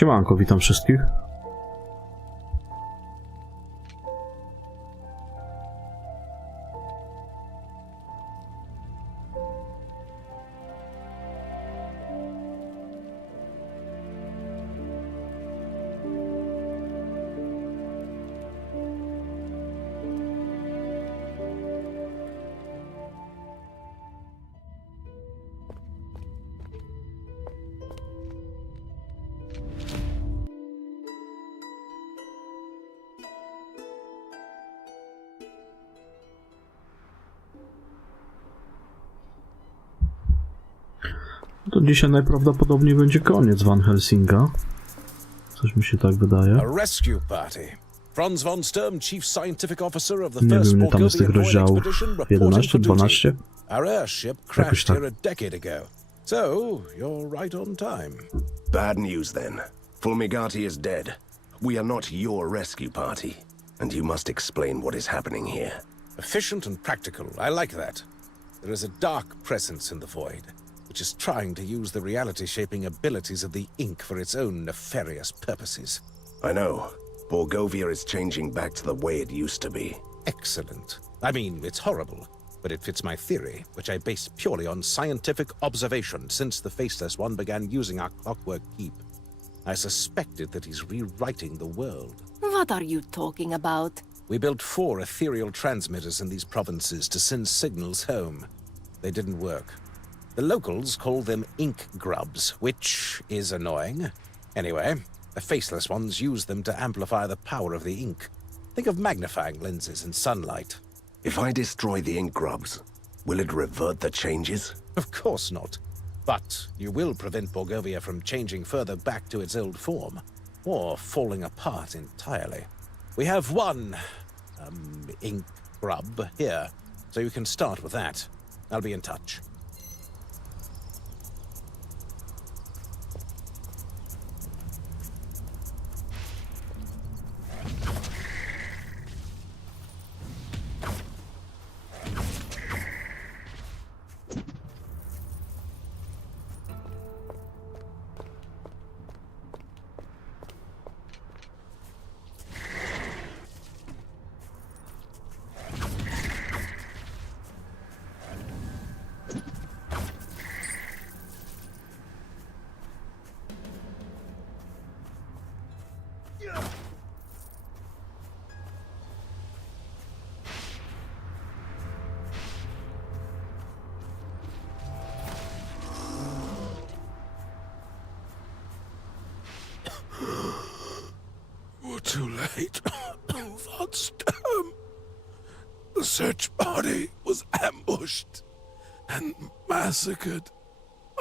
Siemanko, witam wszystkich. To dzisiaj najprawdopodobniej będzie koniec Van Helsinga. Coś mi się tak wydaje. A rescue party. Franz von Sturm, chief scientific officer of the Nie first wiem, ile tam jest tych Bulgarian rozdziałów. expedition, reporting 11, for duty. 12? Our airship Jakoś crashed tak. here a decade ago. So, you're right on time. Bad news then. Volgart is dead. We are not your rescue party, and you must explain what is happening here. Efficient and practical. I like that. There is a dark presence in the void, which is trying to use the reality-shaping abilities of the ink for its own nefarious purposes. I know. Borgovia is changing back to the way it used to be. Excellent. I mean, it's horrible, but it fits my theory, which I base purely on scientific observation since the Faceless One began using our clockwork keep. I suspected that he's rewriting the world. What are you talking about? We built 4 ethereal transmitters in these provinces to send signals home. They didn't work. The locals call them ink grubs, which is annoying. Anyway, the Faceless Ones use them to amplify the power of the ink. Think of magnifying lenses and sunlight. If I destroy the ink grubs, will it revert the changes? Of course not. But you will prevent Borgovia from changing further back to its old form, or falling apart entirely. We have one, ink grub here, so you can start with that. I'll be in touch. We're too late. Von Sturm. The search party was ambushed and massacred.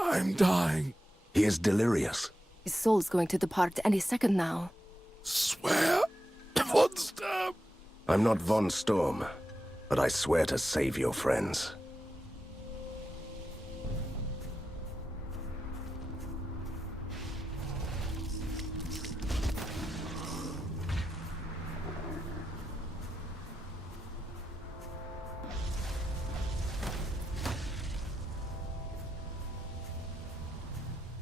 I'm dying. He is delirious. His soul's going to depart any second now. Swear, Von Sturm. I'm not Von Storm, but I swear to save your friends.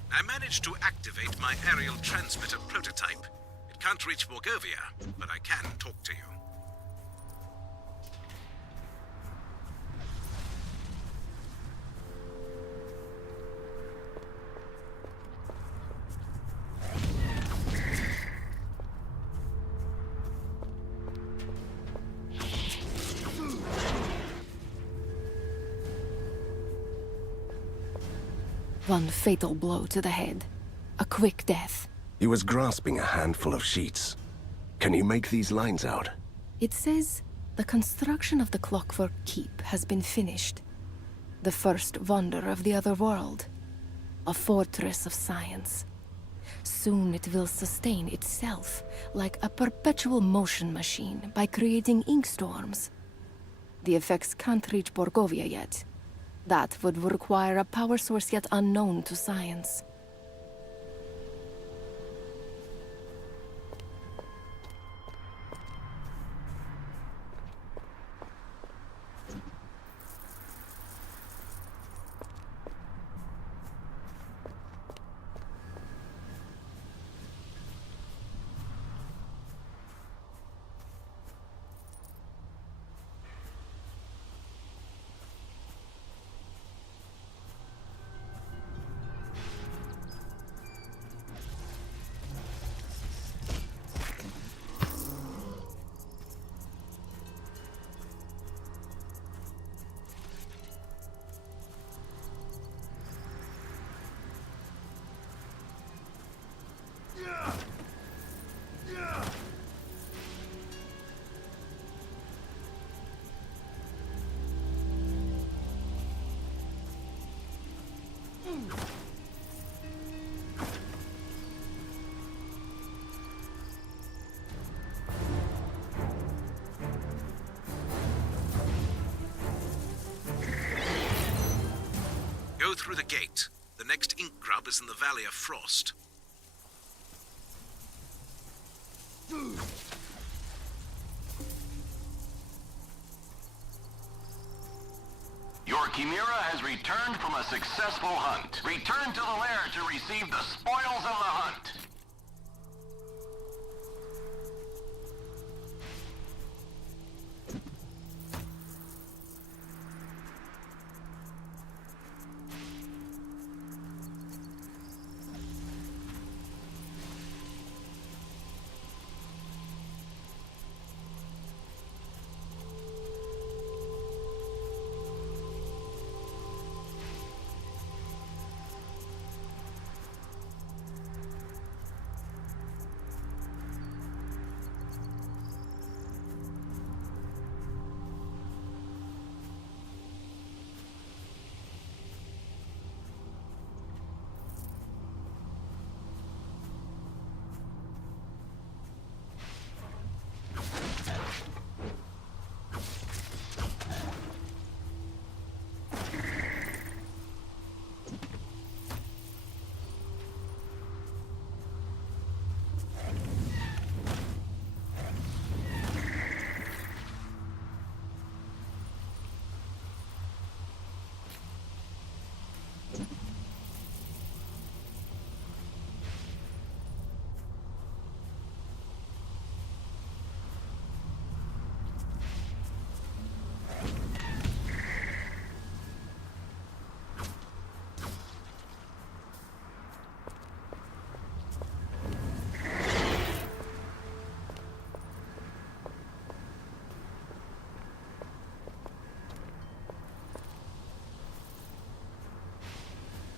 I managed to activate my aerial transmitter prototype. It can't reach Borgovia, but I can talk to you. One fatal blow to the head. A quick death. He was grasping a handful of sheets. Can you make these lines out? It says, the construction of the clockwork keep has been finished. The first wonder of the other world. A fortress of science. Soon it will sustain itself like a perpetual motion machine by creating ink storms. The effects can't reach Borgovia yet. That would require a power source yet unknown to science. through the gate. The next ink grub is in the Valley of Frost. Your Chimera has returned from a successful hunt. Return to the lair to receive the spoils of the hunt.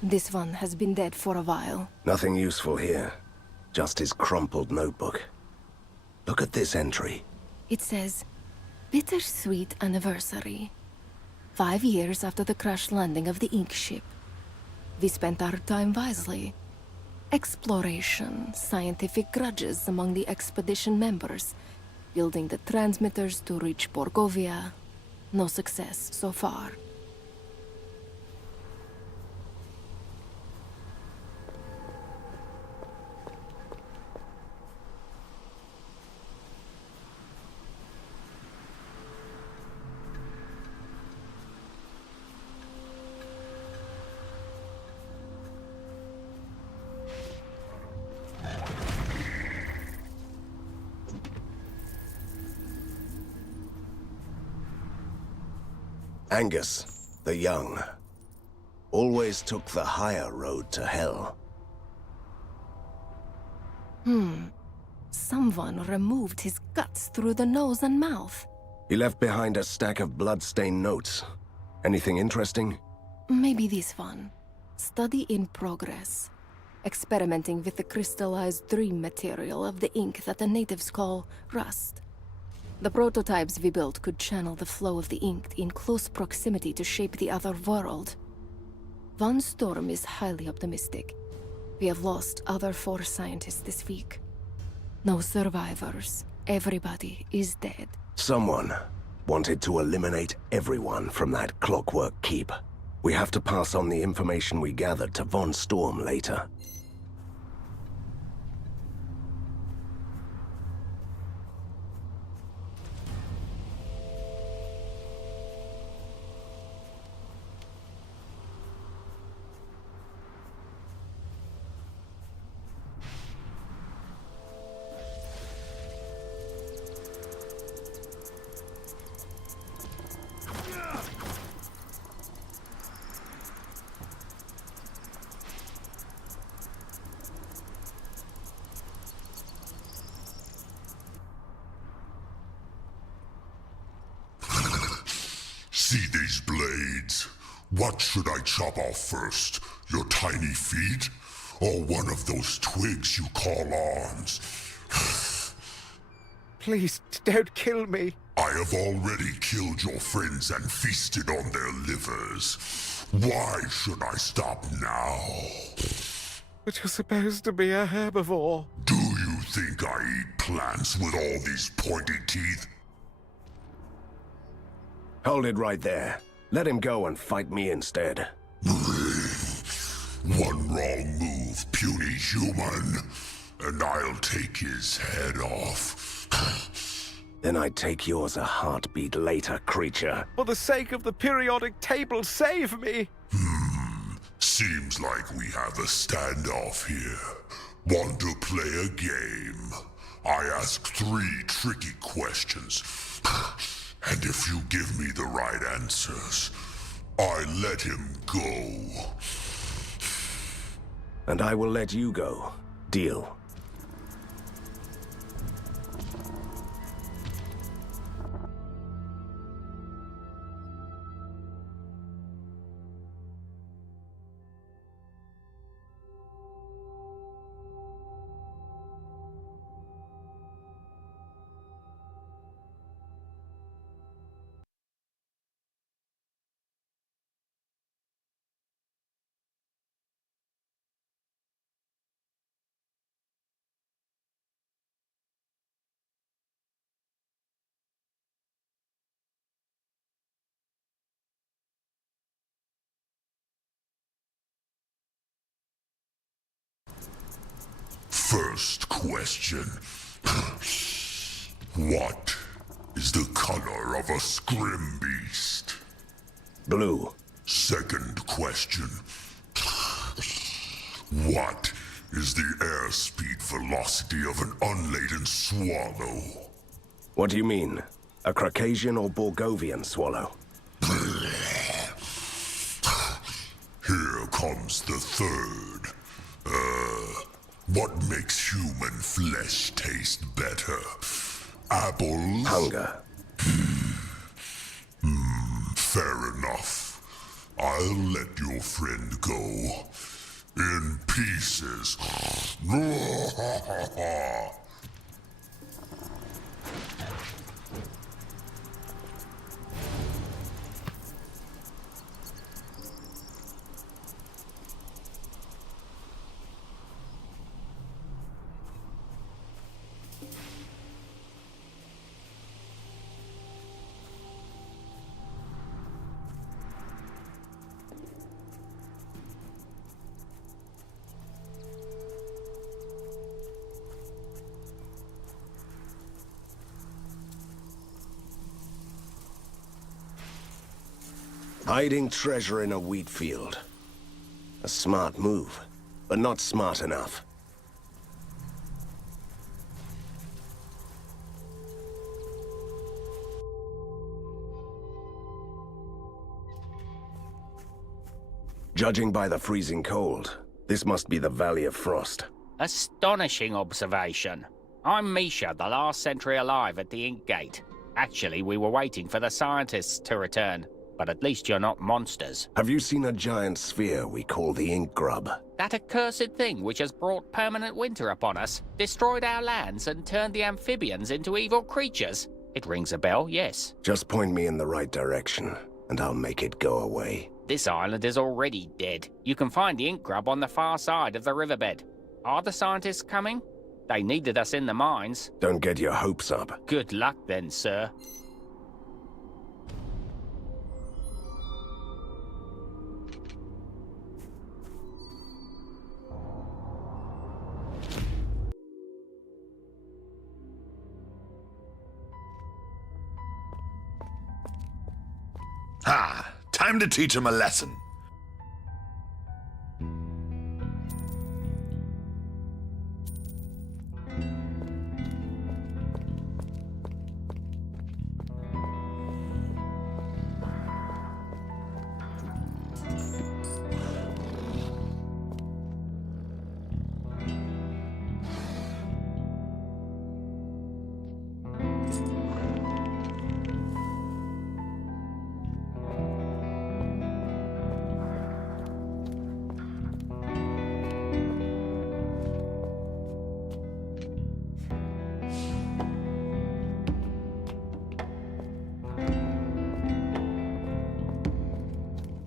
This one has been dead for a while. Nothing useful here. Just his crumpled notebook. Look at this entry. It says, Bittersweet Anniversary. 5 years after the crash landing of the ink ship. We spent our time wisely. Exploration, scientific grudges among the expedition members, building the transmitters to reach Borgovia. No success so far. Angus, the young, always took the higher road to hell. Someone removed his guts through the nose and mouth. He left behind a stack of blood-stained notes. Anything interesting? Maybe this one. Study in progress. Experimenting with the crystallized dream material of the ink that the natives call rust. The prototypes we built could channel the flow of the ink in close proximity to shape the other world. Von Storm is highly optimistic. We have lost other 4 scientists this week. No survivors. Everybody is dead. Someone wanted to eliminate everyone from that clockwork keep. We have to pass on the information we gathered to Von Storm later. See these blades? What should I chop off first? Your tiny feet? Or one of those twigs you call arms? Please, don't kill me. I have already killed your friends and feasted on their livers. Why should I stop now? But you're supposed to be a herbivore. Do you think I eat plants with all these pointy teeth? Hold it right there. Let him go and fight me instead. wrong move, puny human, and I'll take his head off. Then I'd take yours a heartbeat later, creature. For the sake of the periodic table, save me! Seems like we have a standoff here. Want to play a game? I ask 3 tricky questions, and if you give me the right answers, I let him go. And I will let you go. Deal. First question. What is the color of a scrim beast? Blue. Second question. What is the airspeed velocity of an unladen swallow? What do you mean? A Caucasian or Borgovian swallow? Here comes the third. What makes human flesh taste better? Apples? Hunger. Fair enough. I'll let your friend go. In pieces. Hiding treasure in a wheat field. A smart move, but not smart enough. Judging by the freezing cold, this must be the Valley of Frost. Astonishing observation. I'm Misha, the last sentry alive at the Ink Gate. Actually, we were waiting for the scientists to return. But at least you're not monsters. Have you seen a giant sphere we call the Ink Grub? That accursed thing which has brought permanent winter upon us, destroyed our lands and turned the amphibians into evil creatures? It rings a bell, yes. Just point me in the right direction, and I'll make it go away. This island is already dead. You can find the Ink Grub on the far side of the riverbed. Are the scientists coming? They needed us in the mines. Don't get your hopes up. Good luck then, sir. Ah, time to teach him a lesson.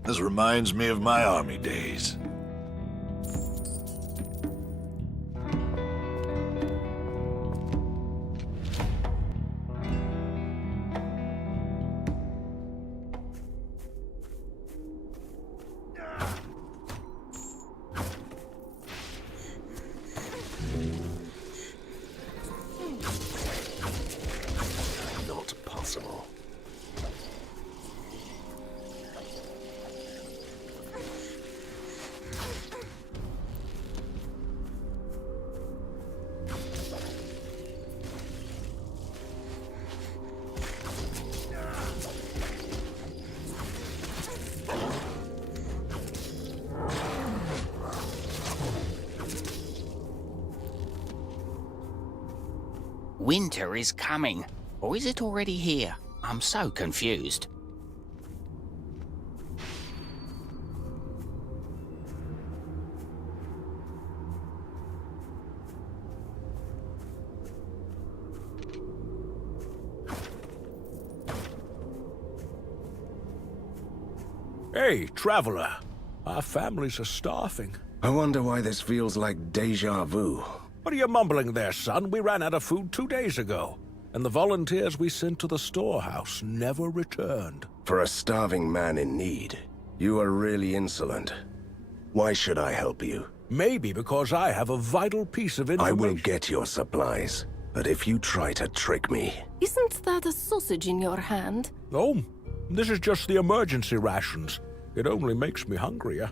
This reminds me of my army days. winter is coming. Or is it already here? I'm so confused. Hey, traveler. Our families are starving. I wonder why this feels like deja vu. What are you mumbling there, son? We ran out of food 2 days ago. And the volunteers we sent to the storehouse never returned. For a starving man in need, you are really insolent. Why should I help you? Maybe because I have a vital piece of I information. will get your supplies, but if you try to trick me... Isn't that a sausage in your hand? Oh, this is just the emergency rations. It only makes me hungrier.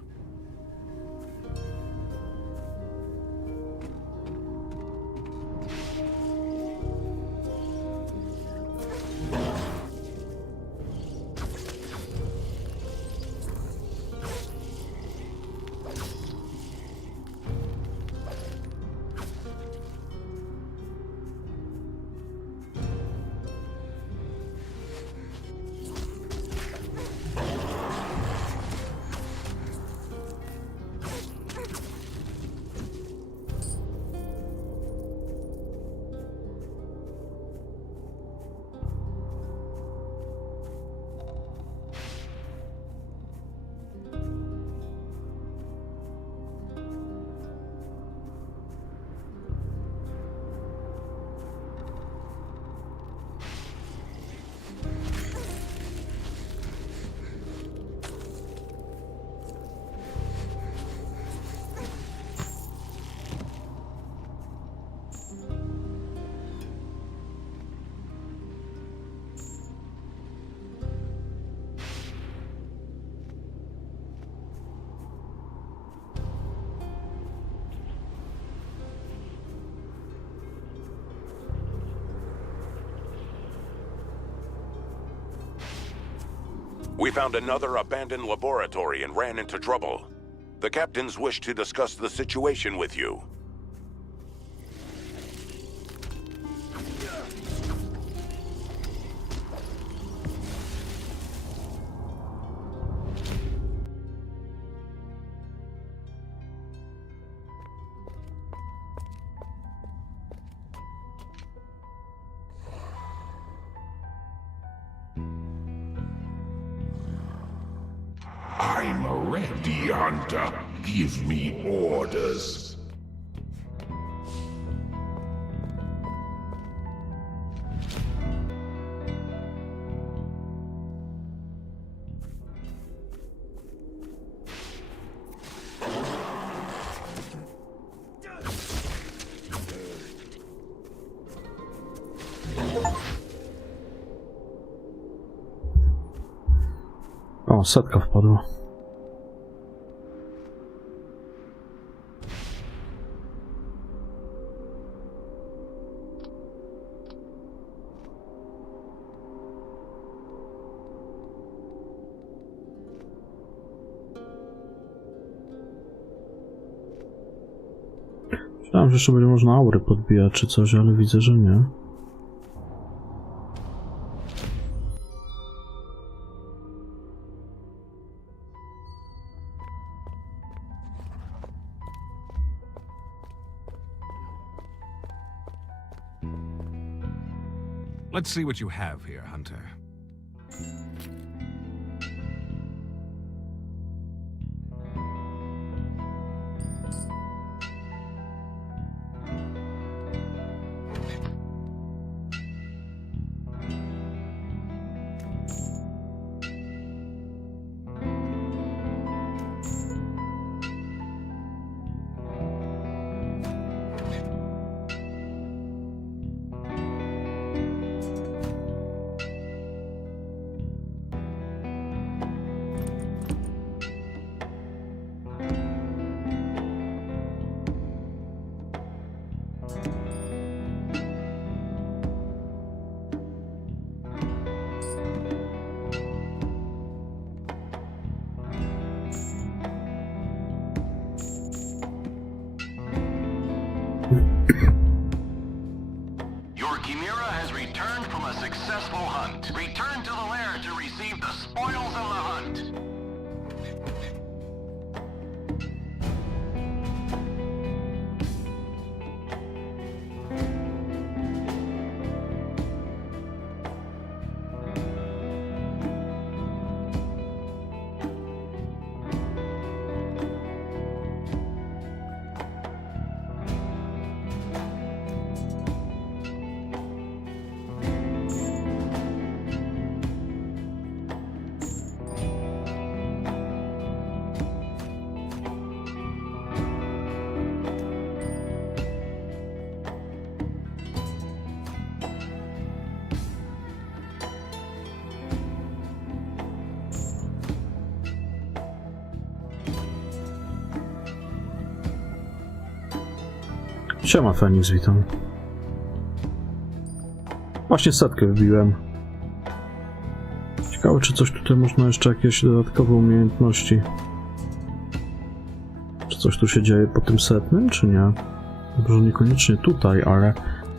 We found another abandoned laboratory and ran into trouble. The captains wish to discuss the situation with you. I'm ready, Hunter. Give me orders. O, setka wpadła. Myślałem, że jeszcze będzie można aury podbijać czy coś, ale widzę, że nie. Let's see what you have here, Hunter. successful hunt. Return to the lair to receive the spoils of the hunt. Siema Feniks, witam. Właśnie setkę wbiłem. Ciekawe, czy coś tutaj można jeszcze jakieś dodatkowe umiejętności. Czy coś tu się dzieje po tym setnym, czy nie? Może niekoniecznie tutaj, ale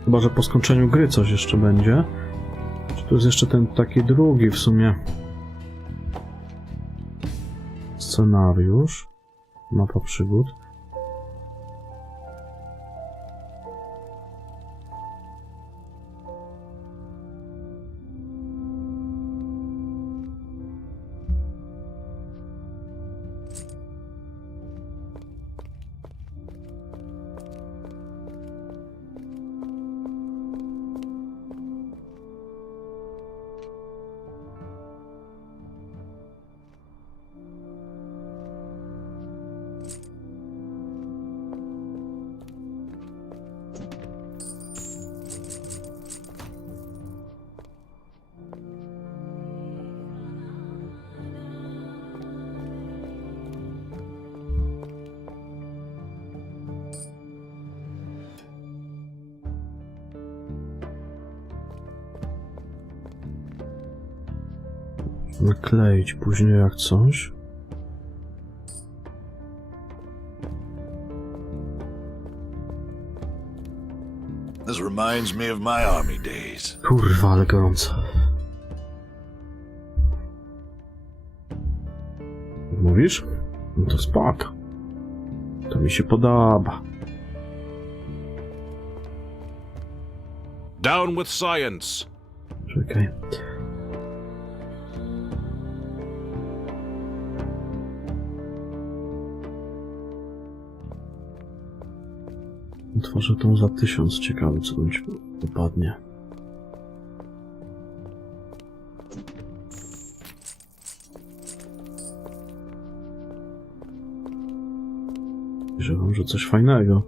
chyba, że po skończeniu gry coś jeszcze będzie. Czy tu jest jeszcze ten taki drugi w sumie scenariusz? Mapa przygód. Nakleić później jak coś. This reminds me of my army days. Kurwa, ale gorąco. Mówisz? No to spoko. To mi się podoba. Down with science! Czekaj. Otworzę tą za 1000, ciekawe co mi wypadnie. Wierzę, że coś fajnego.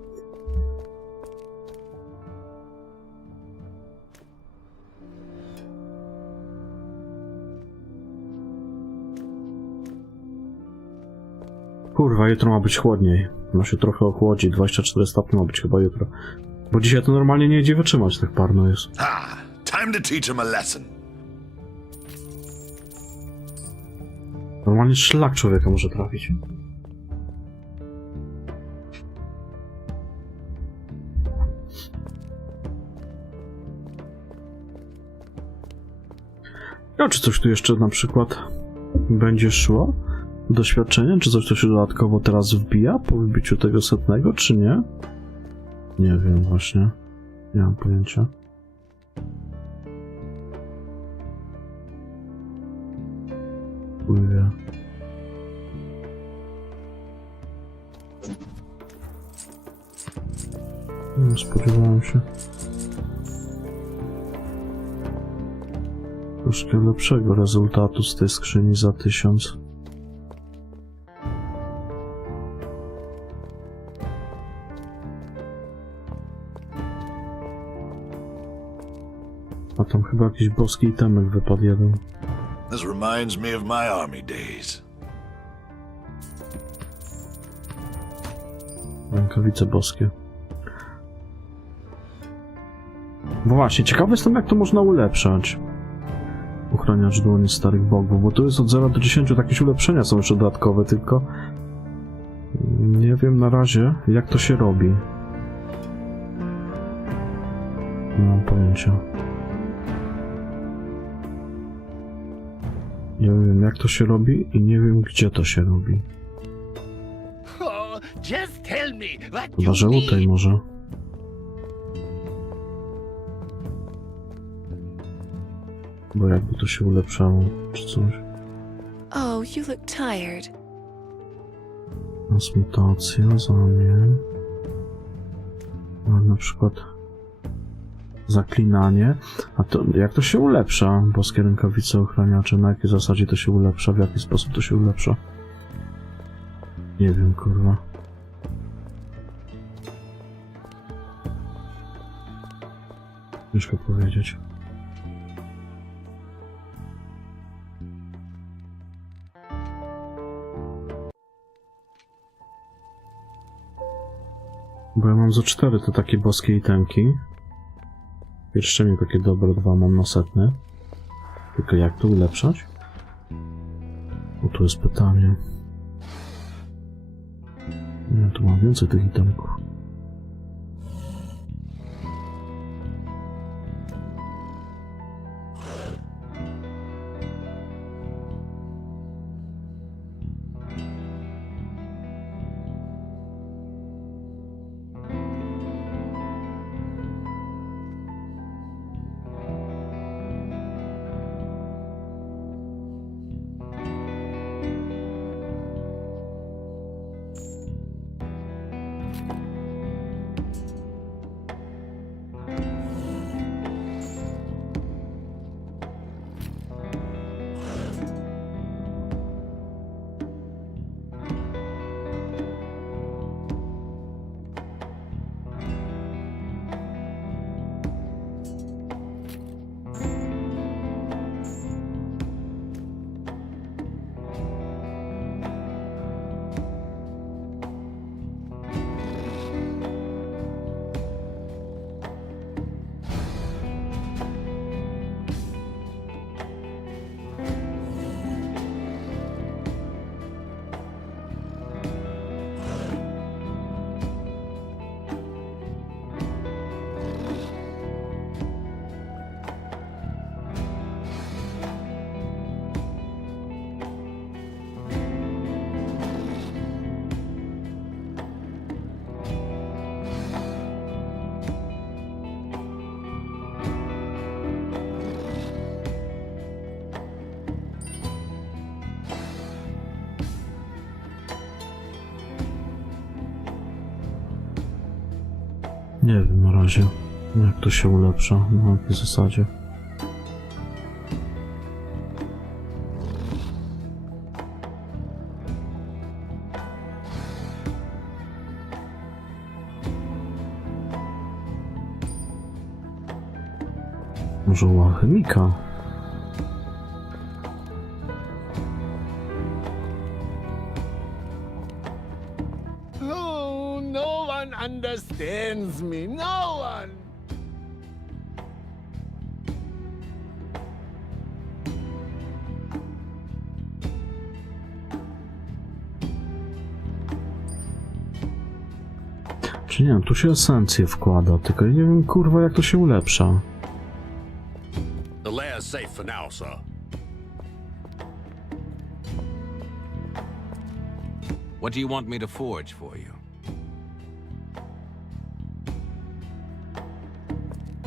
Kurwa, jutro ma być chłodniej. Ma się trochę ochłodzi, 24 stopnie ma być chyba jutro. Bo dzisiaj to normalnie nie idzie wytrzymać, tak parno jest. Ha! Time to teach him a lesson. Normalnie szlak człowieka może trafić. A czy coś tu jeszcze na przykład będzie szło? Doświadczenie? Czy coś to się dodatkowo teraz wbija po wybiciu tego setnego, czy nie? Nie wiem właśnie. Nie mam pojęcia. Pływie. Nie spodziewałem się troszkę lepszego rezultatu z tej skrzyni za 1000. A tam chyba jakiś boski itemek wypadł jeden. This reminds me of my army days. Rękawice boskie. Bo właśnie, ciekawy jestem jak to można ulepszać. Ochraniacz dłoni starych bogów, bo tu jest od 0 do 10 jakieś ulepszenia są jeszcze dodatkowe, tylko nie wiem na razie jak to się robi. Nie mam pojęcia. Nie wiem jak to się robi i nie wiem gdzie to się robi. Chyba, że tutaj może. Bo jakby to się ulepszało, czy coś. Oh, you look tired. Transmutacja, zamian. Na przykład zaklinanie. A to jak to się ulepsza? Boskie rękawice ochraniacze, na jakiej zasadzie to się ulepsza? W jaki sposób to się ulepsza? Nie wiem, kurwa. Ciężko powiedzieć. Bo ja mam za 4 te takie boskie itemki. Jeszcze mi takie dobre 2 mam na setny. Tylko jak to ulepszać? O, tu jest pytanie. Ja tu mam więcej tych itemków. Nie wiem na razie, jak to się ulepsza, na jakiej zasadzie. Może u alchemika? Understands me, no one. Czy nie wiem, tu się esencję wkłada, tylko ja nie wiem kurwa jak to się ulepsza. The lair's safe for now, sir. What do you want me to forge for you?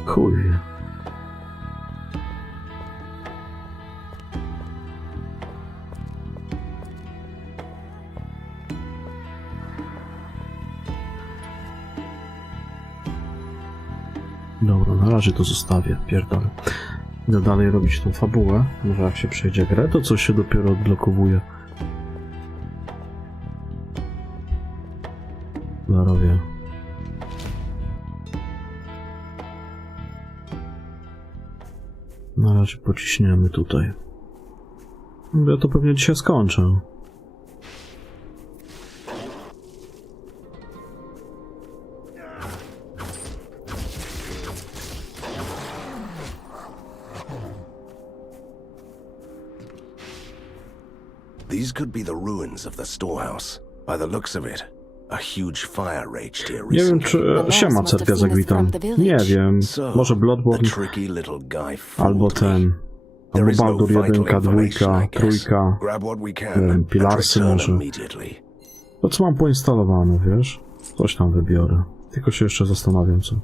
Chuj wie. Dobra, na razie to zostawię, pierdolę. Idę dalej robić tą fabułę. Może jak się przejdzie grę, to coś się dopiero odblokowuje. Zarobię. Na razie pociśniemy tutaj. Ja to pewnie dzisiaj skończę. These could be the ruins of the storehouse. By the looks of it, a huge fire raged here Nie wiem, recently. czy siema Cergazek, witam. Nie wiem, może Bloodborne, The tricky little guy albo fooled me. ten, There is no Baldur vital 1, information, 2, I guess. 3, Grab what we can and Pilarsy return może. immediately. To co mam poinstalowane, wiesz? Coś tam wybiorę. Tylko się jeszcze zastanawiam, co.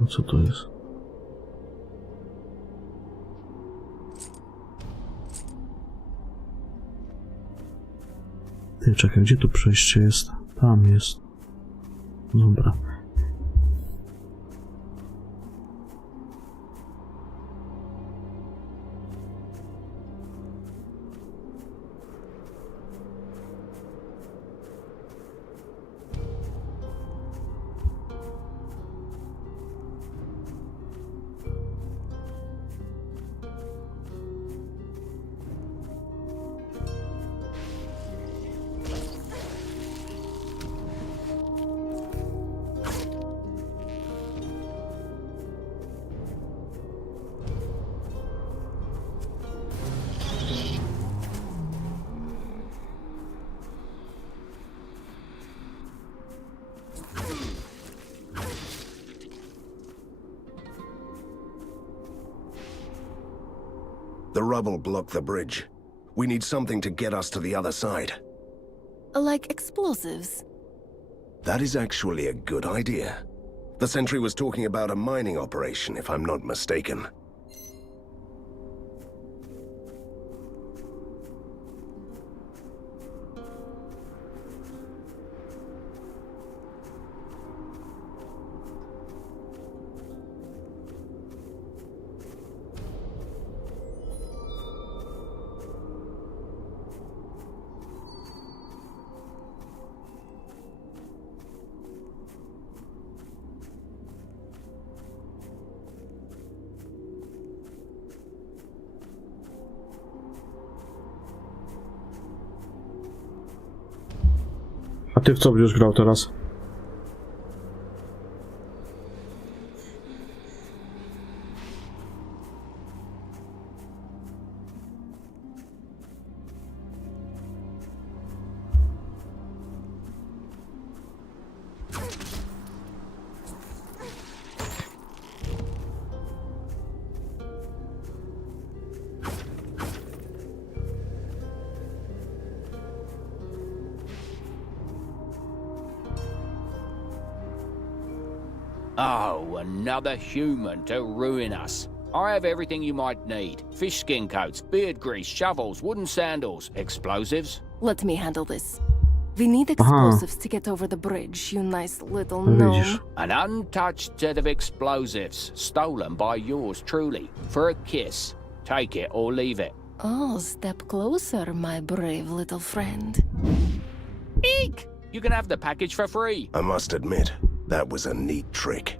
No co to jest? Ty, czekaj, gdzie tu przejście jest? Tam jest. Dobra. The rubble blocked the bridge. We need something to get us to the other side. Like explosives. That is actually a good idea. The sentry was talking about a mining operation, if I'm not mistaken. A ty w co będziesz grał teraz? Oh, another human to ruin us. I have everything you might need. Fish skin coats, beard grease, shovels, wooden sandals, explosives. Let me handle this. We need explosives to get over the bridge, you nice little gnome. An untouched set of explosives, stolen by yours truly, for a kiss. Take it or leave it. Oh, step closer, my brave little friend. Eek! You can have the package for free. I must admit, that was a neat trick.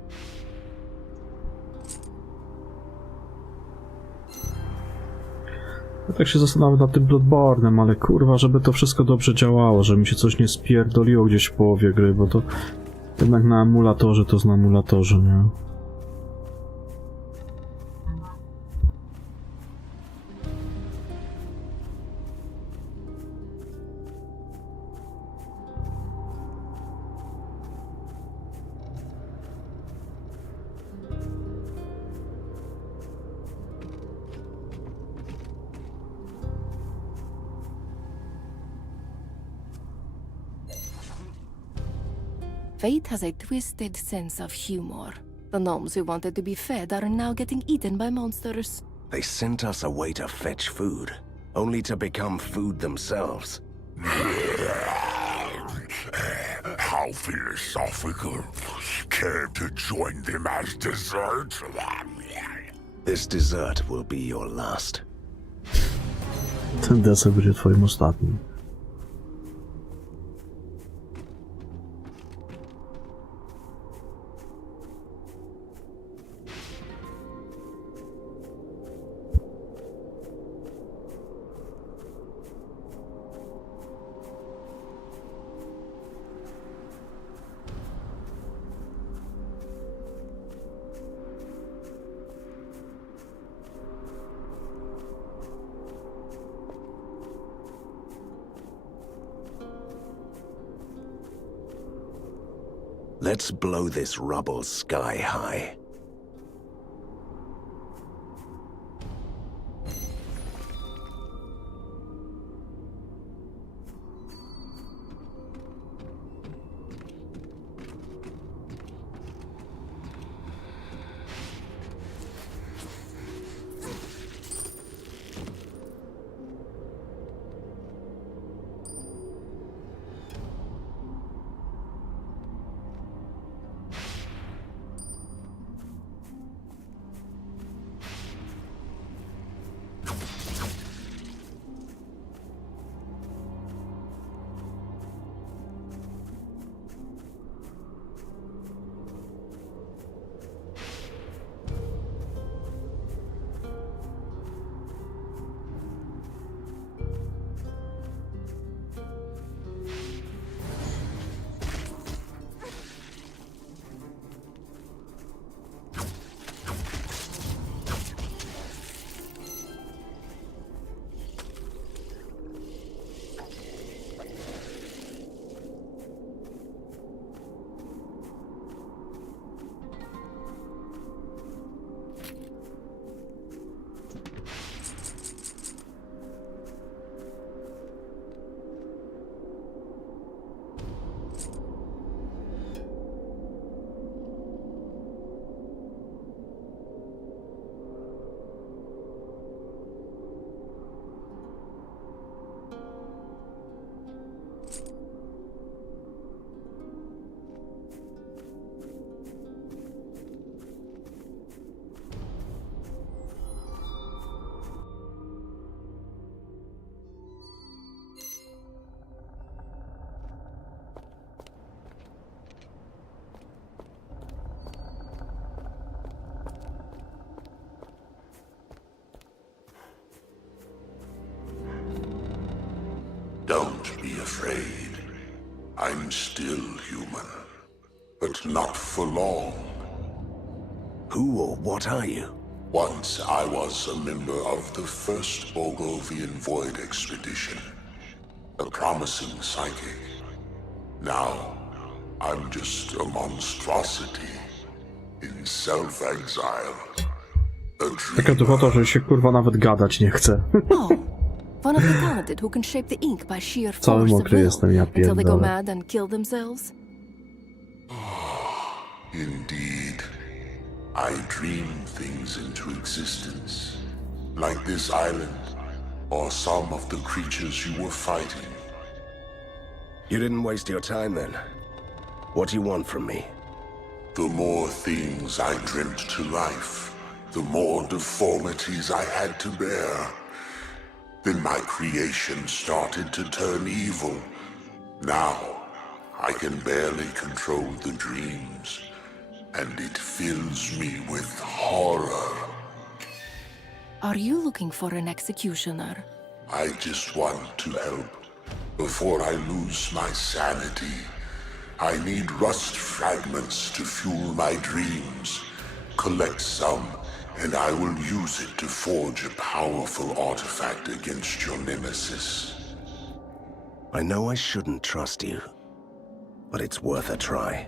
Ja tak się zastanawiam nad tym Bloodborne'em, ale kurwa, żeby to wszystko dobrze działało, żeby mi się coś nie spierdoliło gdzieś w połowie gry, bo to jednak na emulatorze to jest na emulatorze, nie? Fate has a twisted sense of humor. The gnomes who wanted to be fed are now getting eaten by monsters. They sent us away to fetch food, only to become food themselves. How philosophical. Care to join them as dessert? This dessert will be your last. Ten deser będzie twoim ostatnim. Let's blow this rubble sky high. Don't be afraid. I'm still human, but not for long. Who or what are you? Once I was a member of the first Bogovian Void expedition, a promising psychic. Now, I'm just a monstrosity in self-exile. A Taka duchota, że się kurwa nawet gadać nie chce. Oh, one of the talented who can shape the ink by sheer Cały force of mokry will jestem, ja until they go pierdolę. mad and kill themselves. Indeed. I dream things into existence, like this island, or some of the creatures you were fighting. You didn't waste your time then. What do you want from me? The more things I dreamt to life, the more deformities I had to bear. Then my creation started to turn evil. Now, I can barely control the dreams, and it fills me with horror. Are you looking for an executioner? I just want to help before I lose my sanity. I need rust fragments to fuel my dreams. Collect some, and I will use it to forge a powerful artifact against your nemesis. I know I shouldn't trust you, but it's worth a try.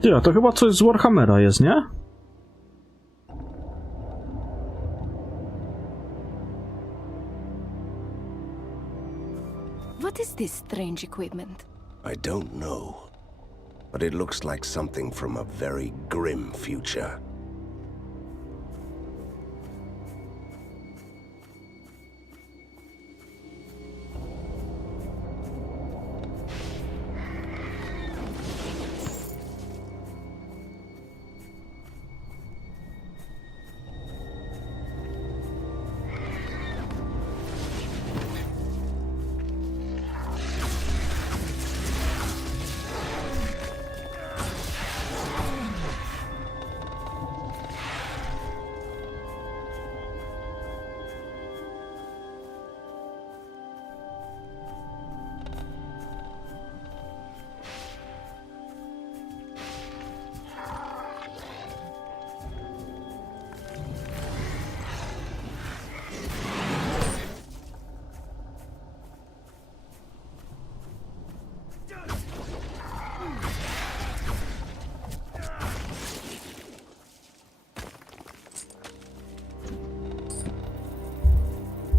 Ty, a to chyba coś z Warhammera jest, nie? What is this strange equipment? I don't know, but it looks like something from a very grim future.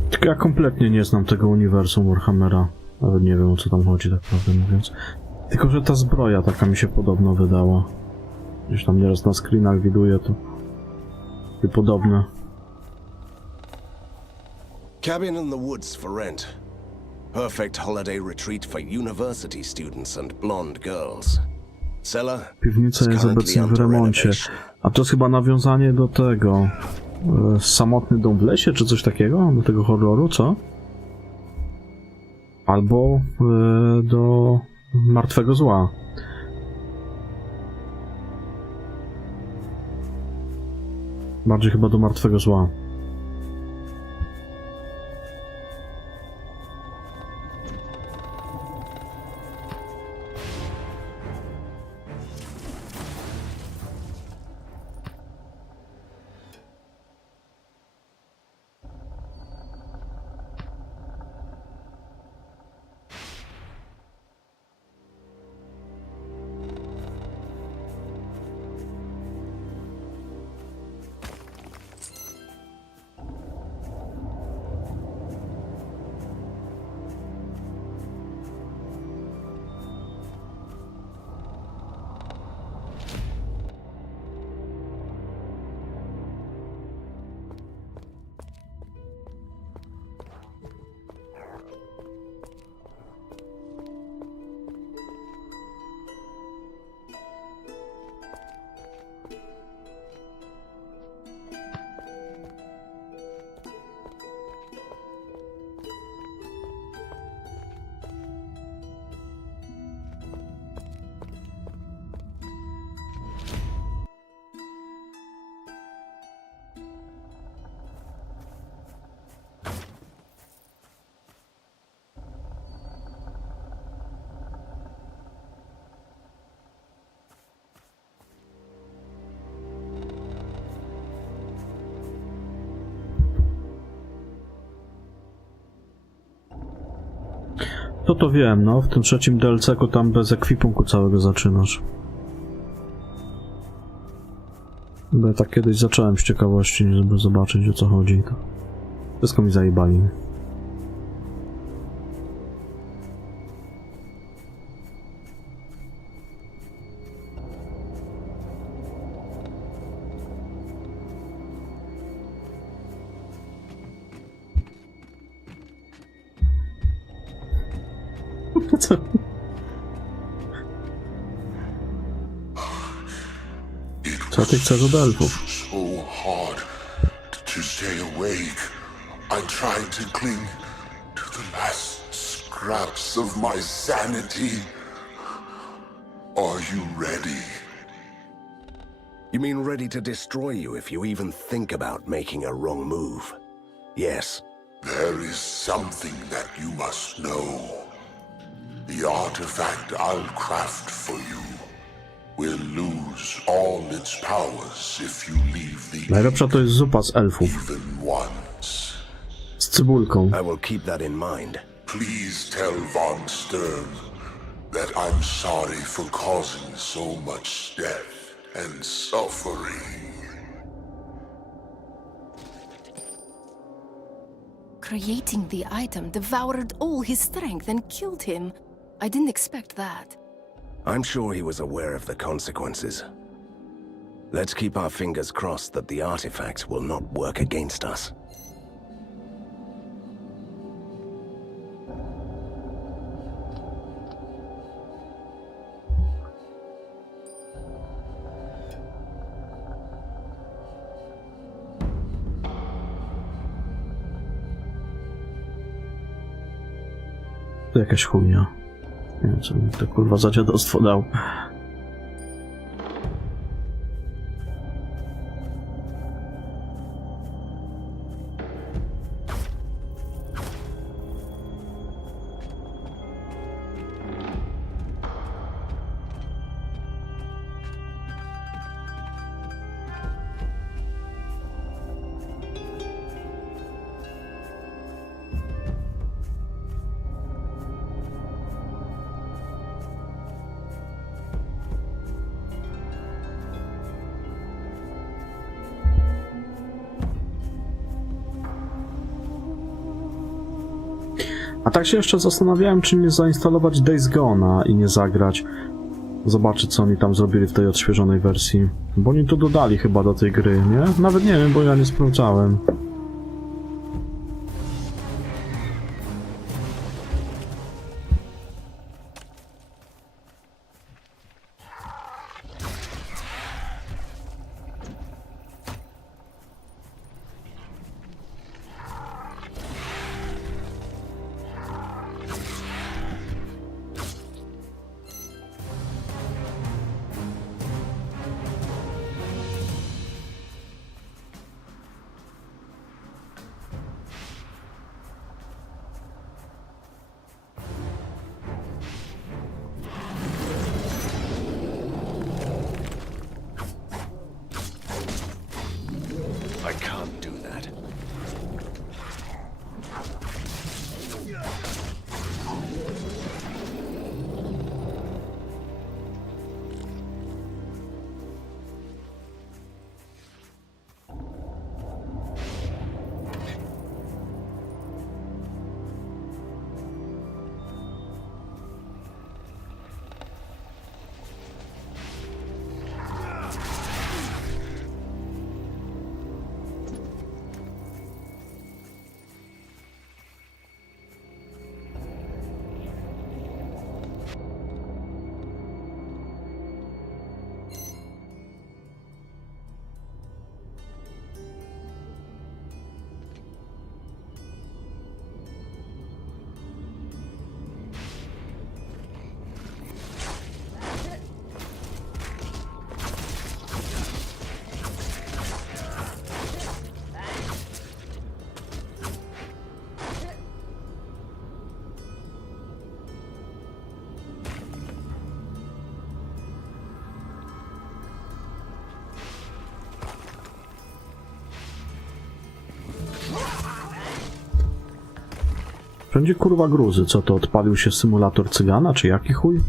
Tylko ja kompletnie nie znam tego uniwersum Warhammera. Nawet nie wiem, o co tam chodzi, tak prawdę mówiąc. Tylko że ta zbroja taka mi się podobno wydała. Gdzieś tam nieraz na screenach widuję to. I podobne. Cabin in the woods for rent. Perfect holiday retreat for university students and blonde girls. Cellar Piwnica jest obecnie w remoncie. A to jest chyba nawiązanie do tego... Samotny dom w lesie, czy coś takiego? Do tego horroru, co? Albo do Martwego Zła. Bardziej chyba do Martwego Zła. To wiem, no. W tym trzecim DLC-ku tam bez ekwipunku całego zaczynasz. Bo ja tak kiedyś zacząłem z ciekawości, żeby zobaczyć, o co chodzi. To wszystko mi zajebali. Co? Co ty chcesz od elfów? So hard to stay awake. I'm trying to cling to the last scraps of my sanity. Are you ready? You mean ready to destroy you if you even think about making a wrong move? Yes. There is something that you must know. The artifact I'll craft for you will lose all its powers if you leave the Najlepsza to jest zupa z elfów. even once. Z cybulką. I will keep that in mind. Please tell Von Stern that I'm sorry for causing so much death and suffering. Creating the item devoured all his strength and killed him. I didn't expect that. I'm sure he was aware of the consequences. Let's keep our fingers crossed that the artifact will not work against us. To jakaś chujnia. Nie wiem, co mi to kurwa za dziadostwo dał. A tak się jeszcze zastanawiałem, czy nie zainstalować Days Gone'a i nie zagrać. Zobaczyć, co oni tam zrobili w tej odświeżonej wersji. Bo oni to dodali chyba do tej gry, nie? Nawet nie wiem, bo ja nie sprawdzałem. I can't do that. Wszędzie kurwa gruzy, co to odpalił się symulator cygana, czy jaki chuj?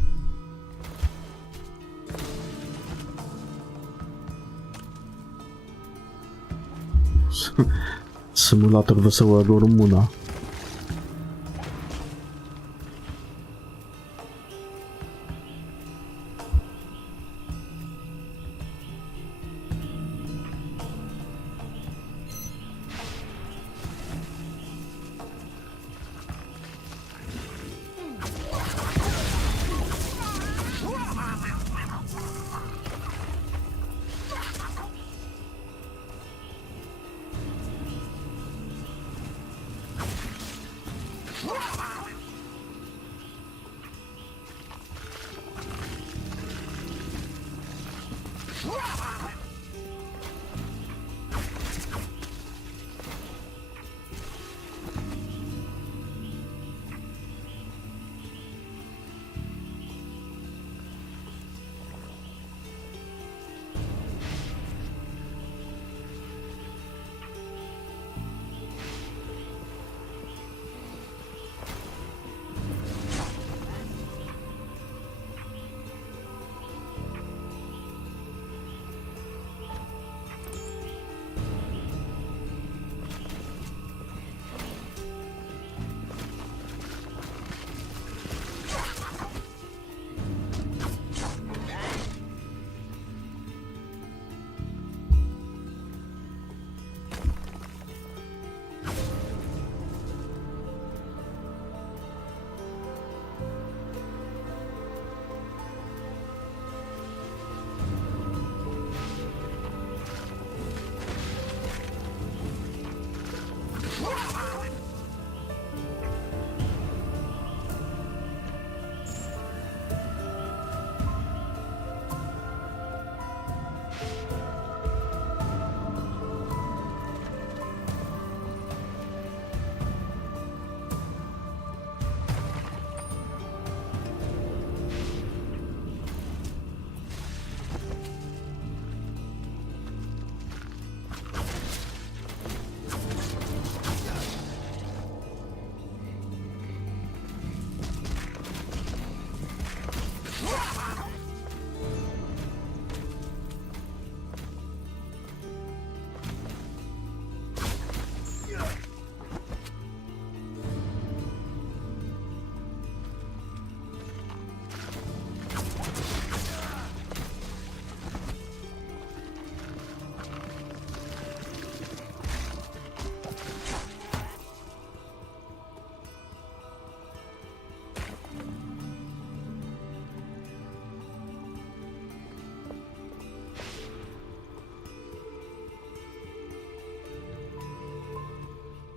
Symulator wesołego Rumuna.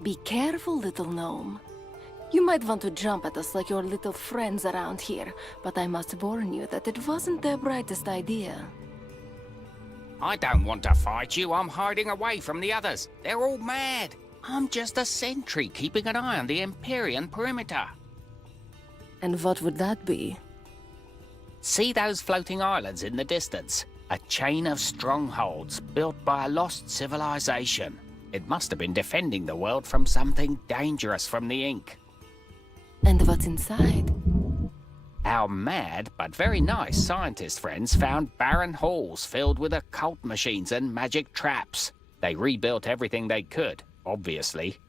Be careful, little gnome. You might want to jump at us like your little friends around here, but I must warn you that it wasn't their brightest idea. I don't want to fight you. I'm hiding away from the others. They're all mad. I'm just a sentry keeping an eye on the Empyrean perimeter. And what would that be? See those floating islands in the distance? A chain of strongholds built by a lost civilization. It must have been defending the world from something dangerous from the Ink. And what's inside? Our mad but very nice scientist friends found barren halls filled with occult machines and magic traps. They rebuilt everything they could, obviously.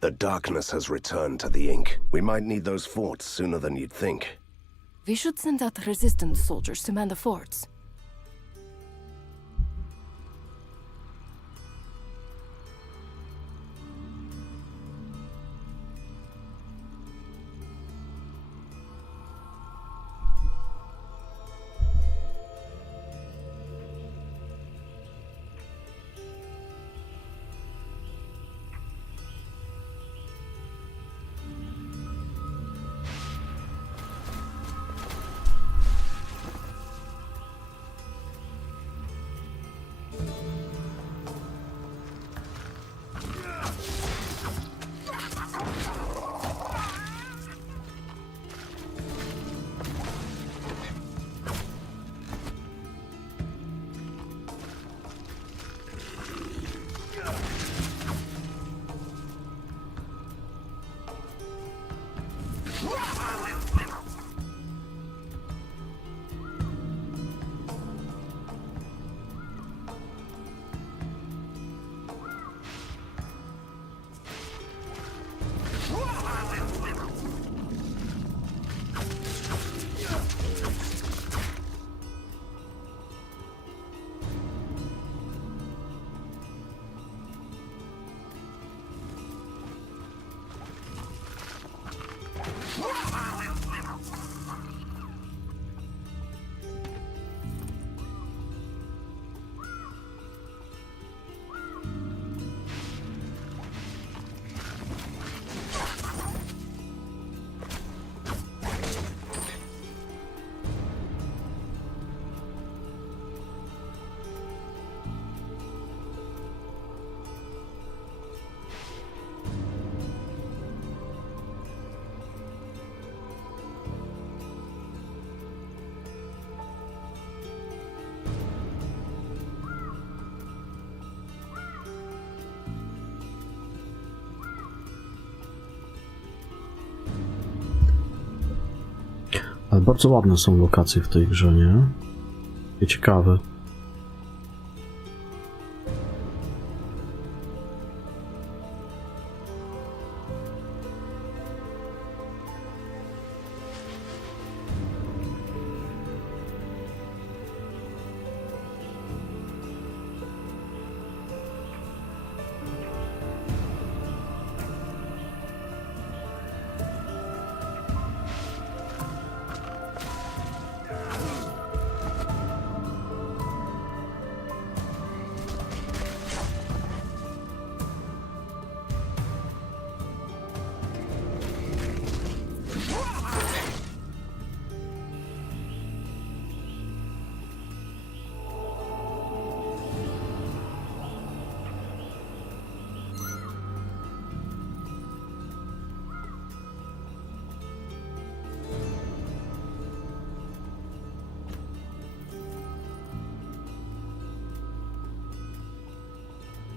The darkness has returned to the Ink. We might need those forts sooner than you'd think. We should send out resistance soldiers to man the forts. Ale bardzo ładne są lokacje w tej grze, nie? I ciekawe.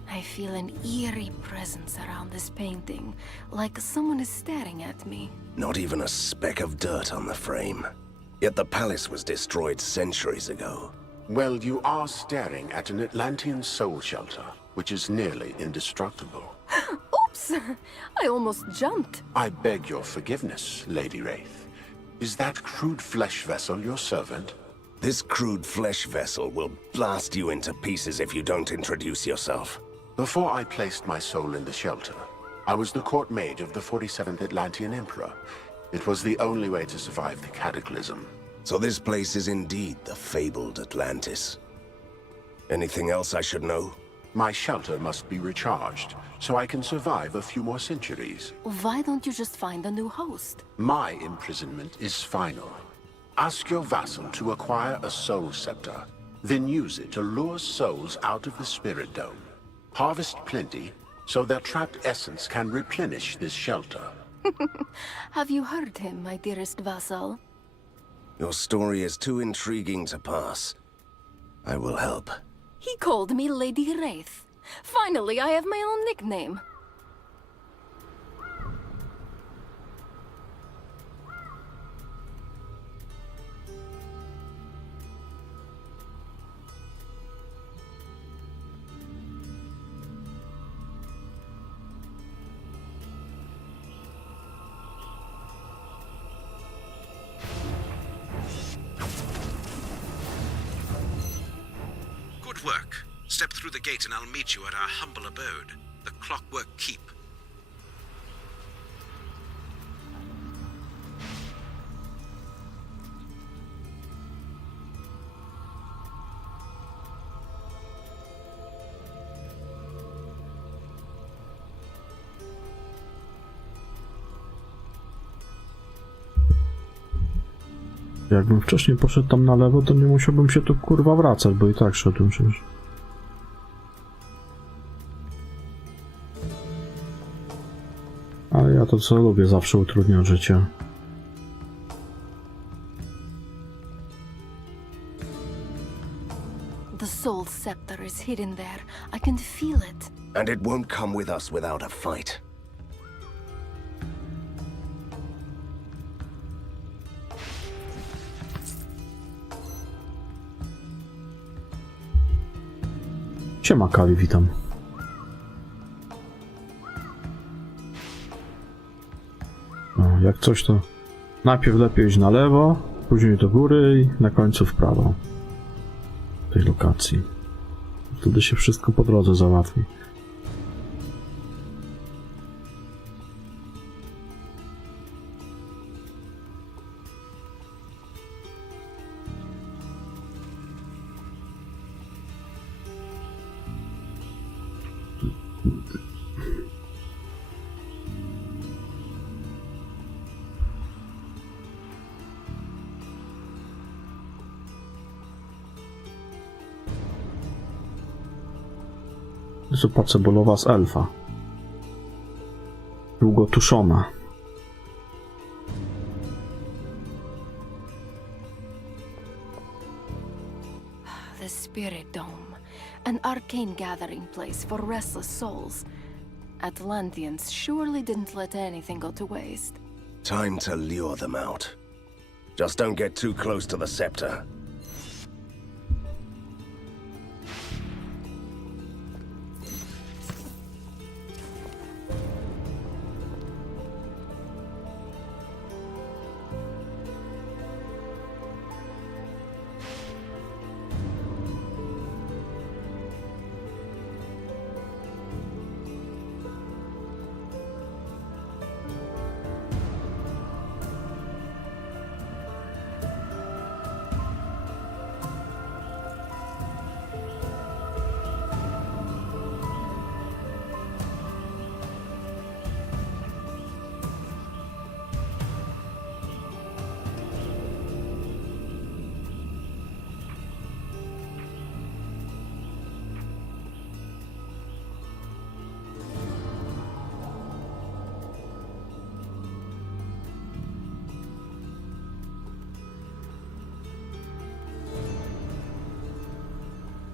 I feel an eerie presence around this painting, like someone is staring at me. Not even a speck of dirt on the frame. Yet the palace was destroyed centuries ago. Well, you are staring at an Atlantean soul shelter, which is nearly indestructible. Oops! I almost jumped. I beg your forgiveness, Lady Wraith. Is that crude flesh vessel your servant? This crude flesh vessel will blast you into pieces if you don't introduce yourself. Before I placed my soul in the shelter, I was the court mage of the 47th Atlantean Emperor. It was the only way to survive the cataclysm. So this place is indeed the fabled Atlantis. Anything else I should know? My shelter must be recharged, so I can survive a few more centuries. Why don't you just find a new host? My imprisonment is final. Ask your vassal to acquire a soul scepter, then use it to lure souls out of the spirit dome. Harvest plenty, so their trapped essence can replenish this shelter. Have you heard him, my dearest vassal? Your story is too intriguing to pass. I will help. He called me Lady Wraith. Finally, I have my own nickname. Good work. Step through the gate and I'll meet you at our humble abode, the Clockwork Keep. Jakbym wcześniej poszedł tam na lewo, to nie musiałbym się tu kurwa wracać, bo i tak szedłem przecież. Ale ja to co lubię, zawsze utrudniać życie. The soul scepter is hidden there. I can feel it. And it won't come with us without a fight. Siema Kali, witam. No, jak coś to najpierw lepiej iść na lewo, później do góry i na końcu w prawo tej lokacji. Wtedy się wszystko po drodze załatwi. Zupa cebulowa z elfa. Długo tuszona. The Spirit Dome. An arcane gathering place for restless souls. Atlanteans surely didn't let anything go to waste. Time to lure them out. Just don't get too close to the scepter.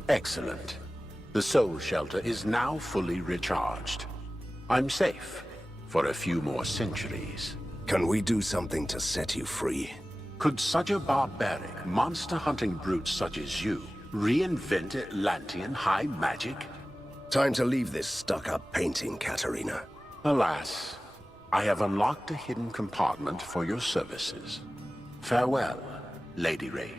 Excellent. The soul shelter is now fully recharged. I'm safe for a few more centuries. Can we do something to set you free? Could such a barbaric, monster-hunting brute such as you reinvent Atlantean high magic? Time to leave this stuck-up painting, Katarina. Alas, I have unlocked a hidden compartment for your services. Farewell, Lady Wraith.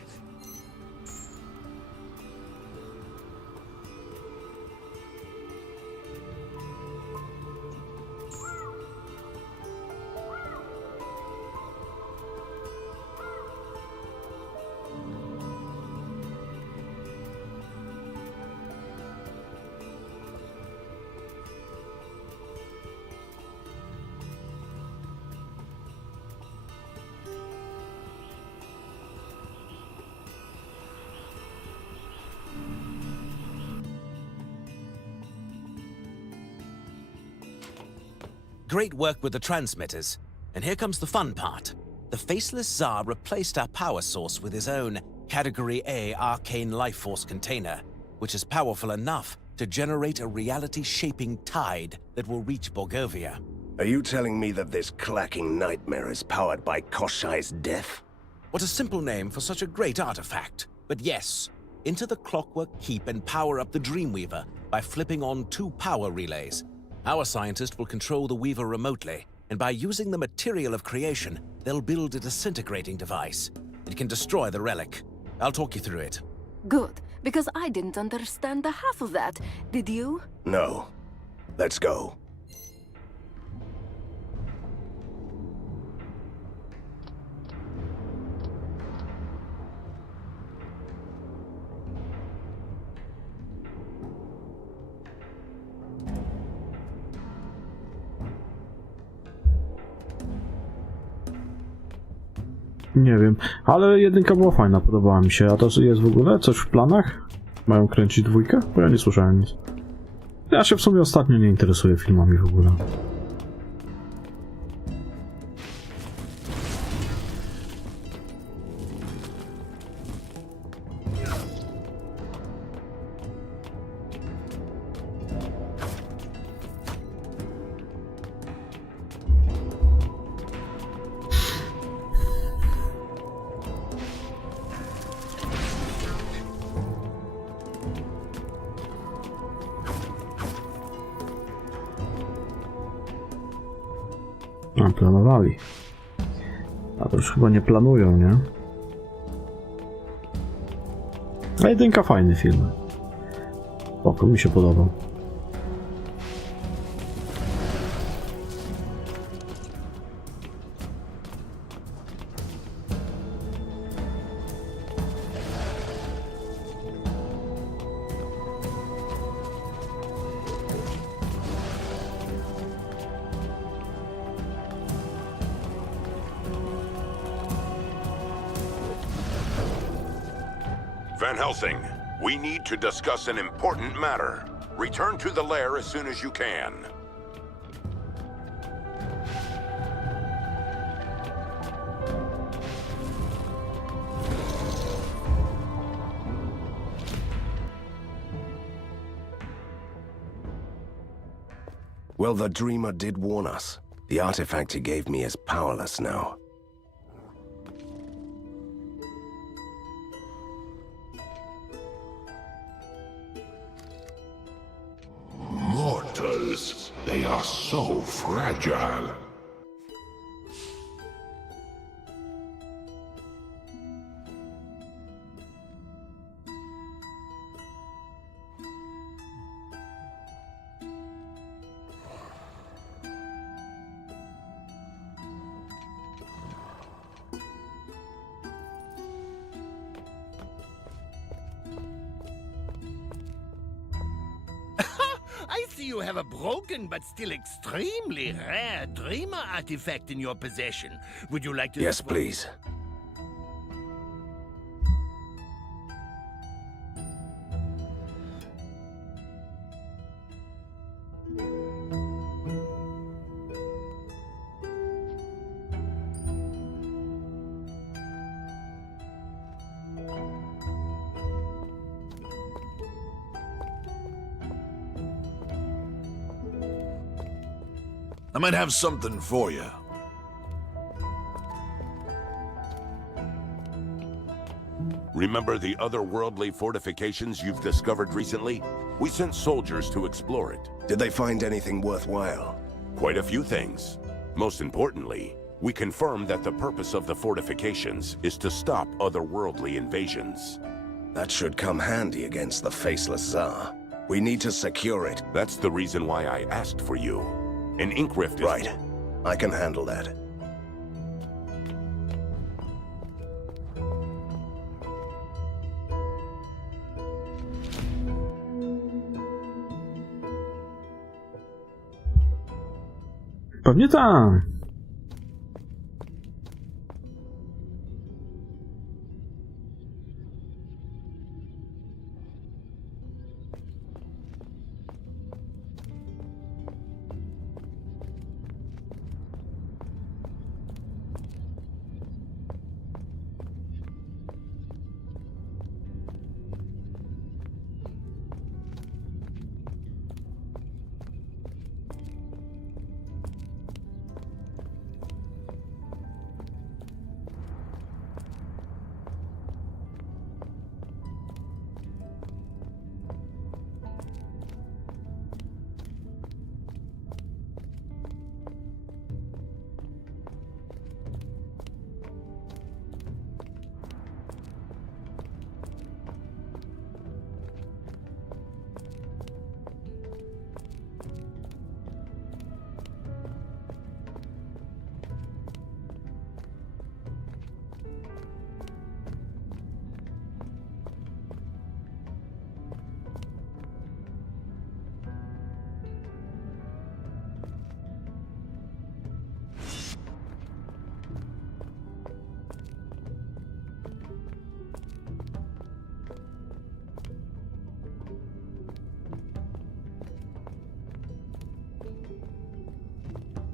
Great work with the transmitters. And here comes the fun part. The Faceless Tsar replaced our power source with his own Category A arcane life force container, which is powerful enough to generate a reality-shaping tide that will reach Borgovia. Are you telling me that this clacking nightmare is powered by Koshai's death? What a simple name for such a great artifact. But yes, enter the Clockwork Keep and power up the Dreamweaver by flipping on 2 power relays. Our scientist will control the Weaver remotely, and by using the material of creation, they'll build a disintegrating device. It can destroy the relic. I'll talk you through it. Good, because I didn't understand the half of that. Did you? No. Let's go. Nie wiem, ale jedynka była fajna, podobała mi się. A to jest w ogóle coś w planach? Mają kręcić 2? Bo ja nie słyszałem nic. Ja się w sumie ostatnio nie interesuję filmami w ogóle. A, planowali. A to już chyba nie planują, nie? A jedynka fajny film. Spoko, mi się podobał. Van Helsing, we need to discuss an important matter. Return to the lair as soon as you can. Well, the Dreamer did warn us. The artifact he gave me is powerless now. Mortals, they are so fragile. I see you have a broken but still extremely rare Dreamer artifact in your possession. Would you like to... Yes, please. I might have something for you. Remember the otherworldly fortifications you've discovered recently? We sent soldiers to explore it. Did they find anything worthwhile? Quite a few things. Most importantly, we confirmed that the purpose of the fortifications is to stop otherworldly invasions. That should come handy against the Faceless Tsar. We need to secure it. That's the reason why I asked for you. An ink rift is... Right. I can handle that. Pewnie tak.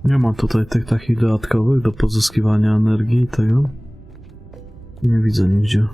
Nie ma tutaj tych takich dodatkowych do pozyskiwania energii i tego. Nie widzę nigdzie.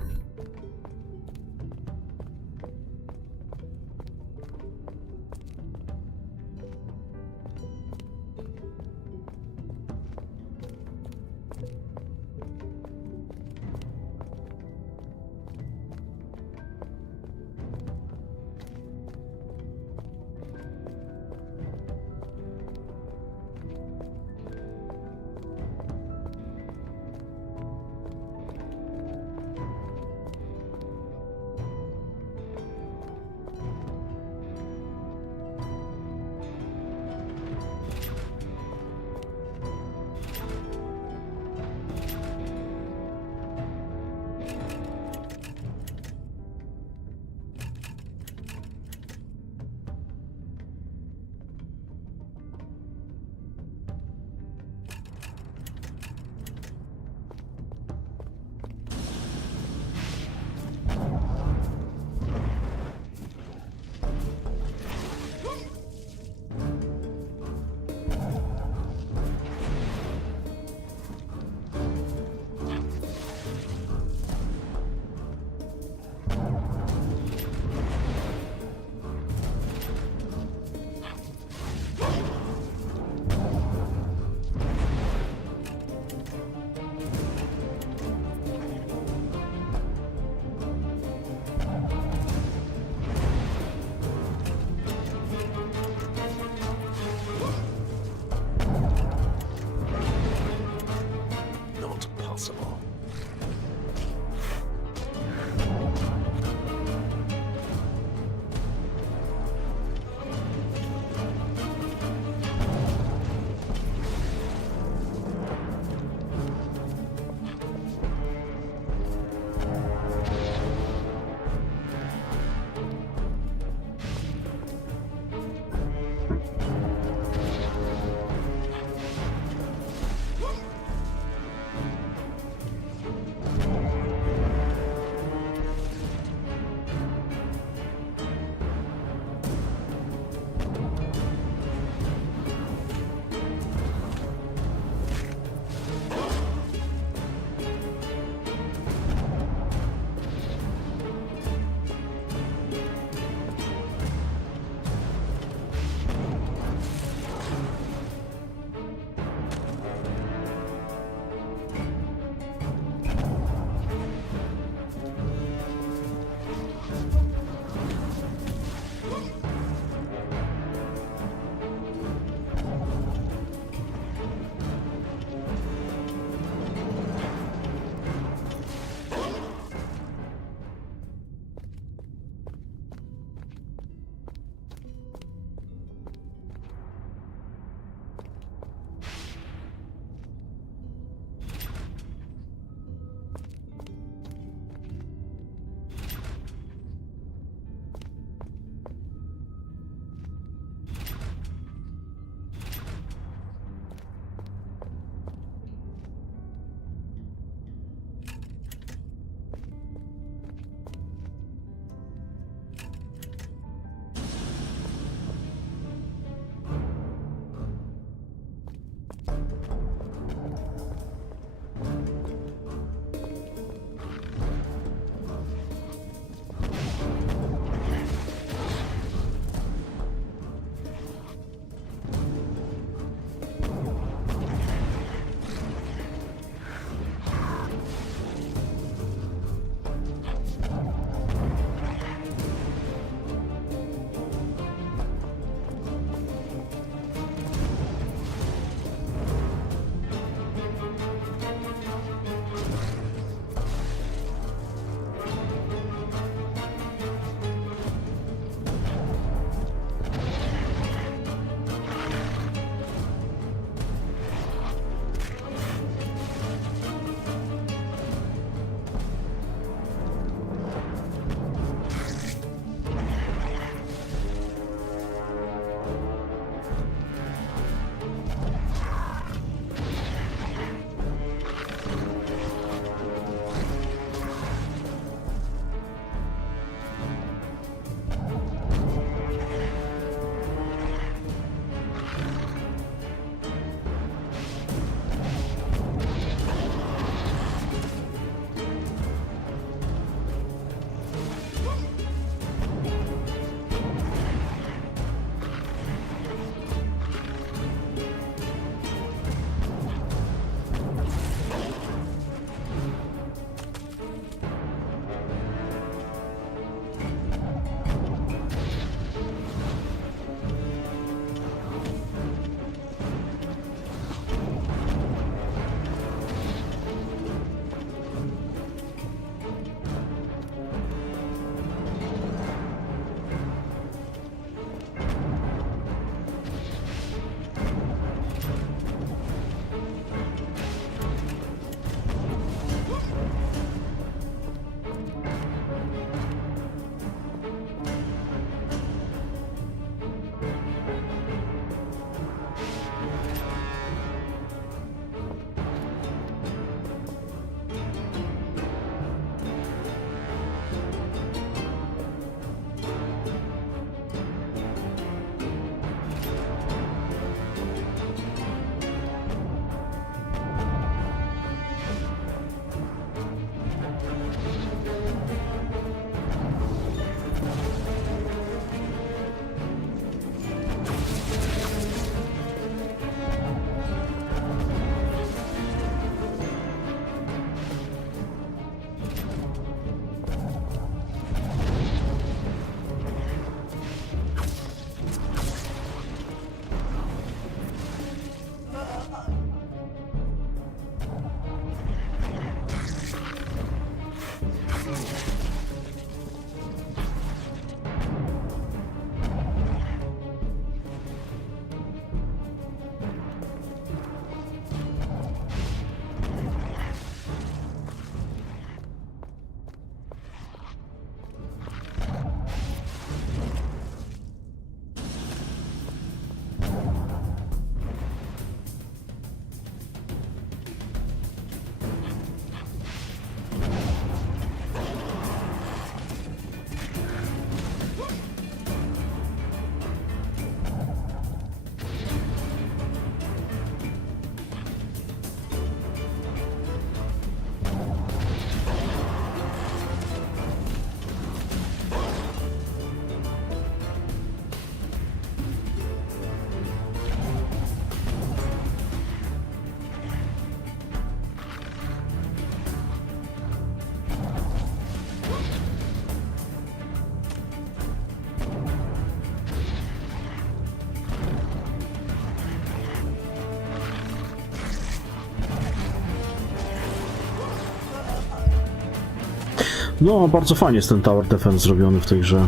No, bardzo fajnie jest ten Tower Defense zrobiony w tej grze.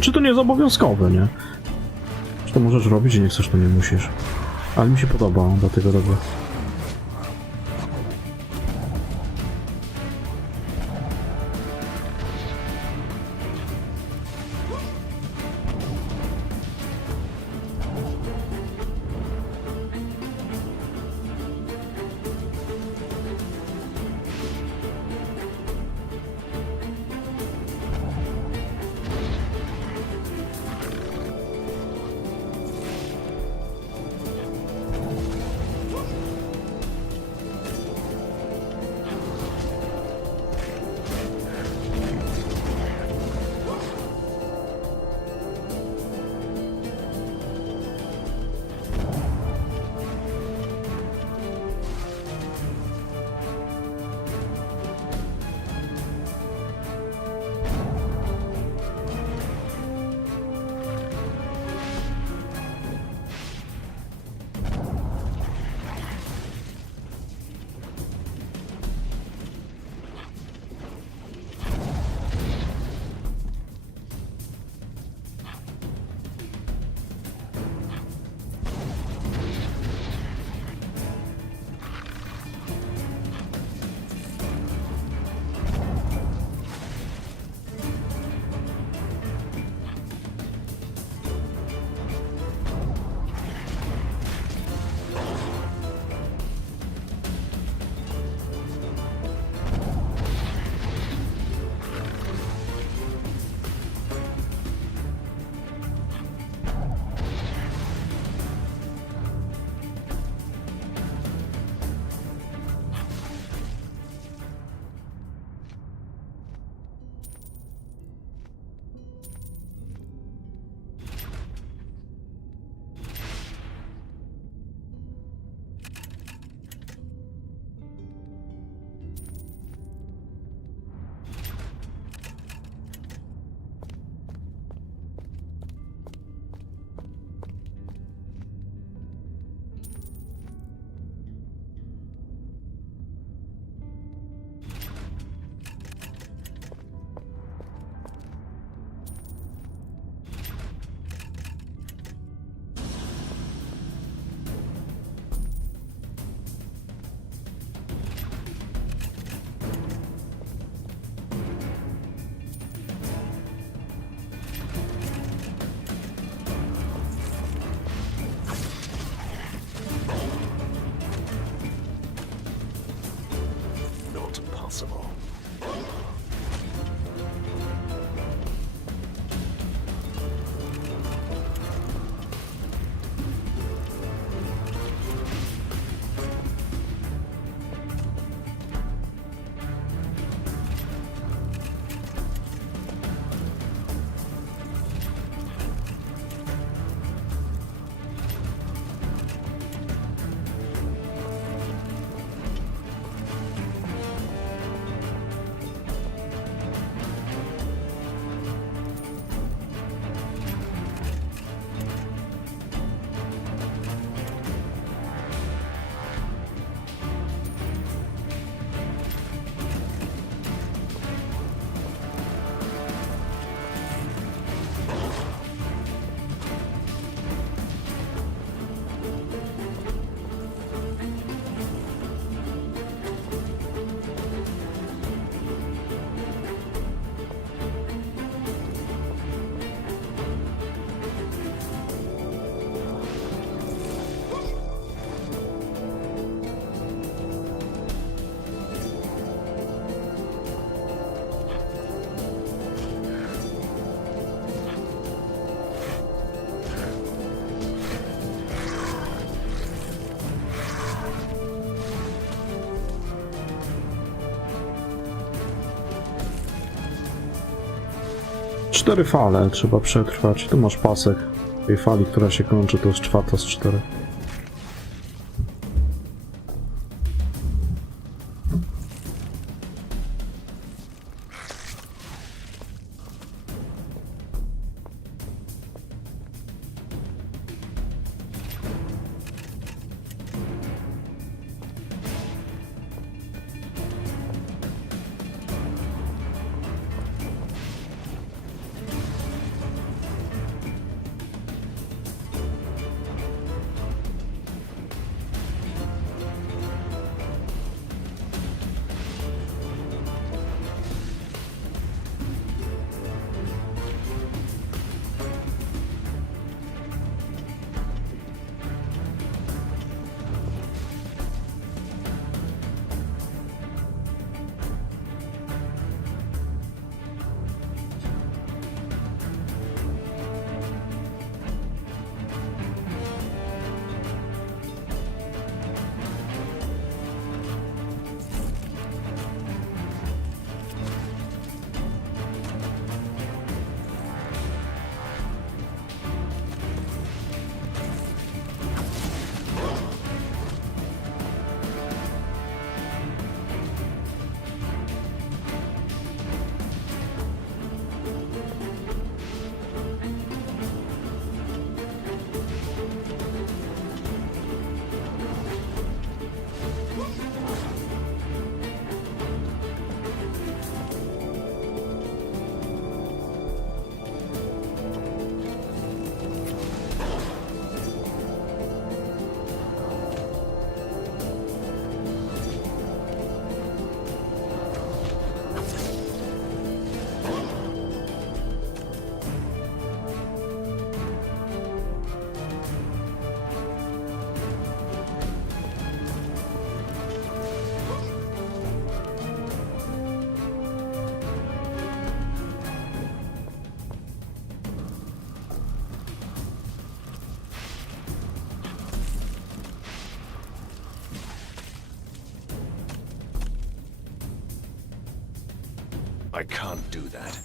Czy to nie jest obowiązkowe, nie? Czy to możesz robić i nie chcesz, to nie musisz. Ale mi się podoba, dlatego robię. Possible. Cztery fale trzeba przetrwać. Tu masz pasek tej fali, która się kończy, to jest czwarta z 4. I can't do that.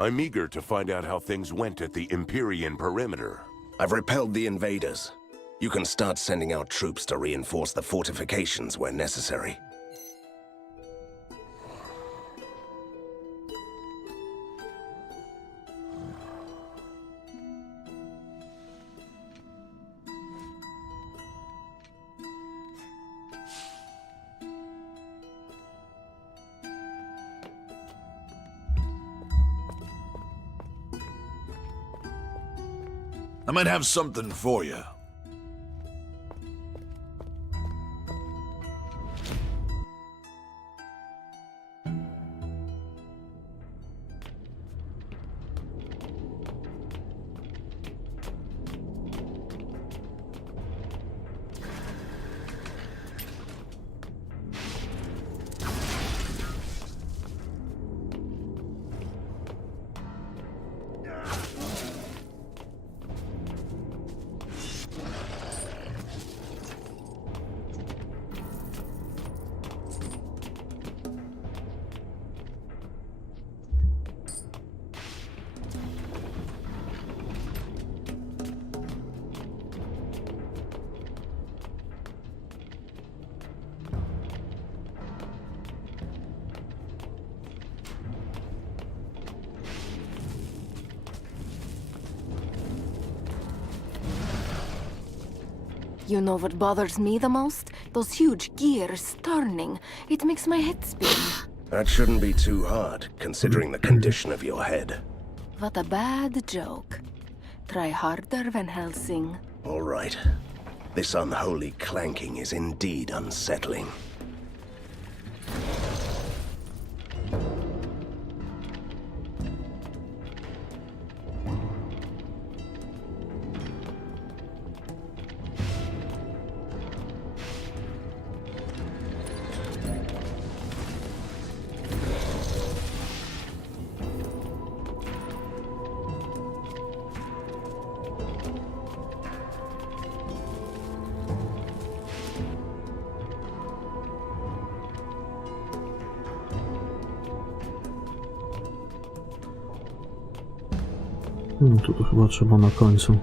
I'm eager to find out how things went at the Empyrean perimeter. I've repelled the invaders. You can start sending out troops to reinforce the fortifications where necessary. I might have something for you. You know what bothers me the most? Those huge gears turning. It makes my head spin. That shouldn't be too hard, considering the condition of your head. What a bad joke. Try harder, Van Helsing. All right. This unholy clanking is indeed unsettling. Tu chyba trzeba na końcu.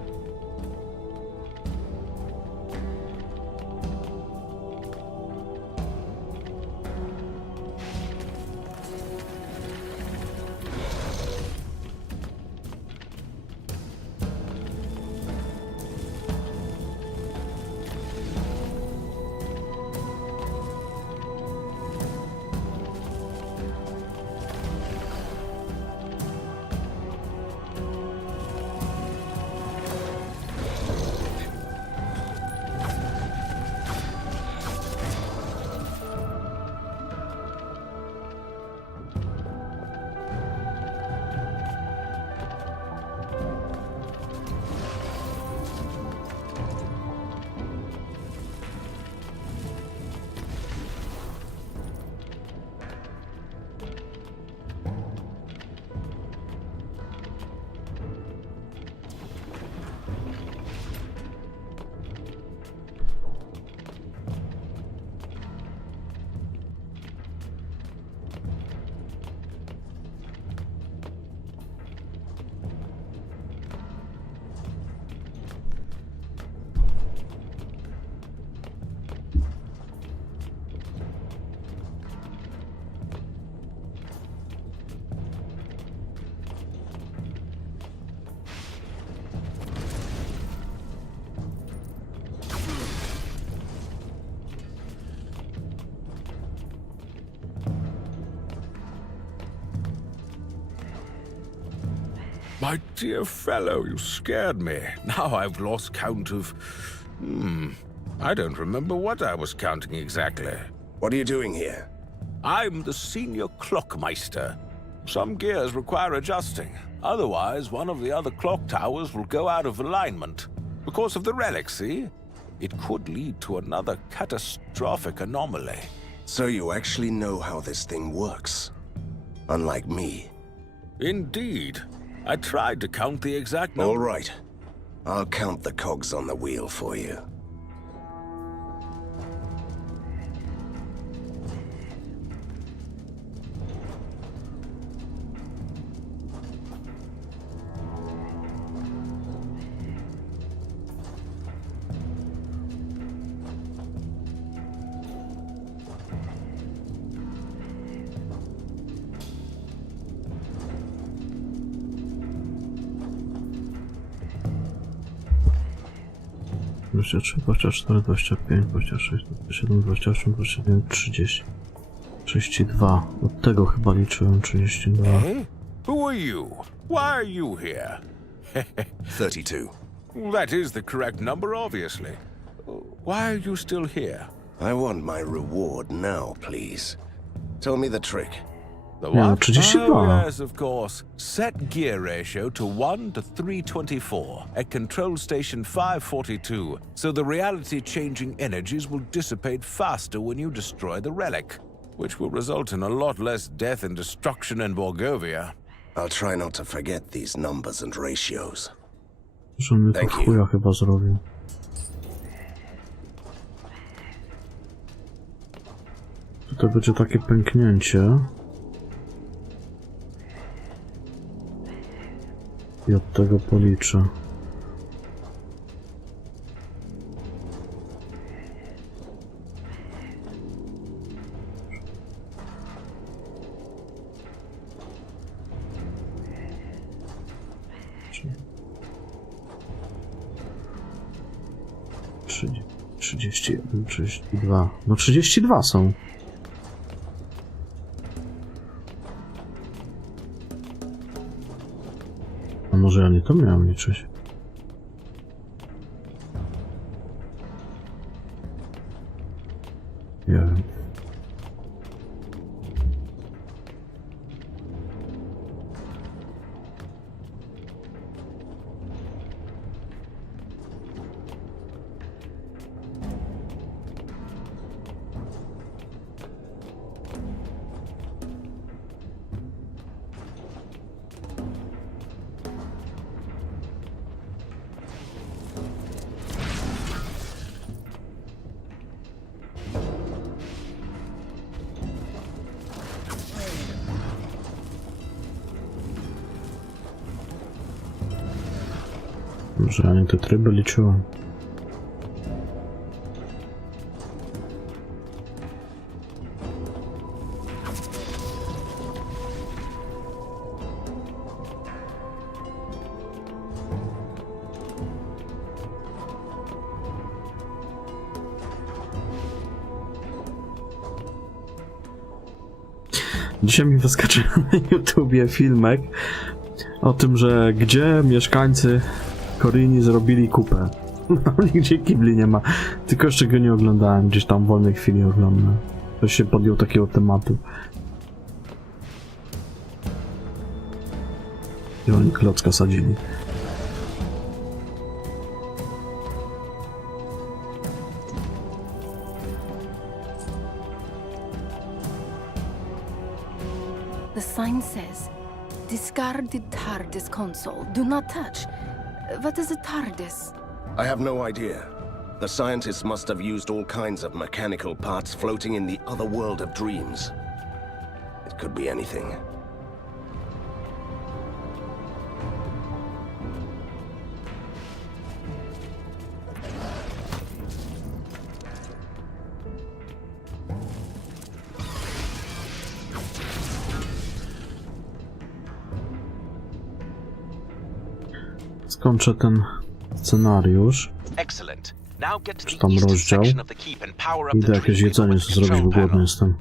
My dear fellow, you scared me. Now I've lost count of... I don't remember what I was counting exactly. What are you doing here? I'm the senior clockmeister. Some gears require adjusting. Otherwise, one of the other clock towers will go out of alignment. Because of the relic, see? It could lead to another catastrophic anomaly. So you actually know how this thing works? Unlike me. Indeed. I tried to count the exact number. All right. I'll count the cogs on the wheel for you. Dwadzieścia 24, 25, 26, 27, 28, 29, 30. 32. Od tego chyba liczyłem 32. Hey? Who are you? Why are you here? 32. That is the correct number, obviously. Why are you still here? I want my reward now, please. Tell me the trick. The Yeah, what? 32. Oh, yes, of course. Set gear ratio to 1 to 324 at control station 542, so the reality-changing energies will dissipate faster when you destroy the relic, which will result in a lot less death and destruction in Borgovia. I'll try not to forget these numbers and ratios. Że mnie to Thank w you. chuja chyba zrobił. Tutaj będzie takie pęknięcie. I od tego policzę. Czyli 31, 32. No 32 są. A może ja nie to miałem liczyć? Nie wiem. Może ja nie te tryby liczyłem. Dzisiaj mi wyskoczył na YouTubie filmek o tym, że gdzie mieszkańcy Koryni zrobili kupę. No, nigdzie kibli nie ma. Tylko jeszcze go nie oglądałem, gdzieś tam w wolnej chwili oglądam. Ktoś się podjął takiego tematu. I oni klocka sadzili. The sign says, discarded TARDIS console. Do not touch. What is a TARDIS? I have no idea. The scientists must have used all kinds of mechanical parts floating in the other world of dreams. It could be anything. Skończę ten scenariusz. Czy tam rozdział. Idę jakieś jedzenie zrobić, bo głodny jestem.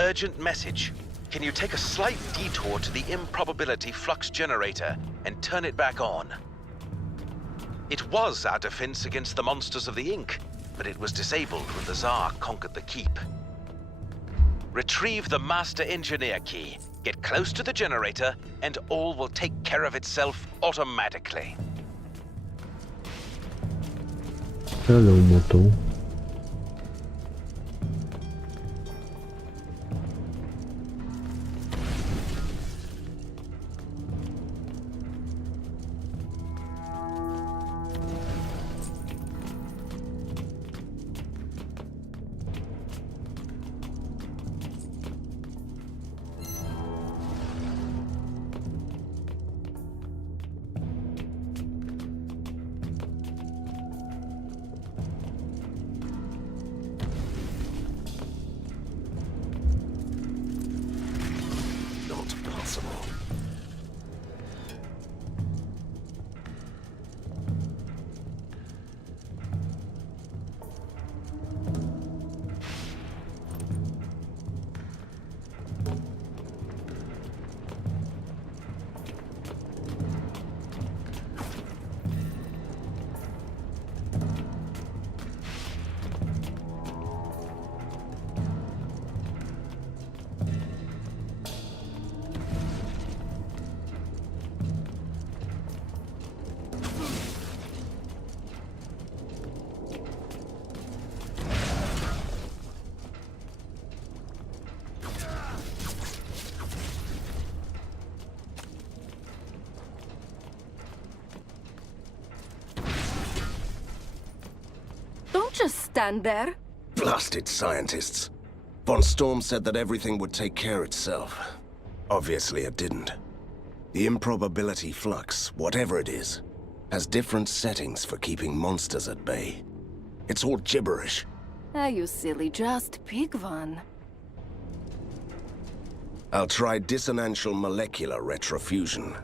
Urgent message. Can you take a slight detour to the improbability flux generator and turn it back on? It was our defense against the monsters of the Ink, but it was disabled when the Tsar conquered the keep. Retrieve the master engineer key, get close to the generator, and all will take care of itself automatically. Hello, Moto. Don't just stand there. Blasted scientists. Von Storm said that everything would take care itself. Obviously it didn't. The improbability flux, whatever it is, has different settings for keeping monsters at bay. It's all gibberish. Ah, you silly, just pick one. I'll try dissonantial molecular retrofusion.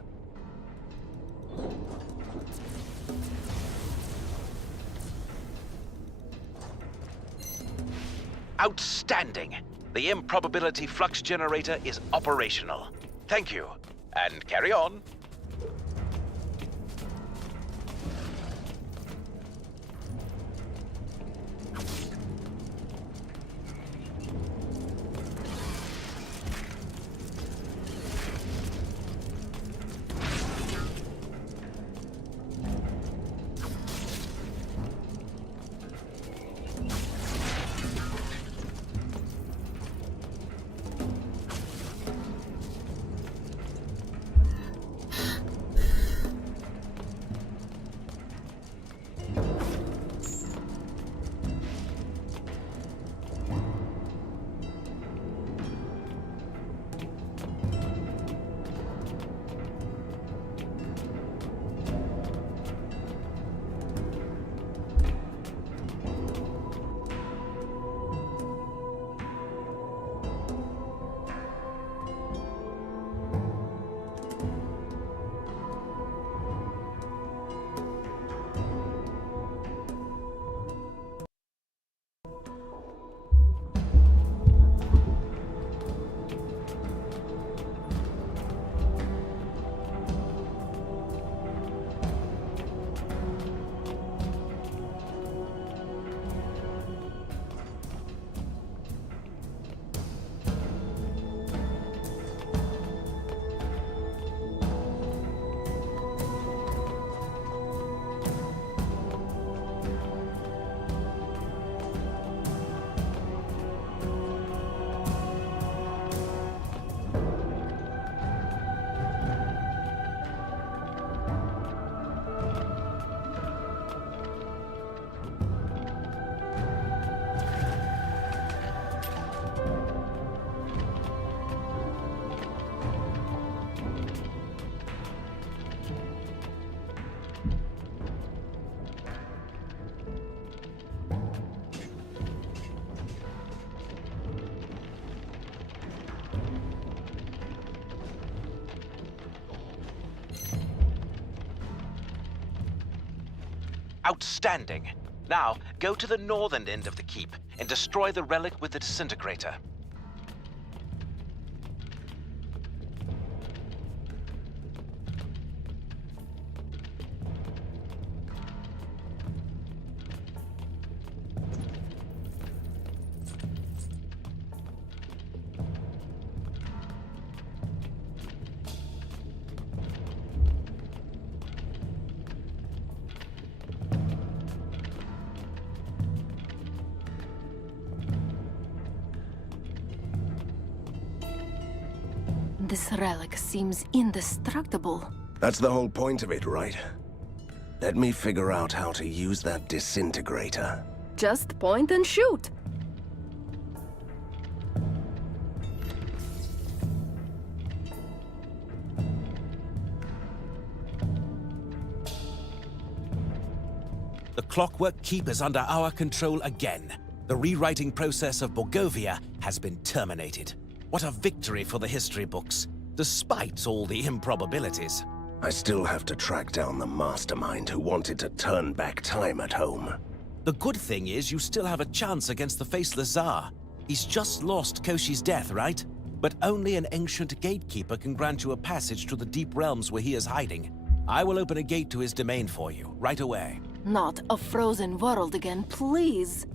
Outstanding! The improbability flux generator is operational. Thank you, and carry on. Outstanding. Now, go to the northern end of the keep and destroy the relic with the disintegrator. This relic seems indestructible. That's the whole point of it, right? Let me figure out how to use that disintegrator. Just point and shoot. The Clockwork Keep is under our control again. The rewriting process of Borgovia has been terminated. What a victory for the history books, despite all the improbabilities. I still have to track down the mastermind who wanted to turn back time at home. The good thing is you still have a chance against the Faceless Tsar. He's just lost Koshi's death, right? But only an ancient gatekeeper can grant you a passage to the deep realms where he is hiding. I will open a gate to his domain for you, right away. Not a frozen world again, please.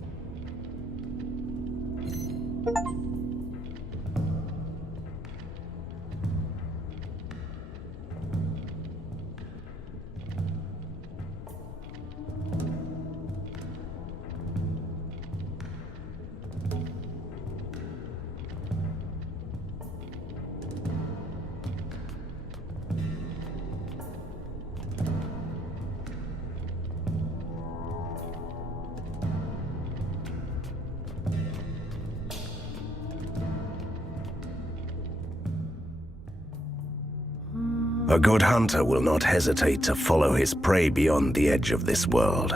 A good hunter will not hesitate to follow his prey beyond the edge of this world.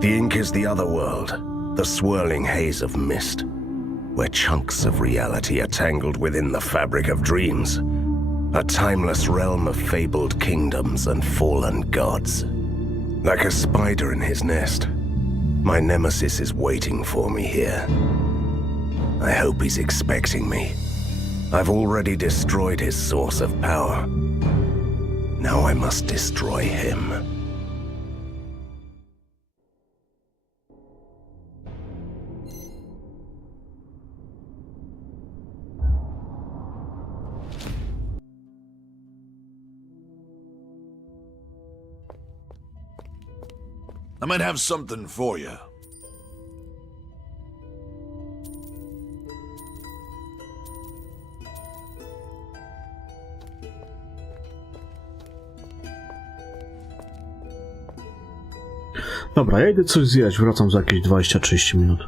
The ink is the other world, the swirling haze of mist, where chunks of reality are tangled within the fabric of dreams. A timeless realm of fabled kingdoms and fallen gods. Like a spider in his nest, my nemesis is waiting for me here. I hope he's expecting me. I've already destroyed his source of power. Now I must destroy him. I might have something for you. Dobra, ja idę coś zjeść, wracam za jakieś 20-30 minut.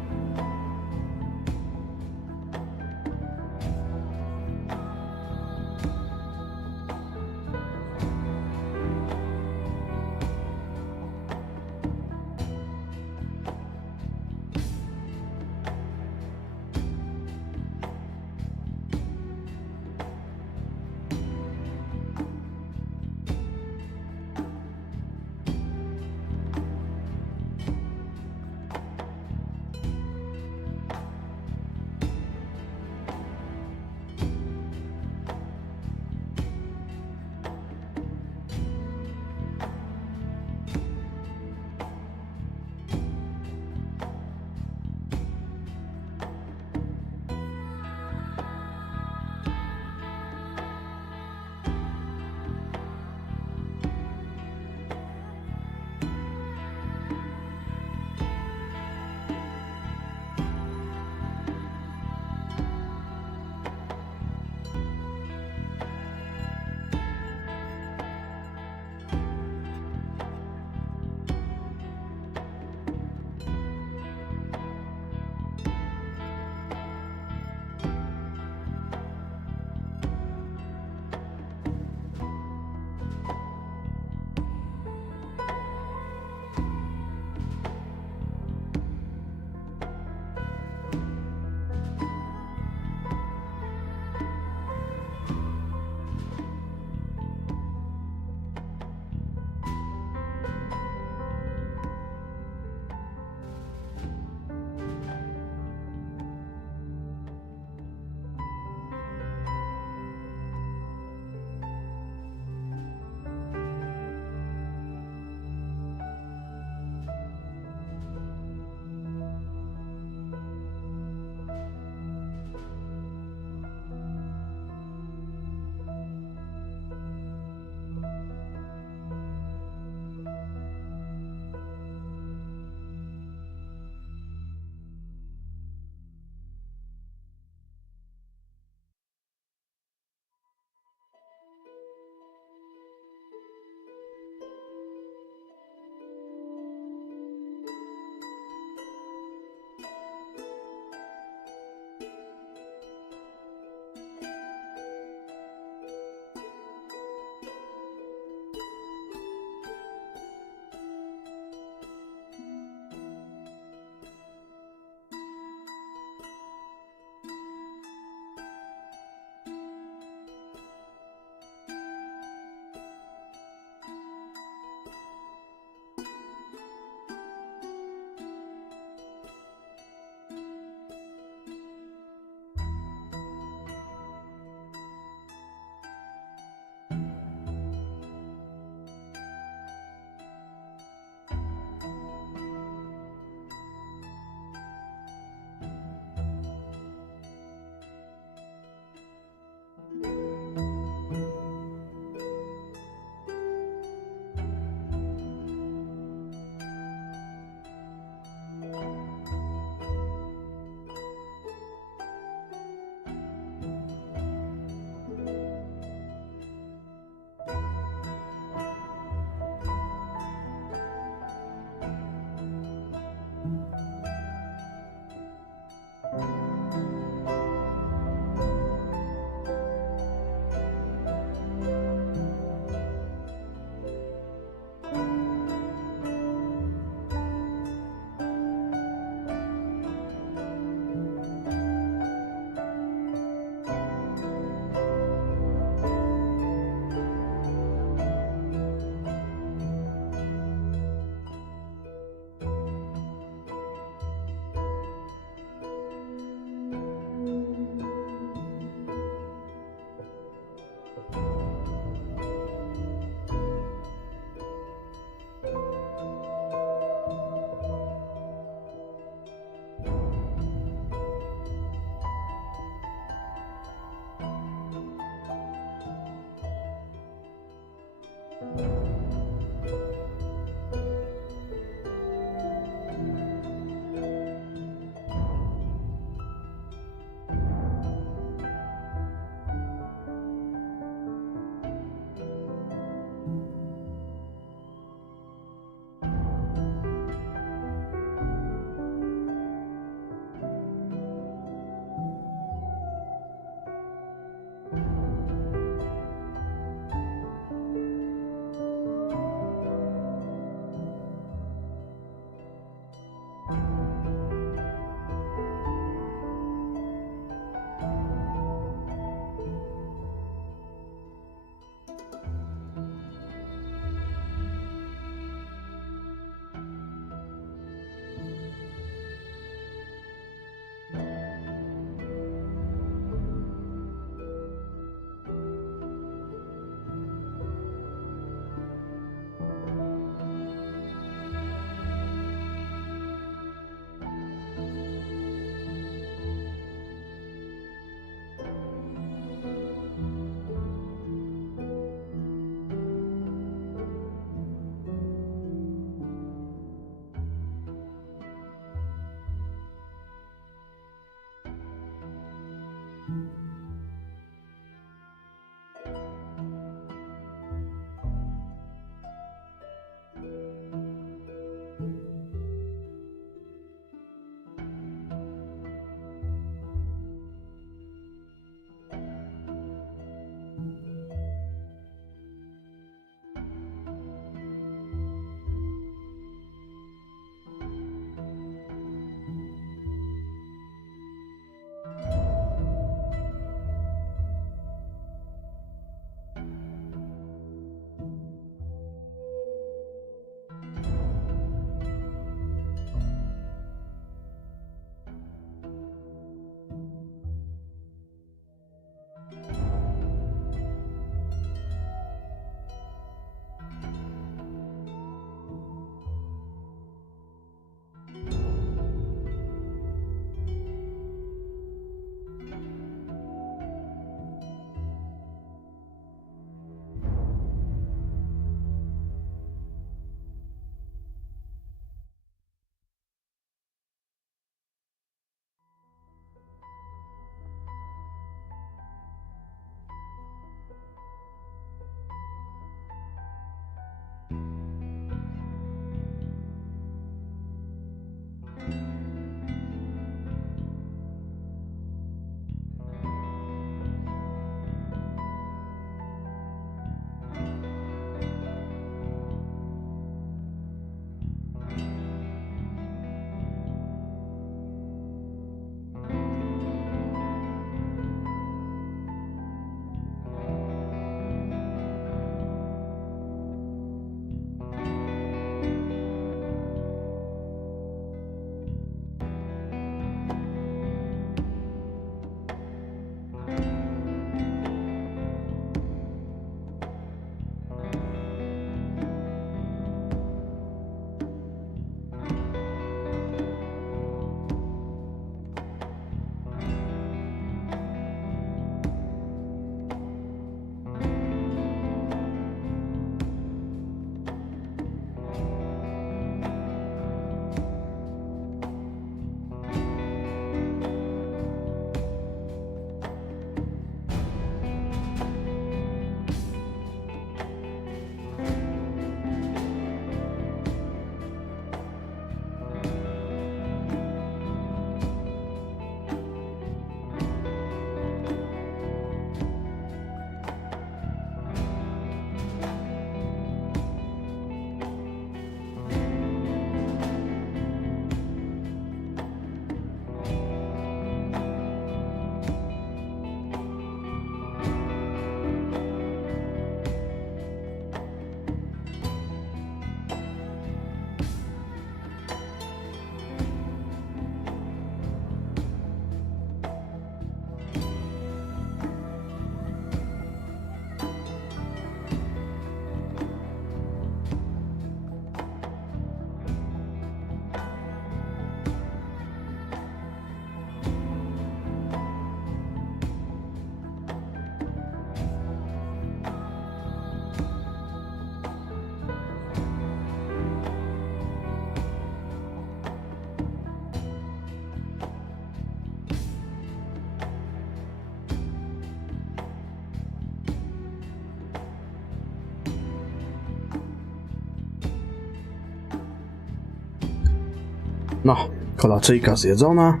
No, kolacyjka zjedzona.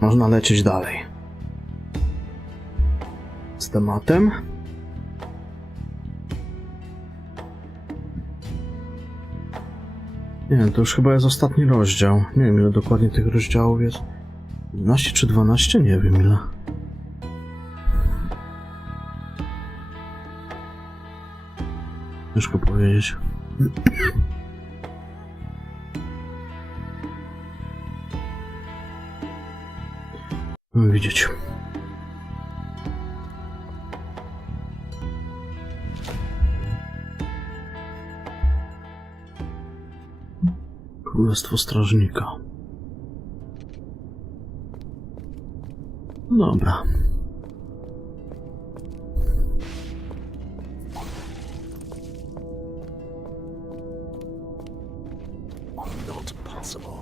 Można lecieć dalej. Z tematem. Nie wiem, to już chyba jest ostatni rozdział. Nie wiem, ile dokładnie tych rozdziałów jest. 11 czy 12? Nie wiem ile. Ciężko powiedzieć. Widzieć. Królestwo Strażnika. Dobra. Not possible.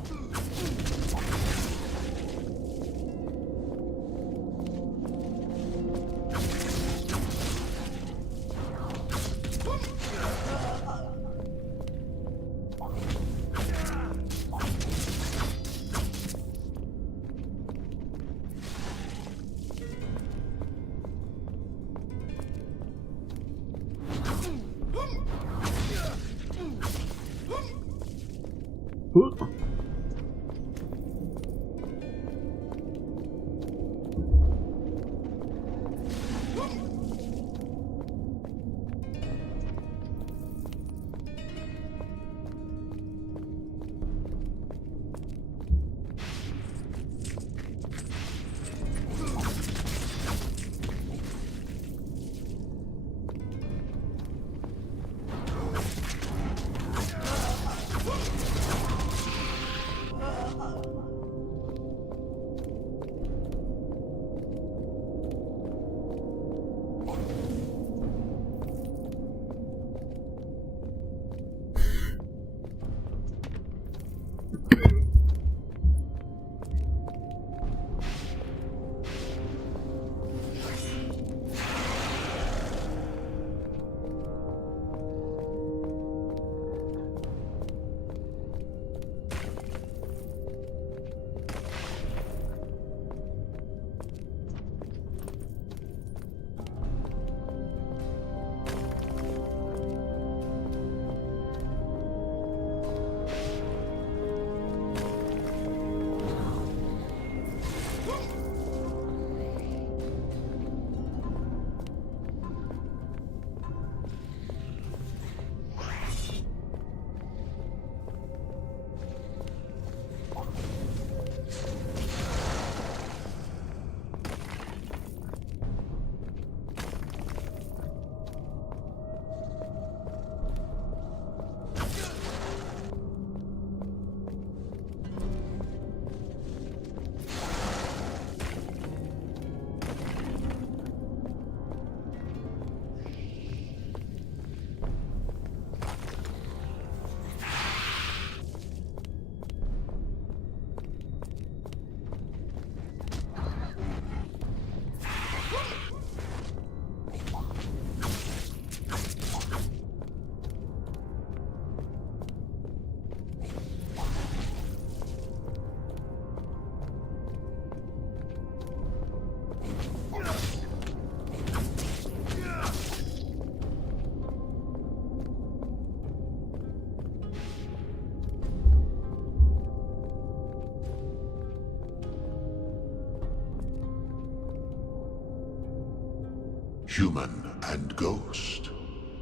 Human and ghost.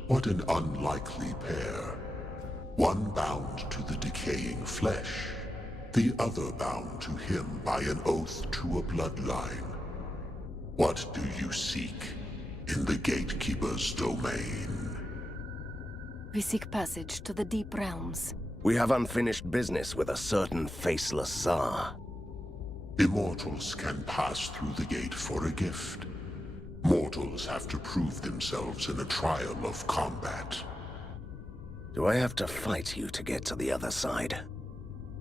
What an unlikely pair. One bound to the decaying flesh, the other bound to him by an oath to a bloodline. What do you seek in the Gatekeeper's domain? We seek passage to the deep realms. We have unfinished business with a certain faceless Tsar. Immortals can pass through the gate for a gift. Mortals have to prove themselves in a trial of combat. Do I have to fight you to get to the other side?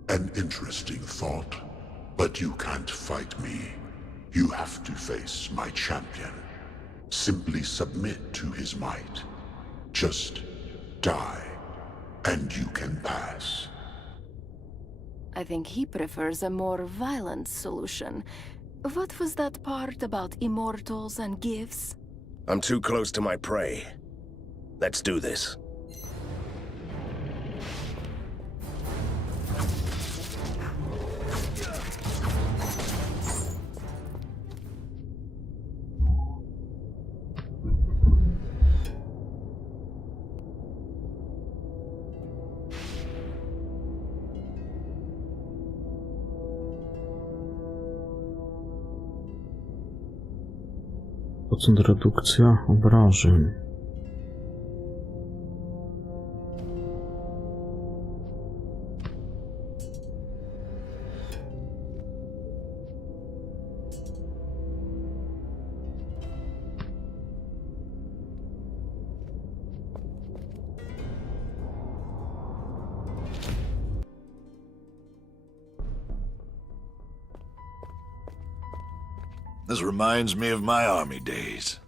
An interesting thought, but you can't fight me. You have to face my champion. Simply submit to his might. Just die, and you can pass. I think he prefers a more violent solution. What was that part about immortals and gifts? I'm too close to my prey. Let's do this. Procent redukcja obrażeń. This reminds me of my army days.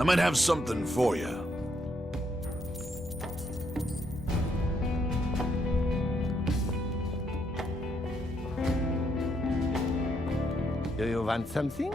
I might have something for you. Do you want something?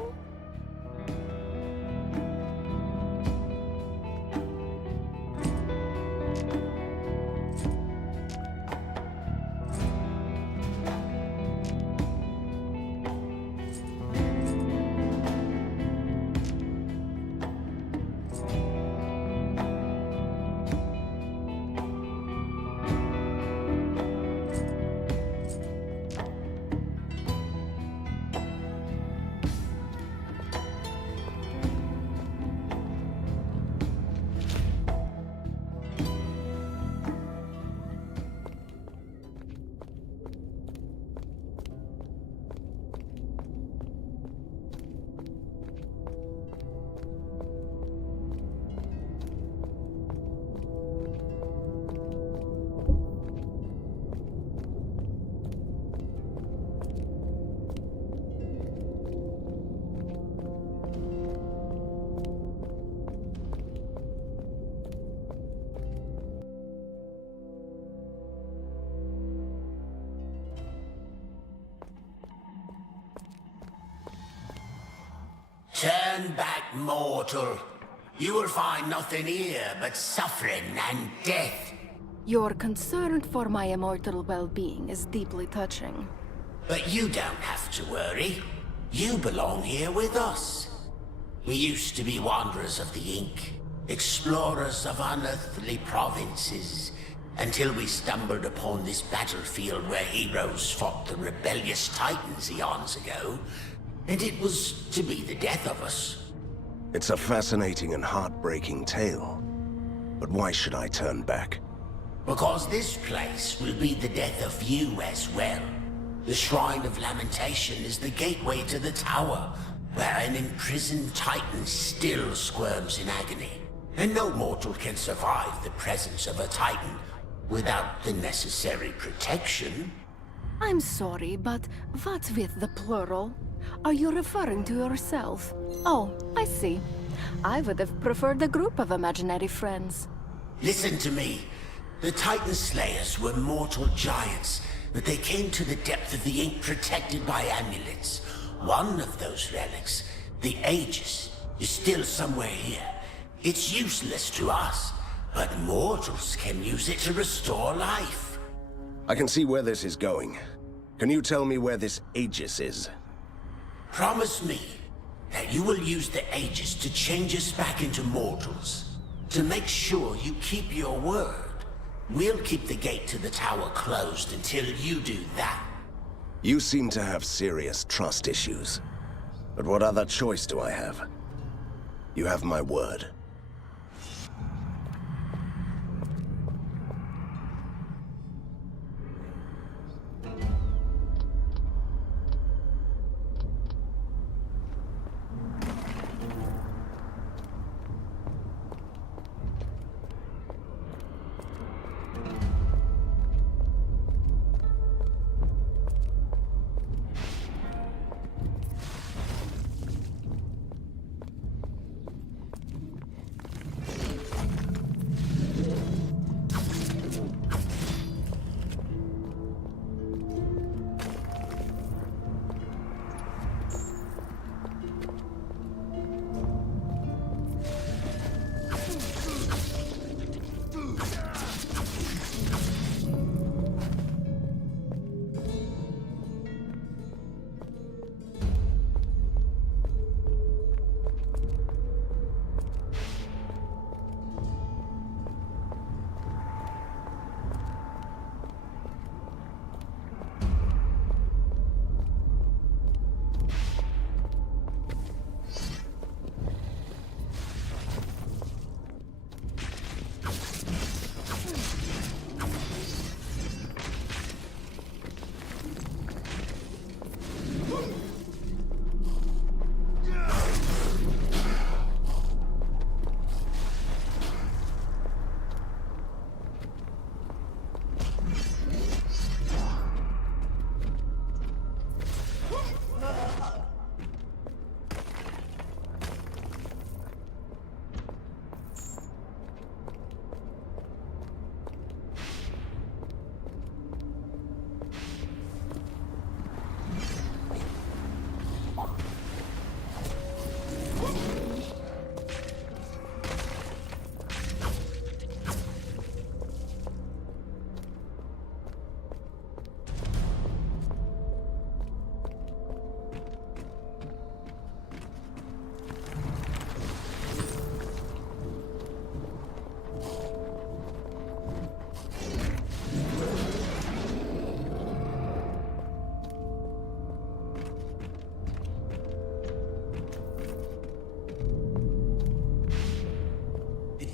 Turn back, mortal. You will find nothing here but suffering and death. Your concern for my immortal well-being is deeply touching. But you don't have to worry. You belong here with us. We used to be wanderers of the Ink, explorers of unearthly provinces, until we stumbled upon this battlefield where heroes fought the rebellious Titans eons ago, and it was to be the death of us. It's a fascinating and heartbreaking tale. But why should I turn back? Because this place will be the death of you as well. The Shrine of Lamentation is the gateway to the tower, where an imprisoned Titan still squirms in agony. And no mortal can survive the presence of a Titan without the necessary protection. I'm sorry, but what with the plural? Are you referring to yourself? Oh, I see. I would have preferred a group of imaginary friends. Listen to me. The Titan Slayers were mortal giants, but they came to the depth of the Ink protected by amulets. One of those relics, the Aegis, is still somewhere here. It's useless to us, but mortals can use it to restore life. I can see where this is going. Can you tell me where this Aegis is? Promise me that you will use the Aegis to change us back into mortals. To make sure you keep your word, we'll keep the gate to the tower closed until you do that. You seem to have serious trust issues. But what other choice do I have? You have my word.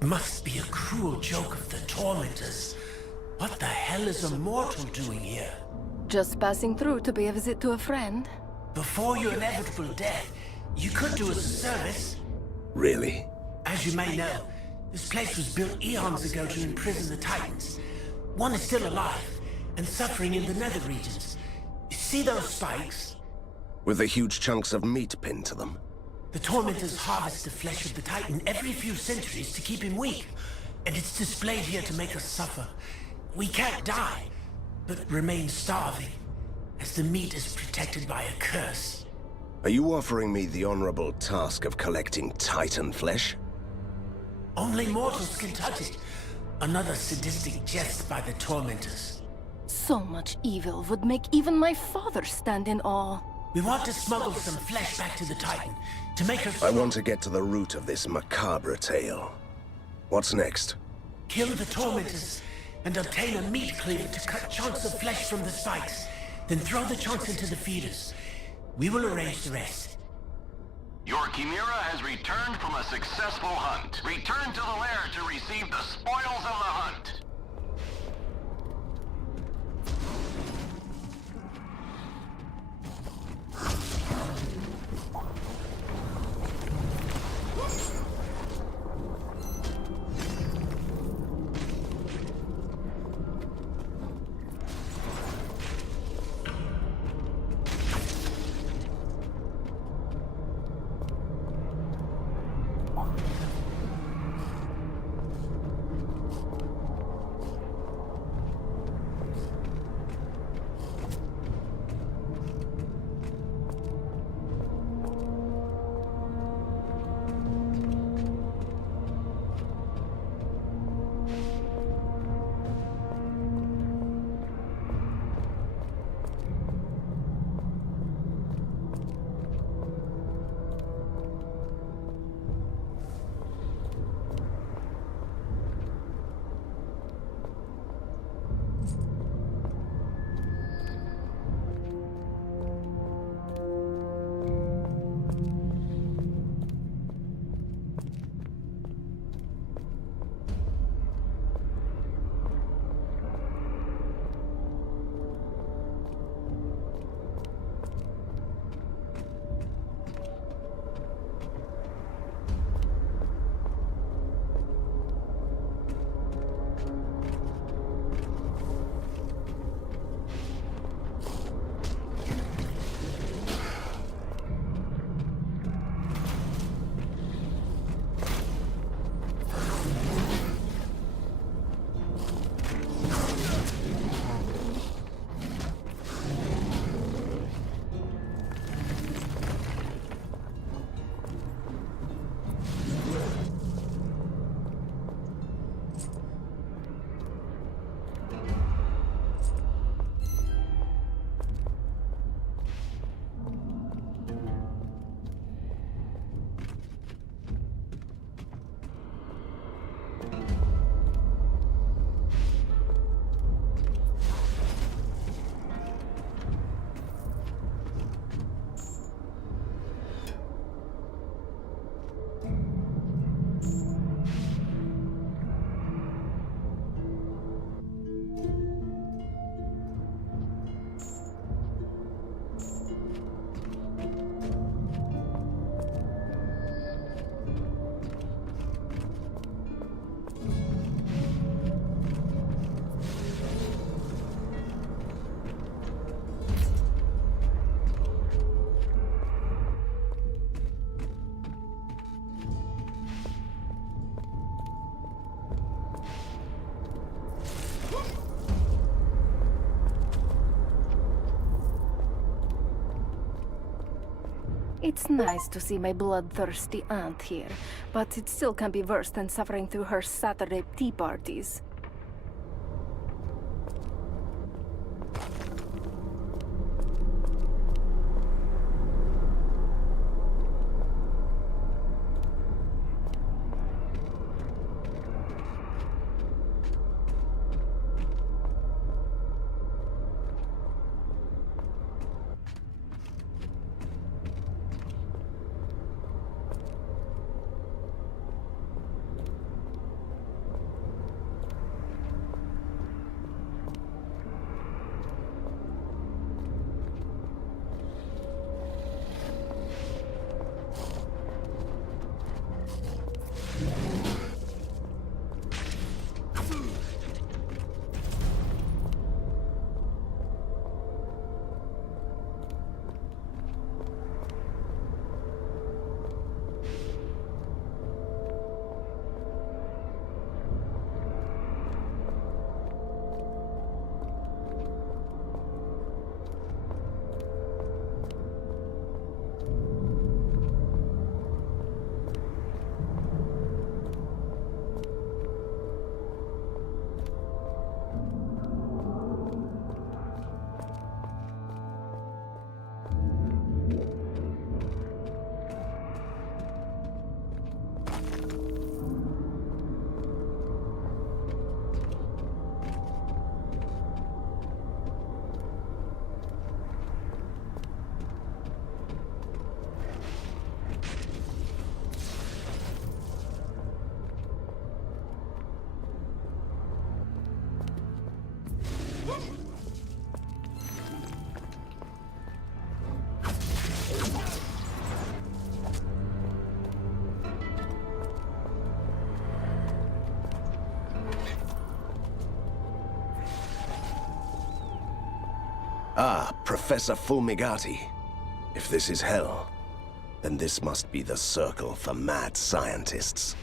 Must be a cruel joke of the tormentors. What the hell is a mortal doing here? Just passing through to pay a visit to a friend. Before your inevitable death, you could do us a service. Really? As you may know, this place was built eons ago to imprison the Titans. One is still alive, and suffering in the nether regions. You see those spikes? With the huge chunks of meat pinned to them? The tormentors harvest the flesh of the Titan every few centuries to keep him weak. And it's displayed here to make us suffer. We can't die, but remain starving, as the meat is protected by a curse. Are you offering me the honorable task of collecting Titan flesh? Only mortals can touch it. Another sadistic jest by the tormentors. So much evil would make even my father stand in awe. We want to smuggle some flesh back to the Titan, to make her... I want to get to the root of this macabre tale. What's next? Kill the tormentors, and obtain a meat cleaver to cut chunks of flesh from the spikes. Then throw the chunks into the feeders. We will arrange the rest. Your Chimera has returned from a successful hunt. Return to the lair to receive the spoils of the hunt. It's nice to see my bloodthirsty aunt here, but it still can be worse than suffering through her Saturday tea parties. Ah, Professor Fulmigati. If this is hell, then this must be the circle for mad scientists.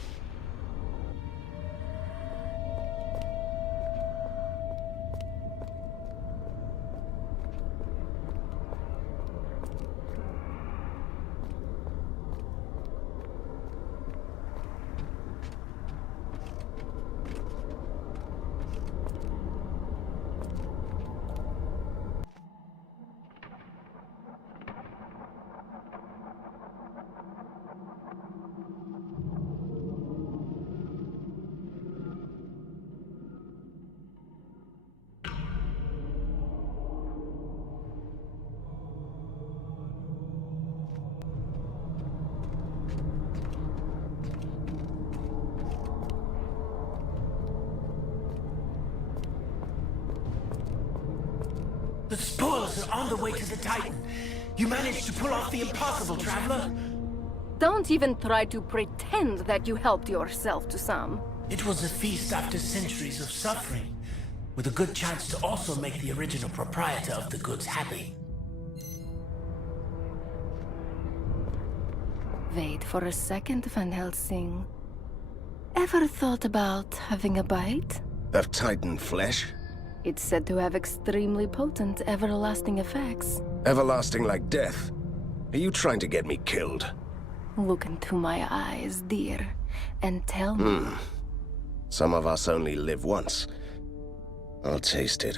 The spoils are on the way to the Titan. You managed to pull off the impossible, traveler. Don't even try to pretend that you helped yourself to some. It was a feast after centuries of suffering, with a good chance to also make the original proprietor of the goods happy. Wait for a second, Van Helsing. Ever thought about having a bite? Of Titan flesh? It's said to have extremely potent, everlasting effects. Everlasting like death? Are you trying to get me killed? Look into my eyes, dear, and tell me. Some of us only live once. I'll taste it.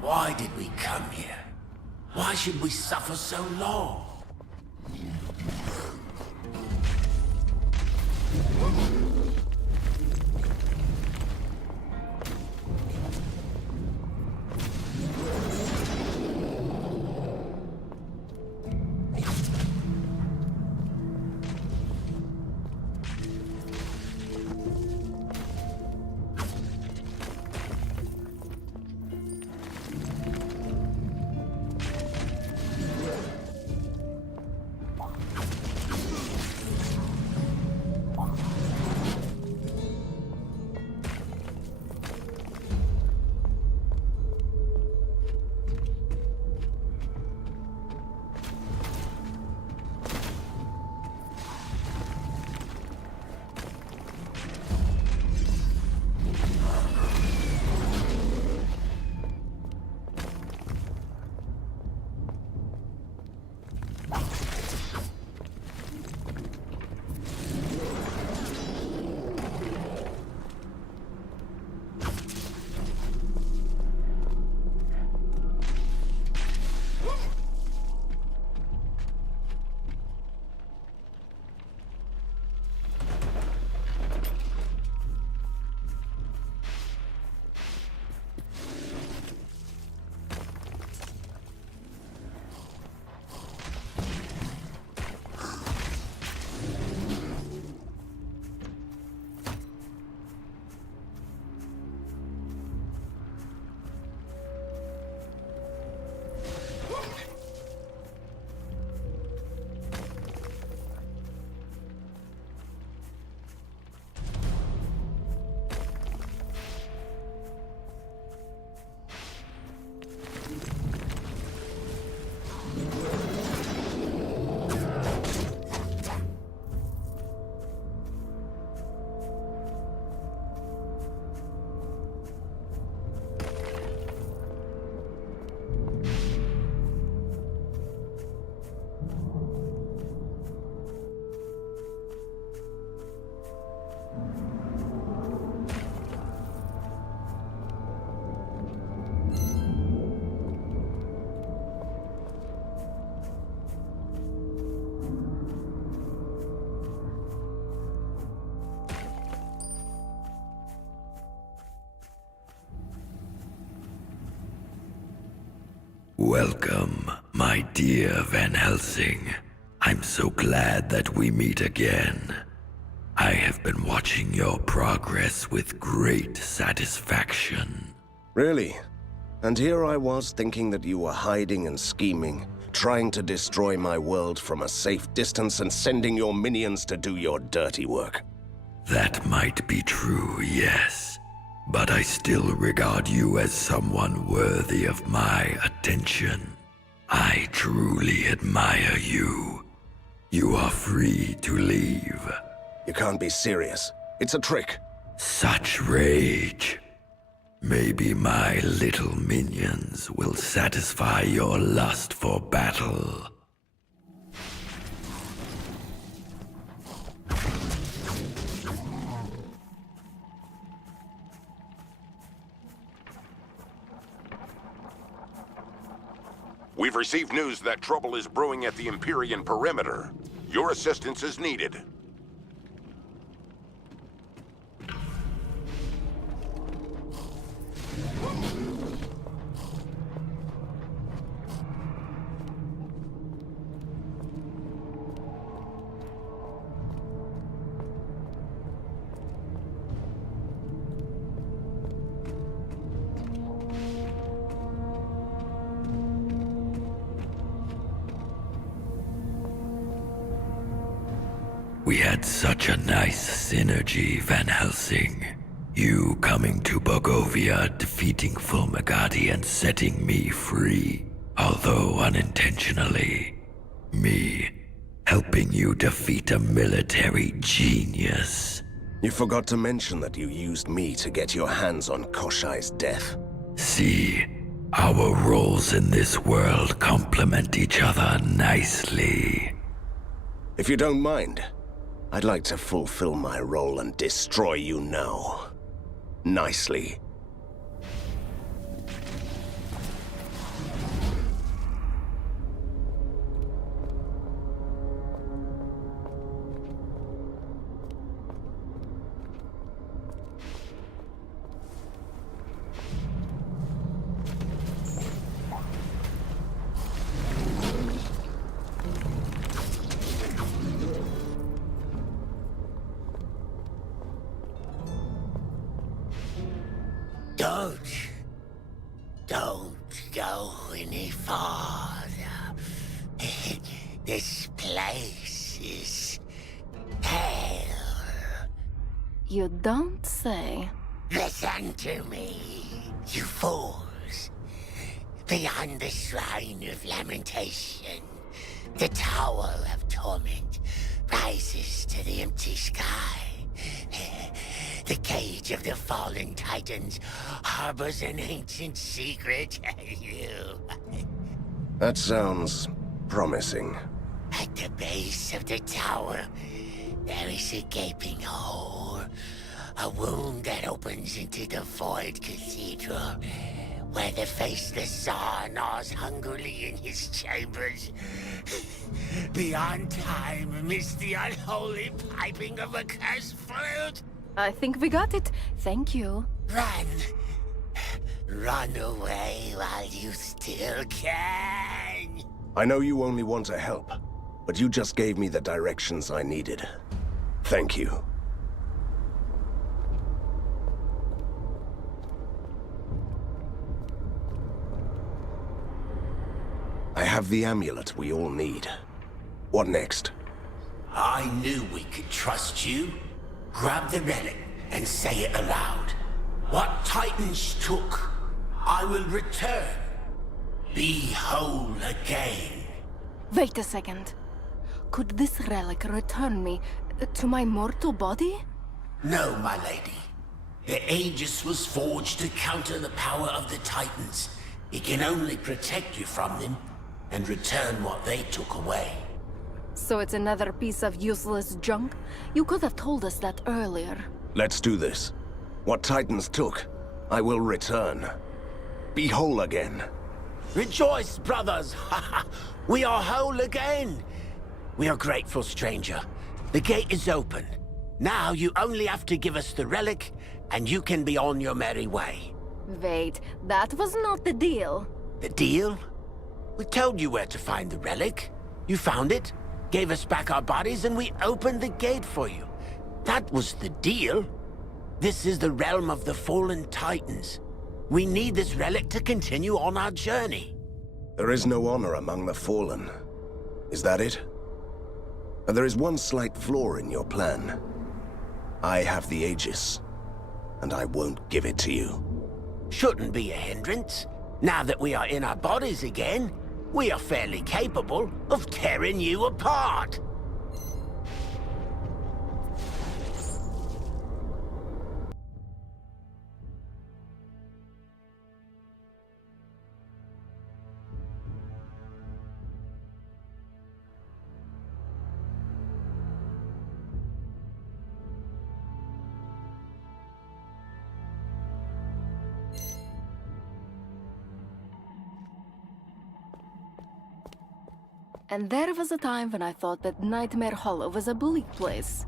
Why did we come here? Why should we suffer so long? Welcome, my dear Van Helsing. I'm so glad that we meet again. I have been watching your progress with great satisfaction. Really? And here I was thinking that you were hiding and scheming, trying to destroy my world from a safe distance and sending your minions to do your dirty work. That might be true, yes. But I still regard you as someone worthy of my attention. I truly admire you. You are free to leave. You can't be serious. It's a trick. Such rage. Maybe my little minions will satisfy your lust for battle. We've received news that trouble is brewing at the Empyrean perimeter. Your assistance is needed. We had such a nice synergy, Van Helsing. You coming to Bogovia, defeating Fulmigati and setting me free, although unintentionally. Me helping you defeat a military genius. You forgot to mention that you used me to get your hands on Koshai's death. See, our roles in this world complement each other nicely. If you don't mind, I'd like to fulfill my role and destroy you now. Nicely. Don't go any farther. This place is hell. You don't say. Listen to me, you fools. Beyond the Shrine of Lamentation, the Tower of Torment rises to the empty sky. The cage of the fallen titans harbors an ancient secret. That sounds promising. At the base of the tower, there is a gaping hole. A wound that opens into the void cathedral, where the faceless Tsar gnaws hungrily in his chambers. Beyond time amidst the unholy piping of a cursed flute. I think we got it. Thank you. Run! Run away while you still can! I know you only want to help, but you just gave me the directions I needed. Thank you. I have the amulet we all need. What next? I knew we could trust you. Grab the relic and say it aloud. What Titans took, I will return. Be whole again. Wait a second. Could this relic return me to my mortal body? No, my lady. The Aegis was forged to counter the power of the Titans. It can only protect you from them and return what they took away. So it's another piece of useless junk? You could have told us that earlier. Let's do this. What Titans took, I will return. Be whole again. Rejoice, brothers! We are whole again! We are grateful, stranger. The gate is open. Now you only have to give us the relic, and you can be on your merry way. Wait, that was not the deal. The deal? We told you where to find the relic. You found it, gave us back our bodies, and we opened the gate for you. That was the deal. This is the realm of the fallen titans. We need this relic to continue on our journey. There is no honor among the fallen. Is that it? There is one slight flaw in your plan. I have the Aegis, and I won't give it to you. Shouldn't be a hindrance. Now that we are in our bodies again, we are fairly capable of tearing you apart. And there was a time when I thought that Nightmare Hollow was a bleak place.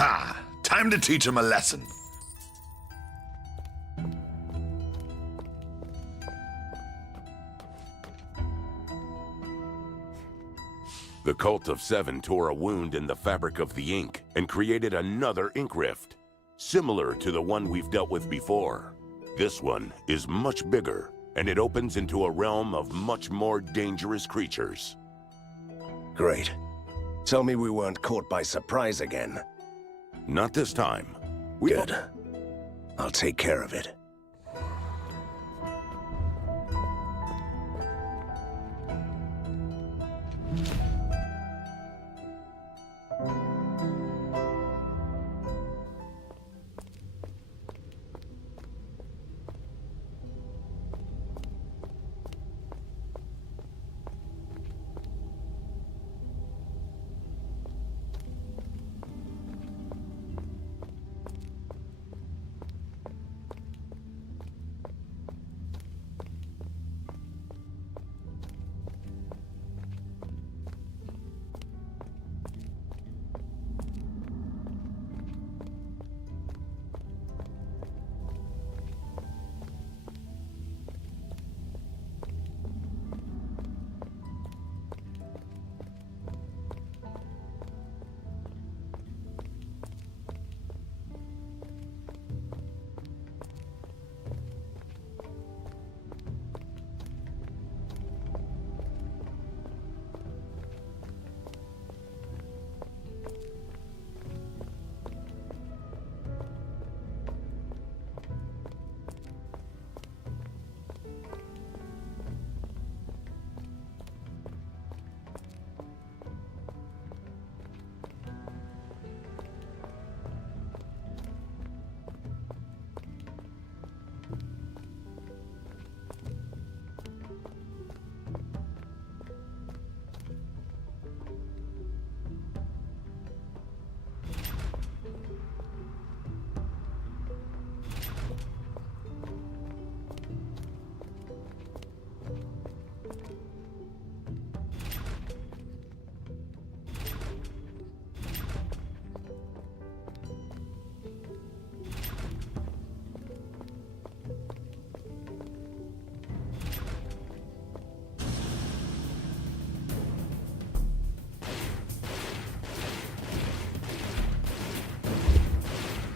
Ah, time to teach him a lesson. The Cult of Seven tore a wound in the fabric of the ink and created another ink rift, similar to the one we've dealt with before. This one is much bigger, and it opens into a realm of much more dangerous creatures. Great. Tell me we weren't caught by surprise again. Not this time. Good. I'll take care of it.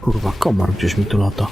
Kurwa, komar gdzieś mi tu lata.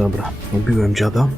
Dobra, ubiłem dziada.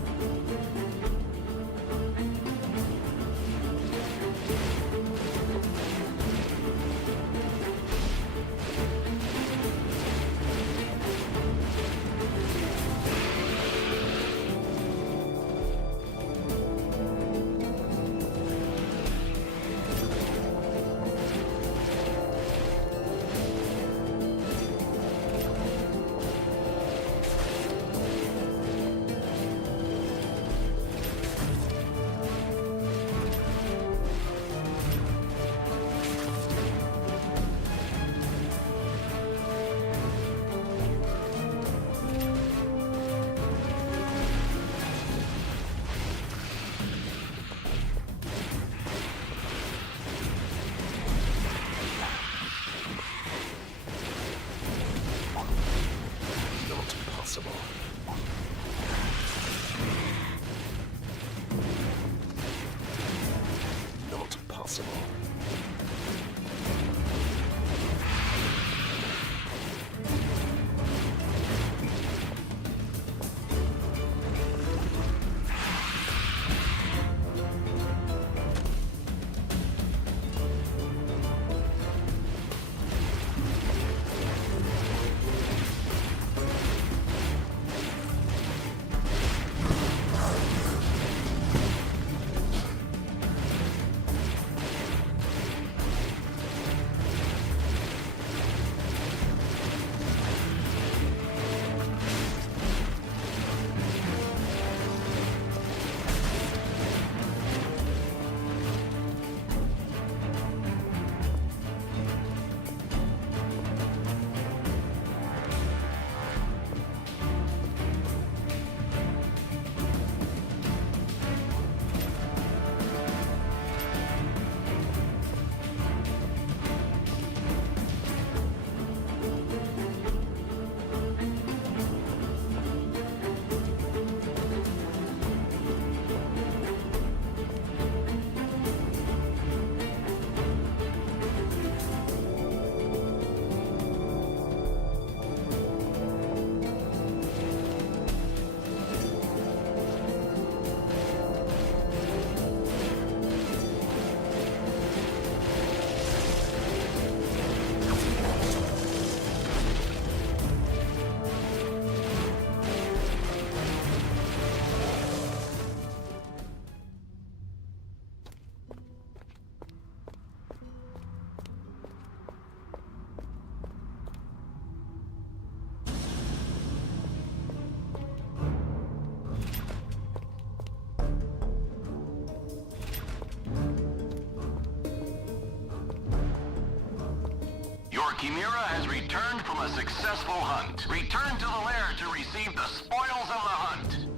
Your Chimera has returned from a successful hunt. Return to the lair to receive the spoils of the hunt.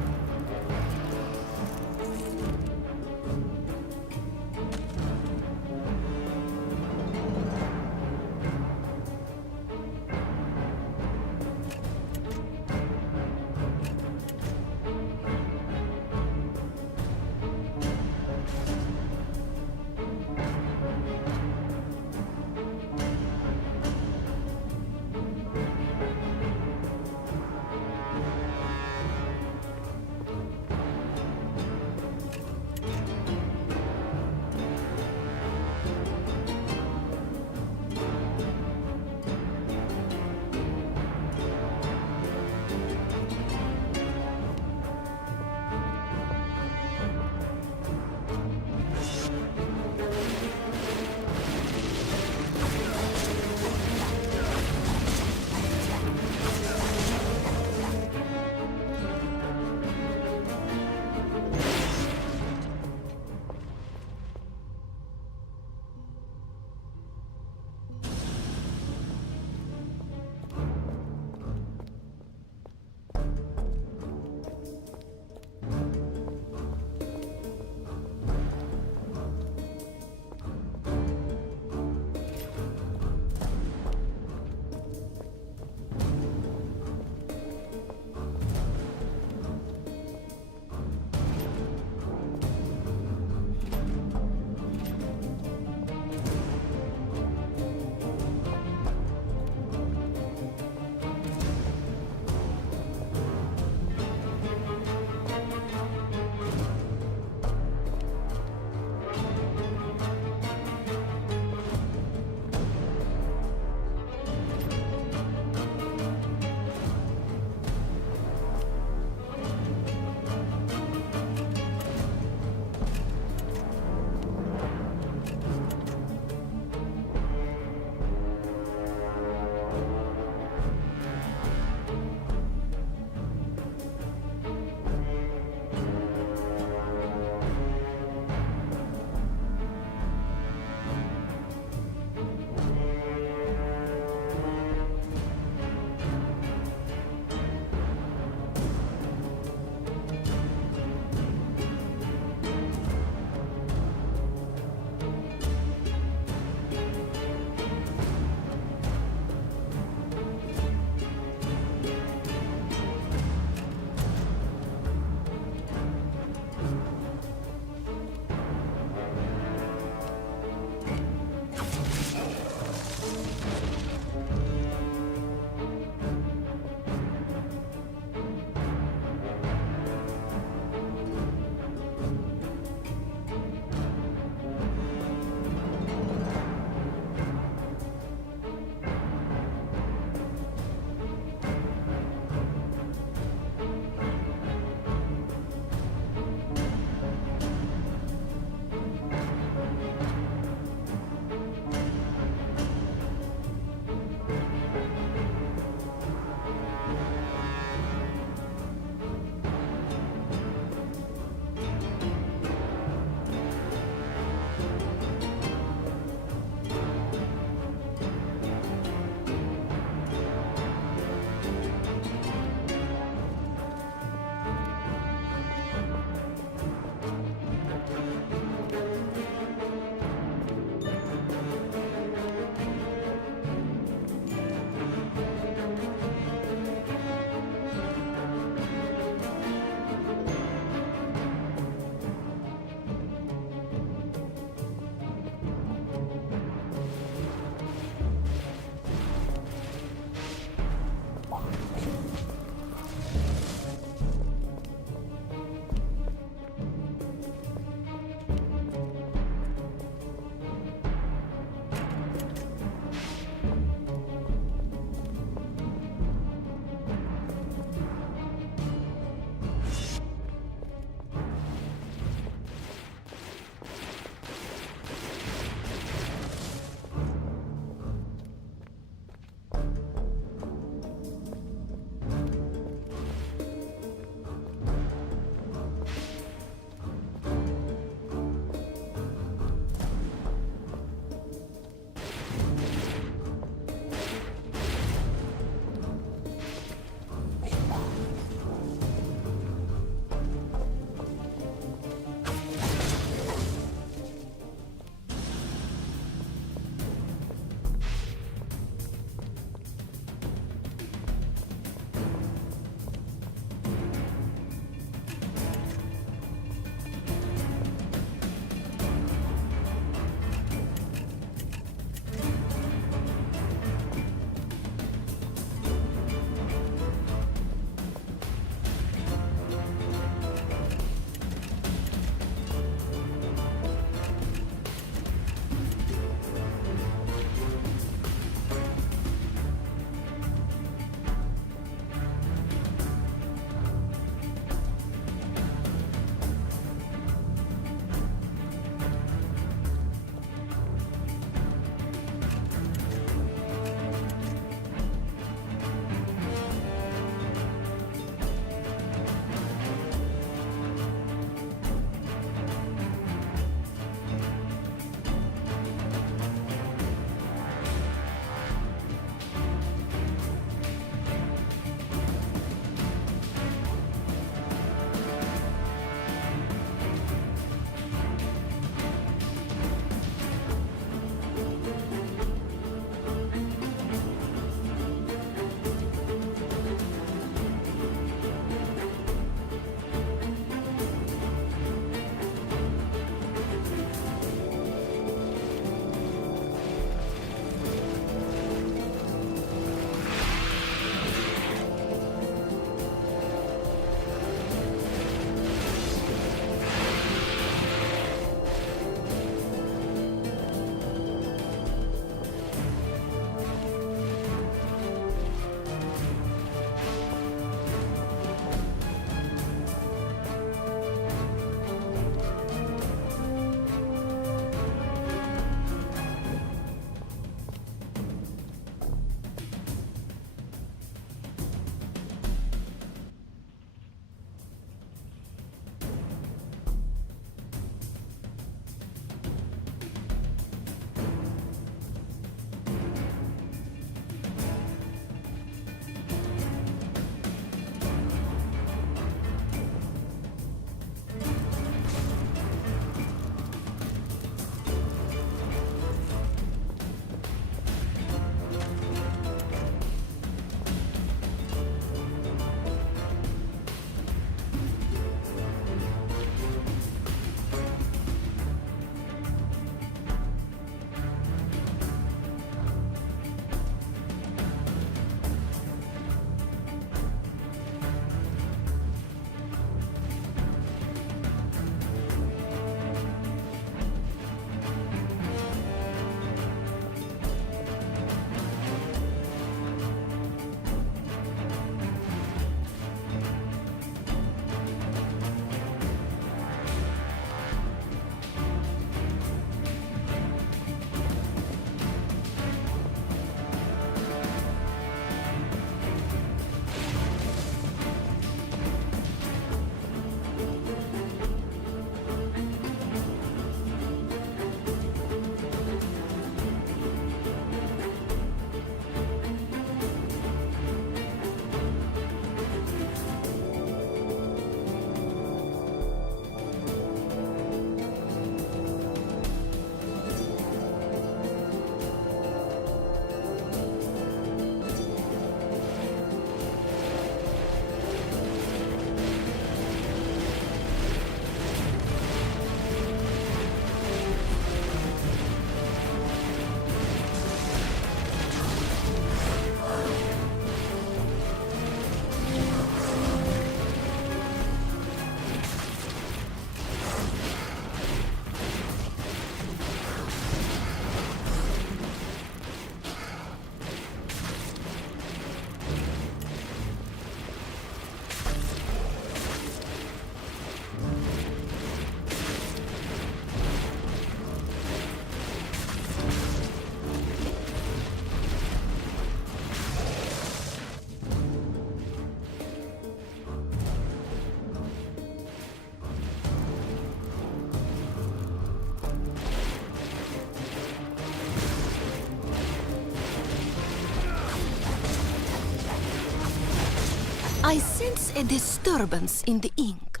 Sense a disturbance in the ink.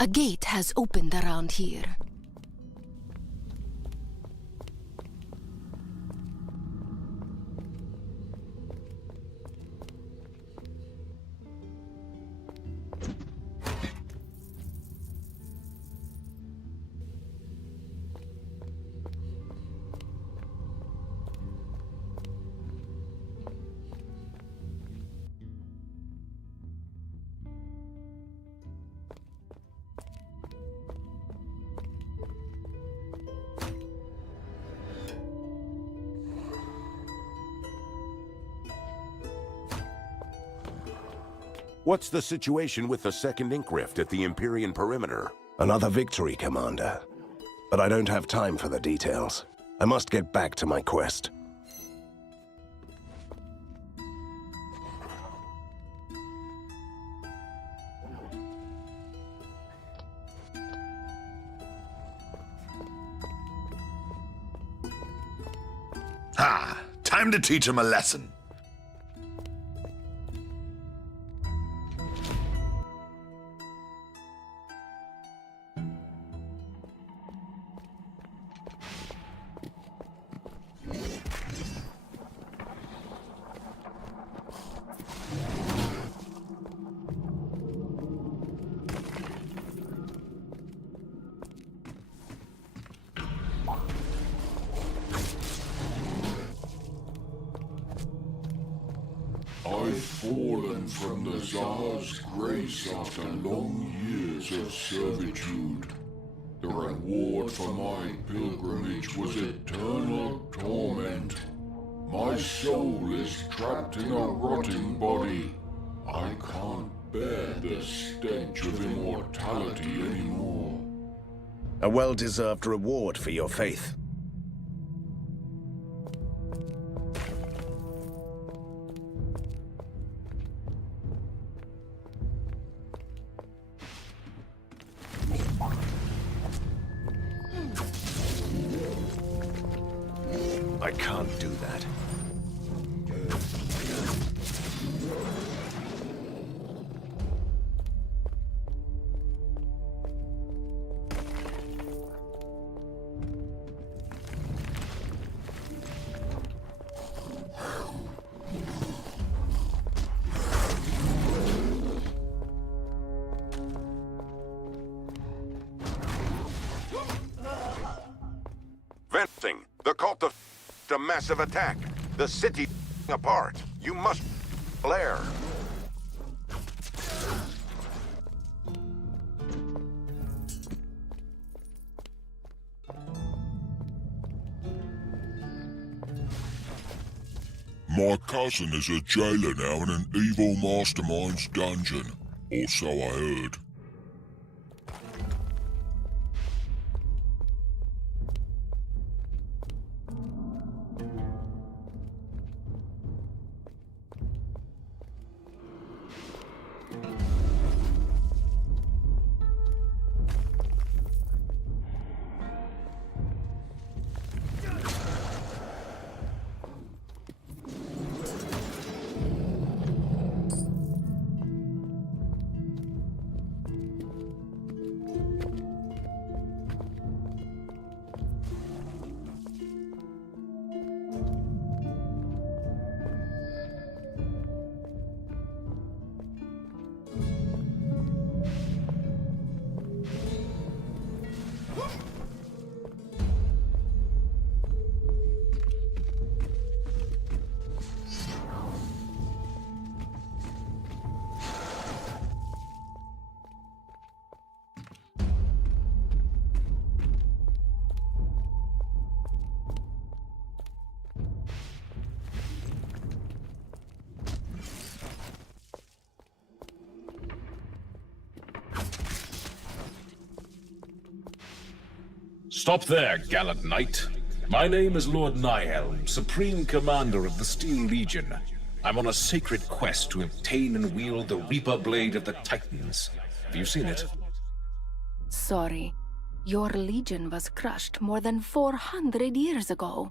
A gate has opened around here. What's the situation with the second ink rift at the Empyrean perimeter? Another victory, Commander. But I don't have time for the details. I must get back to my quest. Ha! Time to teach him a lesson. I've fallen from the Tsar's grace after long years of servitude. The reward for my pilgrimage was eternal torment. My soul is trapped in a rotting body. I can't bear the stench of immortality anymore. A well-deserved reward for your faith. I can't do that. Fencing! The cult of a massive attack. The city apart. You must flare. My cousin is a jailer now in an evil mastermind's dungeon. Or so I heard. Stop there, gallant knight. My name is Lord Nihelm, Supreme Commander of the Steel Legion. I'm on a sacred quest to obtain and wield the Reaper Blade of the Titans. Have you seen it? Sorry. Your legion was crushed more than 400 years ago.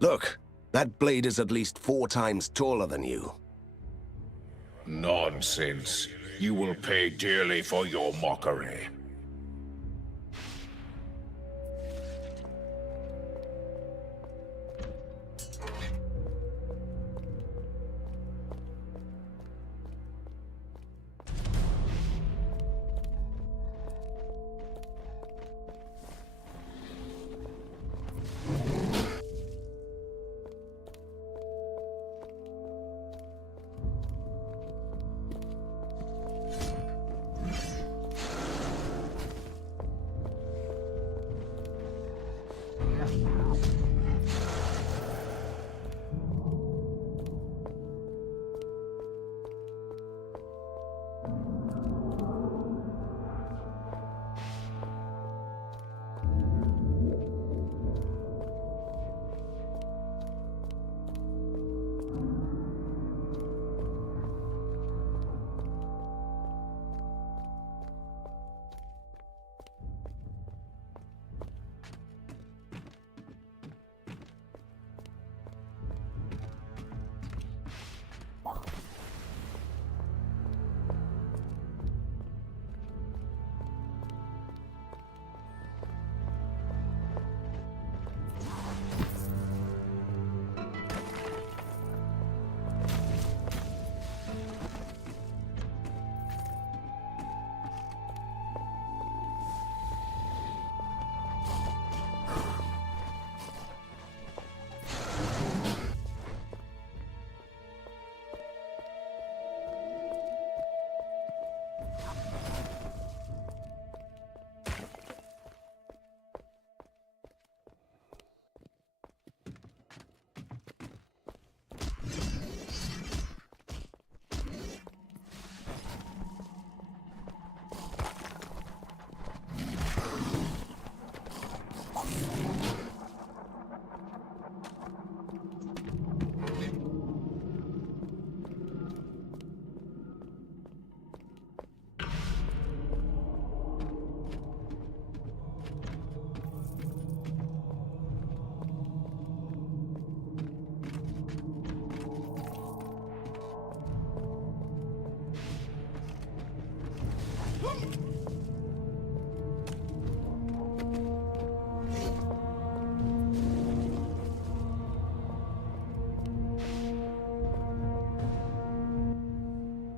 Look, that blade is at least 4 times taller than you. Nonsense. You will pay dearly for your mockery.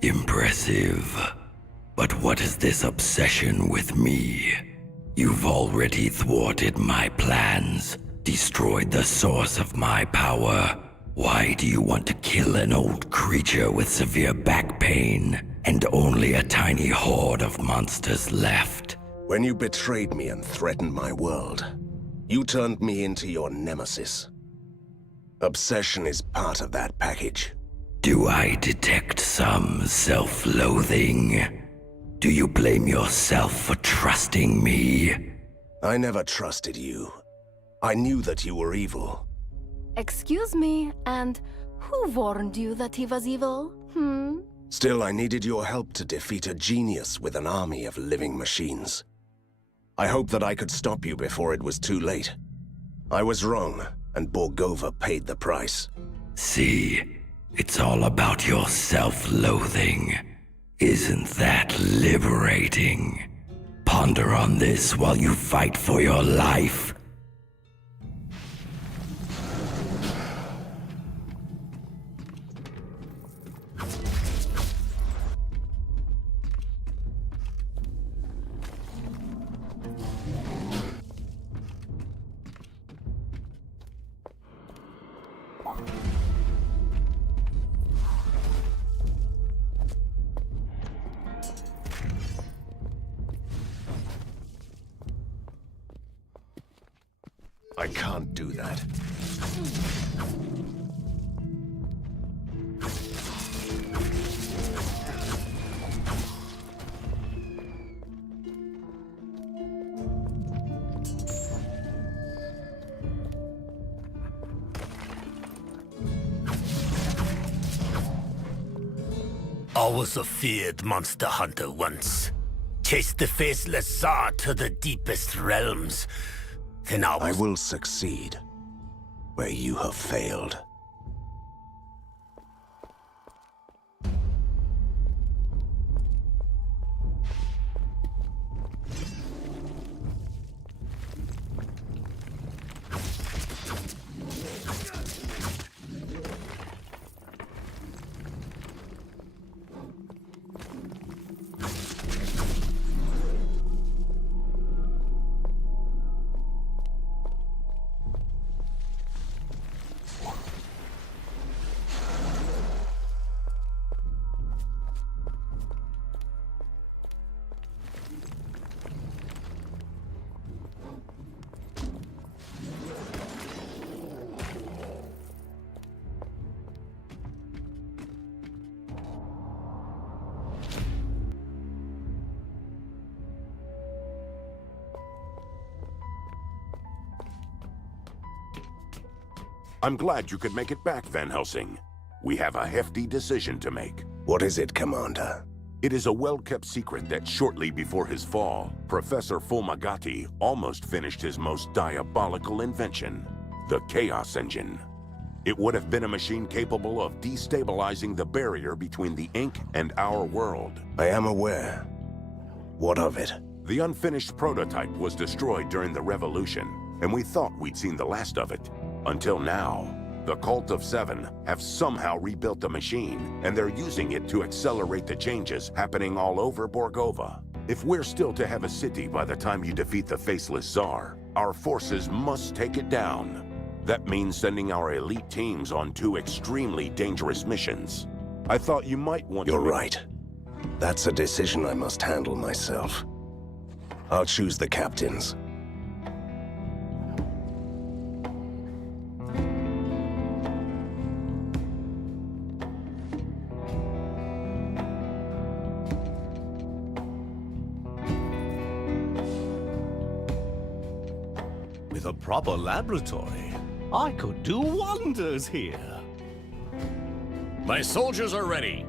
Impressive. But what is this obsession with me? You've already thwarted my plans, destroyed the source of my power. Why do you want to kill an old creature with severe back pain, and only a tiny horde of monsters left? When you betrayed me and threatened my world, you turned me into your nemesis. Obsession is part of that package. Do I detect some self-loathing? Do you blame yourself for trusting me? I never trusted you. I knew that you were evil. Excuse me, and who warned you that he was evil? Still, I needed your help to defeat a genius with an army of living machines. I hoped that I could stop you before it was too late. I was wrong, and Borgova paid the price. See, it's all about your self-loathing. Isn't that liberating? Ponder on this while you fight for your life. I can't do that. I was a feared monster hunter once. Chased the faceless Tsar to the deepest realms. Then I will succeed where you have failed. I'm glad you could make it back, Van Helsing. We have a hefty decision to make. What is it, Commander? It is a well-kept secret that shortly before his fall, Professor Fulmagati almost finished his most diabolical invention, the Chaos Engine. It would have been a machine capable of destabilizing the barrier between the Ink and our world. I am aware. What of it? The unfinished prototype was destroyed during the Revolution, and we thought we'd seen the last of it. Until now, the Cult of Seven have somehow rebuilt the machine, and they're using it to accelerate the changes happening all over Borgova. If we're still to have a city by the time you defeat the Faceless Tsar, our forces must take it down. That means sending our elite teams on 2 extremely dangerous missions. I thought you might want to... You're right. That's a decision I must handle myself. I'll choose the captains. With a proper laboratory, I could do wonders here. My soldiers are ready.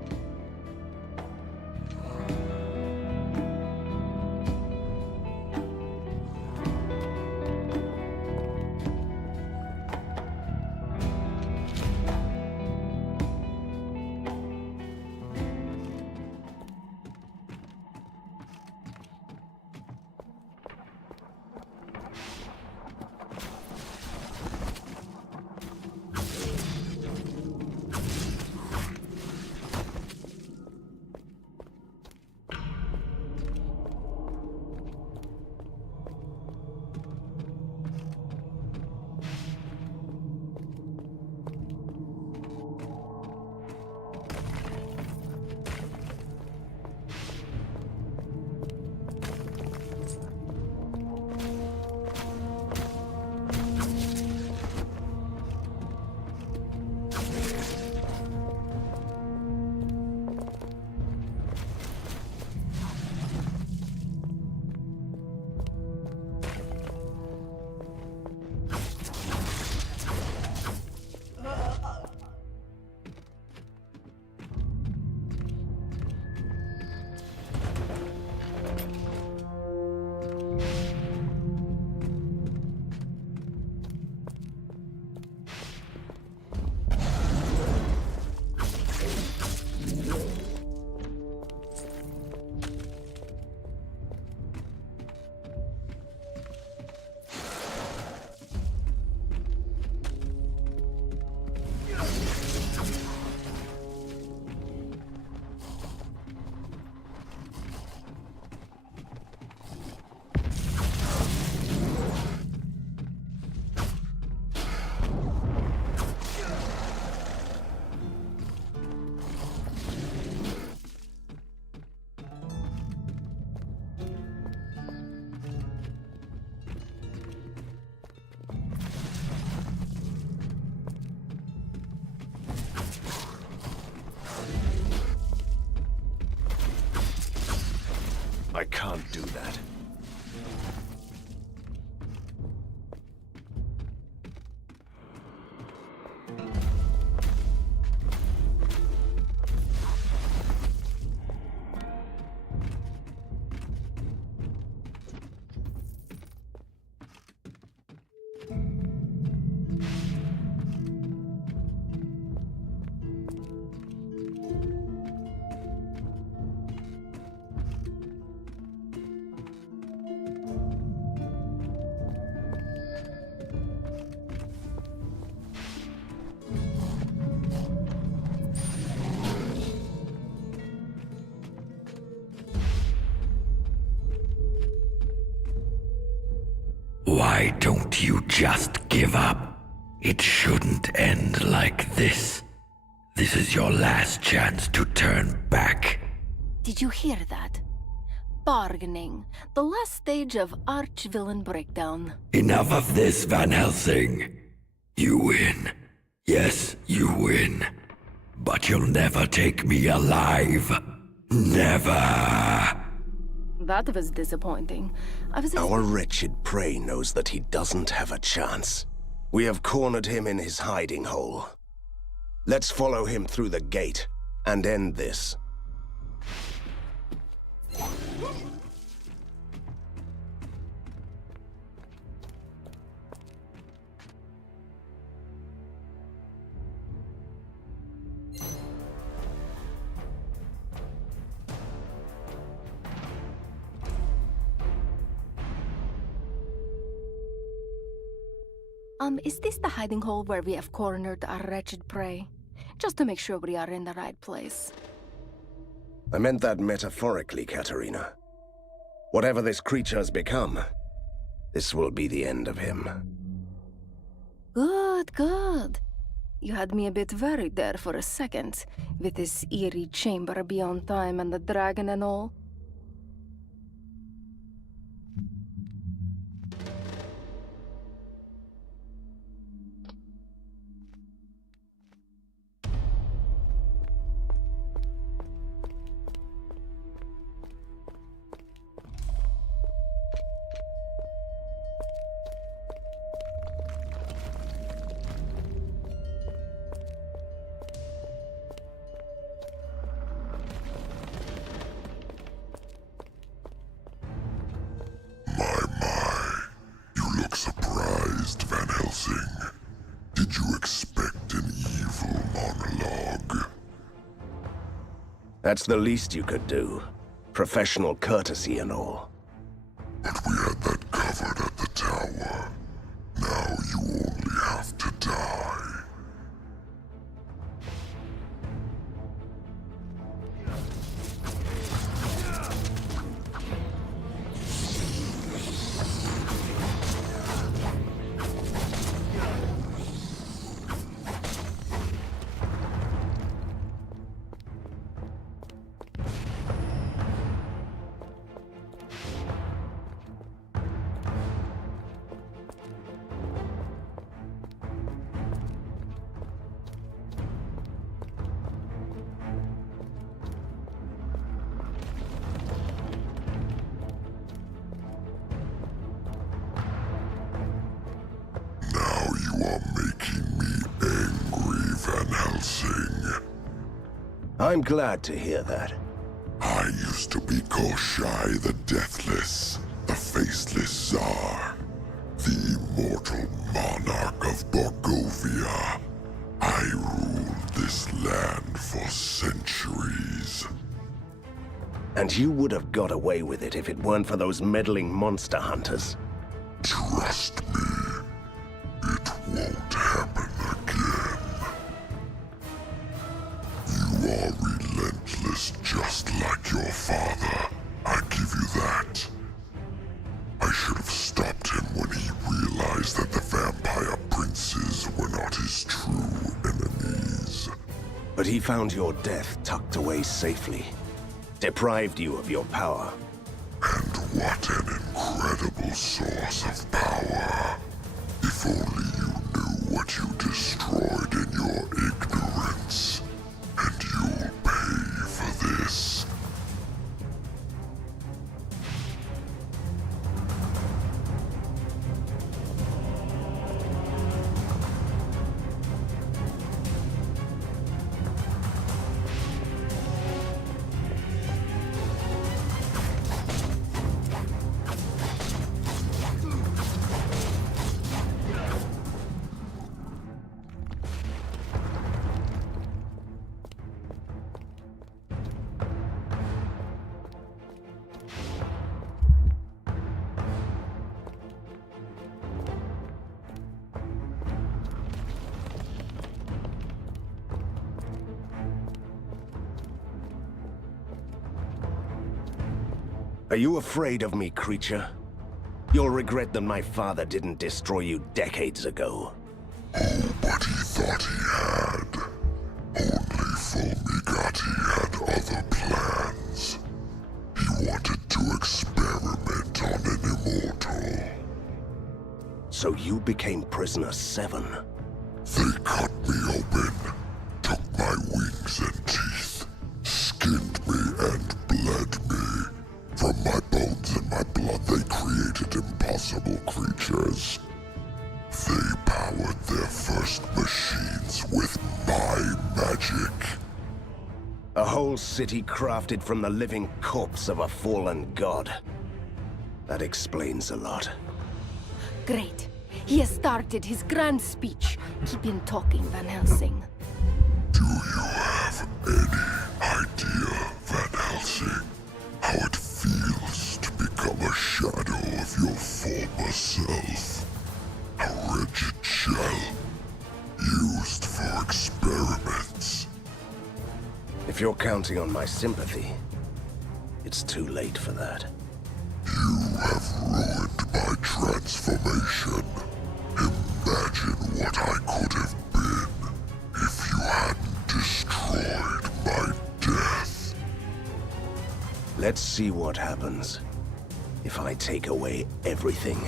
I can't do that. Why don't you just give up? It shouldn't end like this. This is your last chance to turn back. Did you hear that? Bargaining. The last stage of arch-villain breakdown. Enough of this, Van Helsing. You win. Yes, you win. But you'll never take me alive. Never. That was disappointing. Our wretched prey knows that he doesn't have a chance. We have cornered him in his hiding hole. Let's follow him through the gate and end this. Is this the hiding hole where we have cornered our wretched prey? Just to make sure we are in the right place. I meant that metaphorically, Katerina. Whatever this creature has become, this will be the end of him. Good, good. You had me a bit worried there for a second, with this eerie chamber beyond time and the dragon and all. Surprised, Van Helsing. Did you expect an evil monologue? That's the least you could do. Professional courtesy and all. But we had that covered at the tower. Now you only have to die. You are making me angry, Van Helsing. I'm glad to hear that. I used to be Koshai the Deathless, the Faceless Tsar, the immortal monarch of Borgovia. I ruled this land for centuries. And you would have got away with it if it weren't for those meddling monster hunters. Trust me. Won't happen again. You are relentless, just like your father. I give you that. I should have stopped him when he realized that the vampire princes were not his true enemies. But he found your death tucked away safely, deprived you of your power. And what an incredible source of power. If only you knew what you destroyed in your ignorance. And you'll pay for this. Are you afraid of me, creature? You'll regret that my father didn't destroy you decades ago. Oh, but he thought he had. Only Volgart had other plans. He wanted to experiment on an immortal. So you became prisoner 7? They cut me open, took my wings and teeth, skinned me and bled me. From my bones and my blood, they created impossible creatures. They powered powered their first machines with my magic. A whole city crafted from the living corpse of a fallen god. That explains a lot. Great. He has started his grand speech. Keep him talking, Van Helsing. Do you have any idea, Van Helsing, how it feels to become a shadow of your former self? A rigid shell used for experiments. If you're counting on my sympathy, it's too late for that. You have ruined my transformation. Imagine what I could have been if you hadn't destroyed my death. Let's see what happens if I take away everything.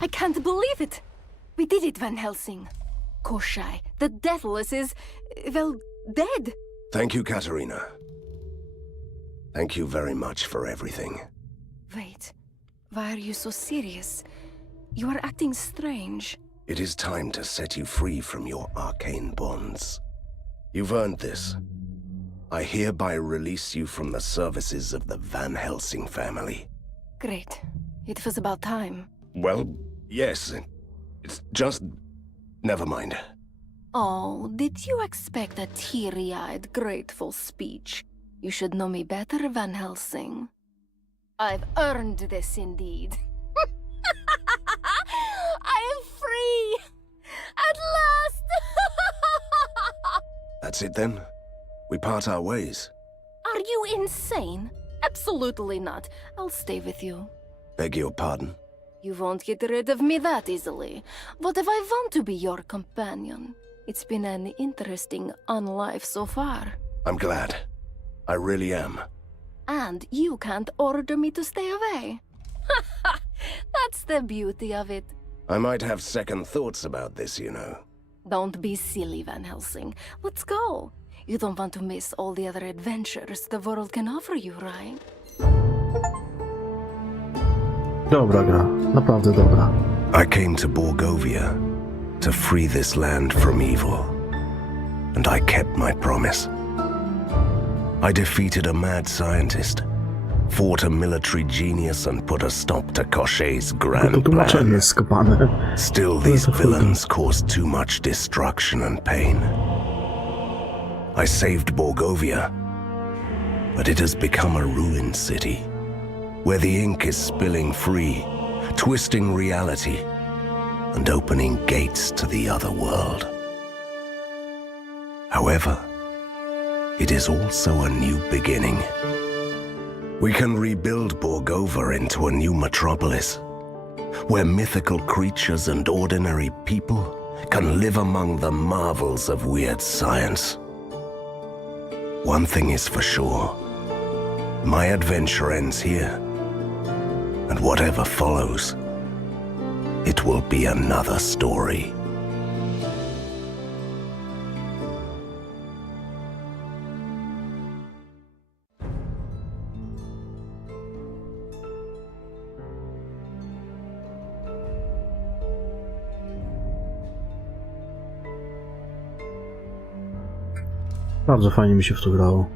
I can't believe it! We did it, Van Helsing. Koshai, the Deathless is, well, dead. Thank you, Katerina. Thank you very much for everything. Wait, why are you so serious? You are acting strange. It is time to set you free from your arcane bonds. You've earned this. I hereby release you from the services of the Van Helsing family. Great. It was about time. Well, yes. It's just... never mind. Oh, did you expect a teary-eyed, grateful speech? You should know me better, Van Helsing. I've earned this indeed. I am free! At last! That's it then? We part our ways. Are you insane? Absolutely not. I'll stay with you. Beg your pardon? You won't get rid of me that easily. But if I want to be your companion, it's been an interesting life so far. I'm glad. I really am. And you can't order me to stay away. That's the beauty of it. I might have second thoughts about this, you know. Don't be silly, Van Helsing. Let's go. You don't want to miss all the other adventures the world can offer you, right? Dobra gra, naprawdę dobra. I came to Borgovia to free this land from evil, and I kept my promise. I defeated a mad scientist, fought a military genius, and put a stop to Koshai's grand plan. Still, these villains caused too much destruction and pain. I saved Borgovia, but it has become a ruined city, where the ink is spilling free, twisting reality, and opening gates to the other world. However, it is also a new beginning. We can rebuild Borgova into a new metropolis, where mythical creatures and ordinary people can live among the marvels of weird science. One thing is for sure, my adventure ends here, and whatever follows, it will be another story. Bardzo fajnie mi się w to grało.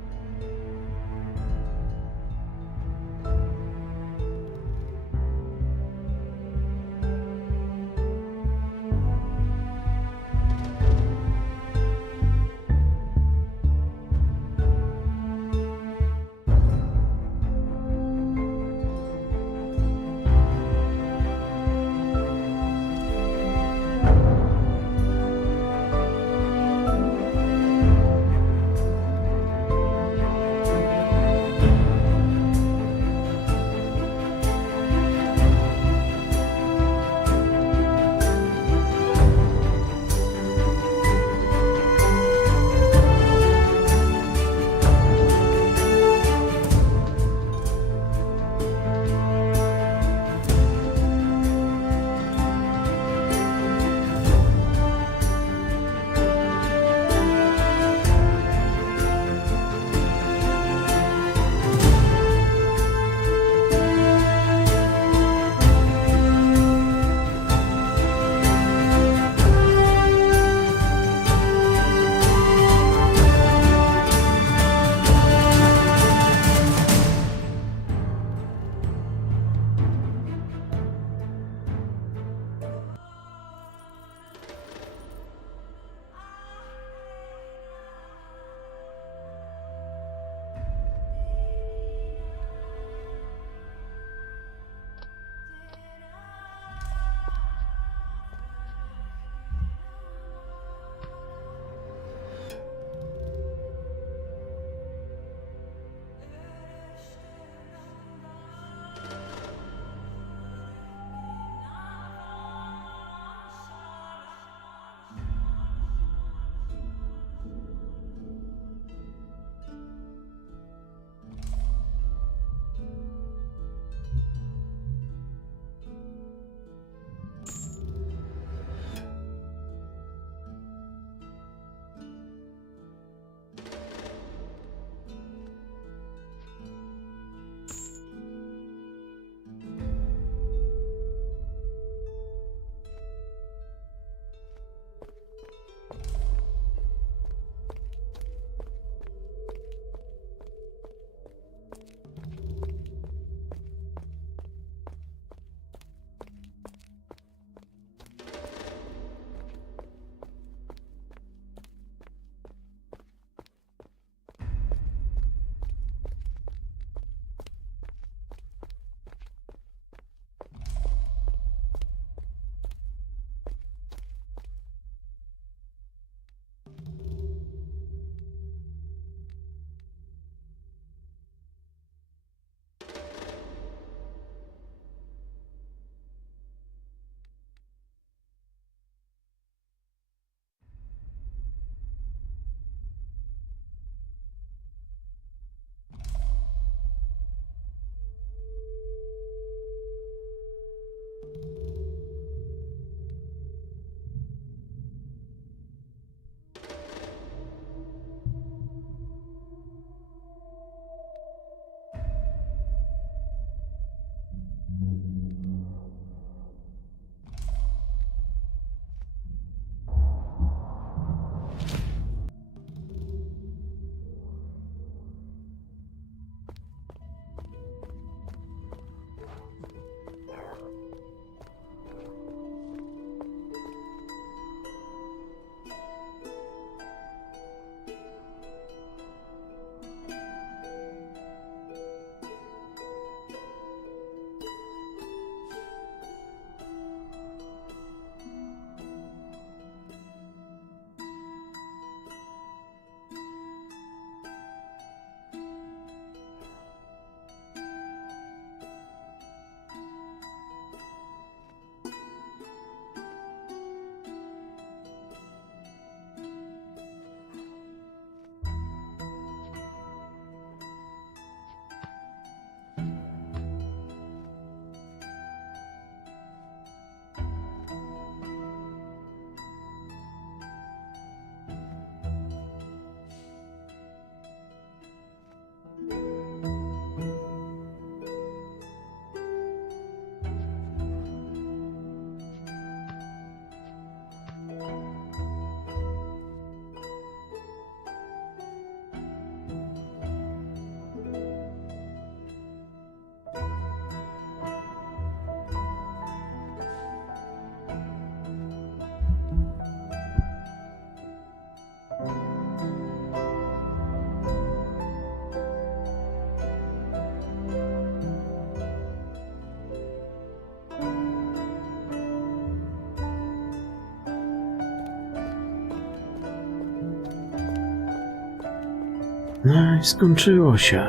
No i skończyło się.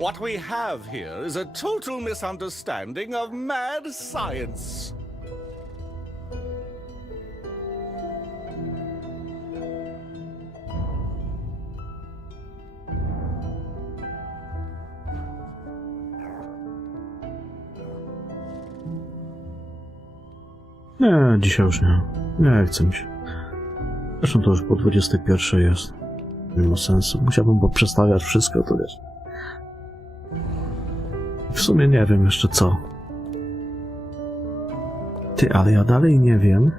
What we have here is a total misunderstanding of mad science. Nie, dzisiaj już nie. Nie chce mi się. Zresztą to już po 21 jest. Nie ma sensu. Musiałbym poprzestawiać wszystko, to wiesz. W sumie nie wiem jeszcze co. Ty, ale ja dalej nie wiem,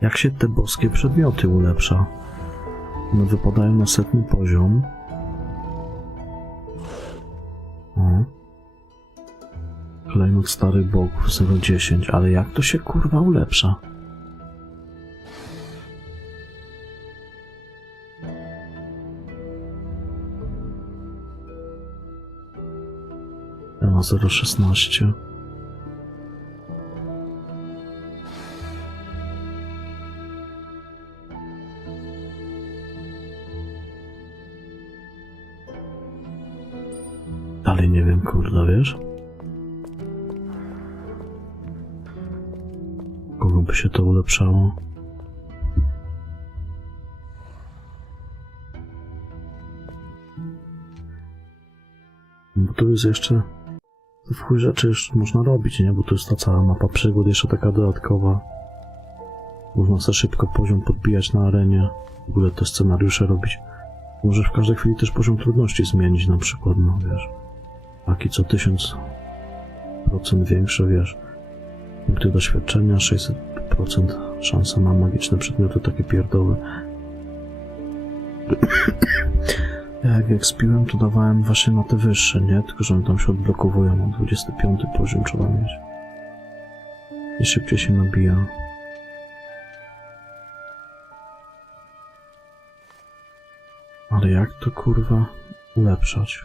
jak się te boskie przedmioty ulepsza. One wypadają na 100. poziom. O. Klejnot starych bogów 0,10, ale jak to się kurwa ulepsza? Ja ma 0,16. Dalej nie wiem, kurde, wiesz? Kogo by się to ulepszało? Bo tu jest jeszcze... W chuj rzeczy jeszcze można robić, nie? Bo tu jest ta cała mapa przygód, jeszcze taka dodatkowa. Można sobie szybko poziom podbijać na arenie. W ogóle te scenariusze robić. Możesz w każdej chwili też poziom trudności zmienić, na przykład, no wiesz. Taki co 1000% większe, wiesz. Punkty doświadczenia, 600% szansa na magiczne przedmioty, takie pierdoły. Ja jak ekspiłem, to dawałem właśnie na te wyższe, nie? Tylko że one tam się odblokowują, na 25 poziom trzeba mieć. I szybciej się nabija. Ale jak to kurwa ulepszać?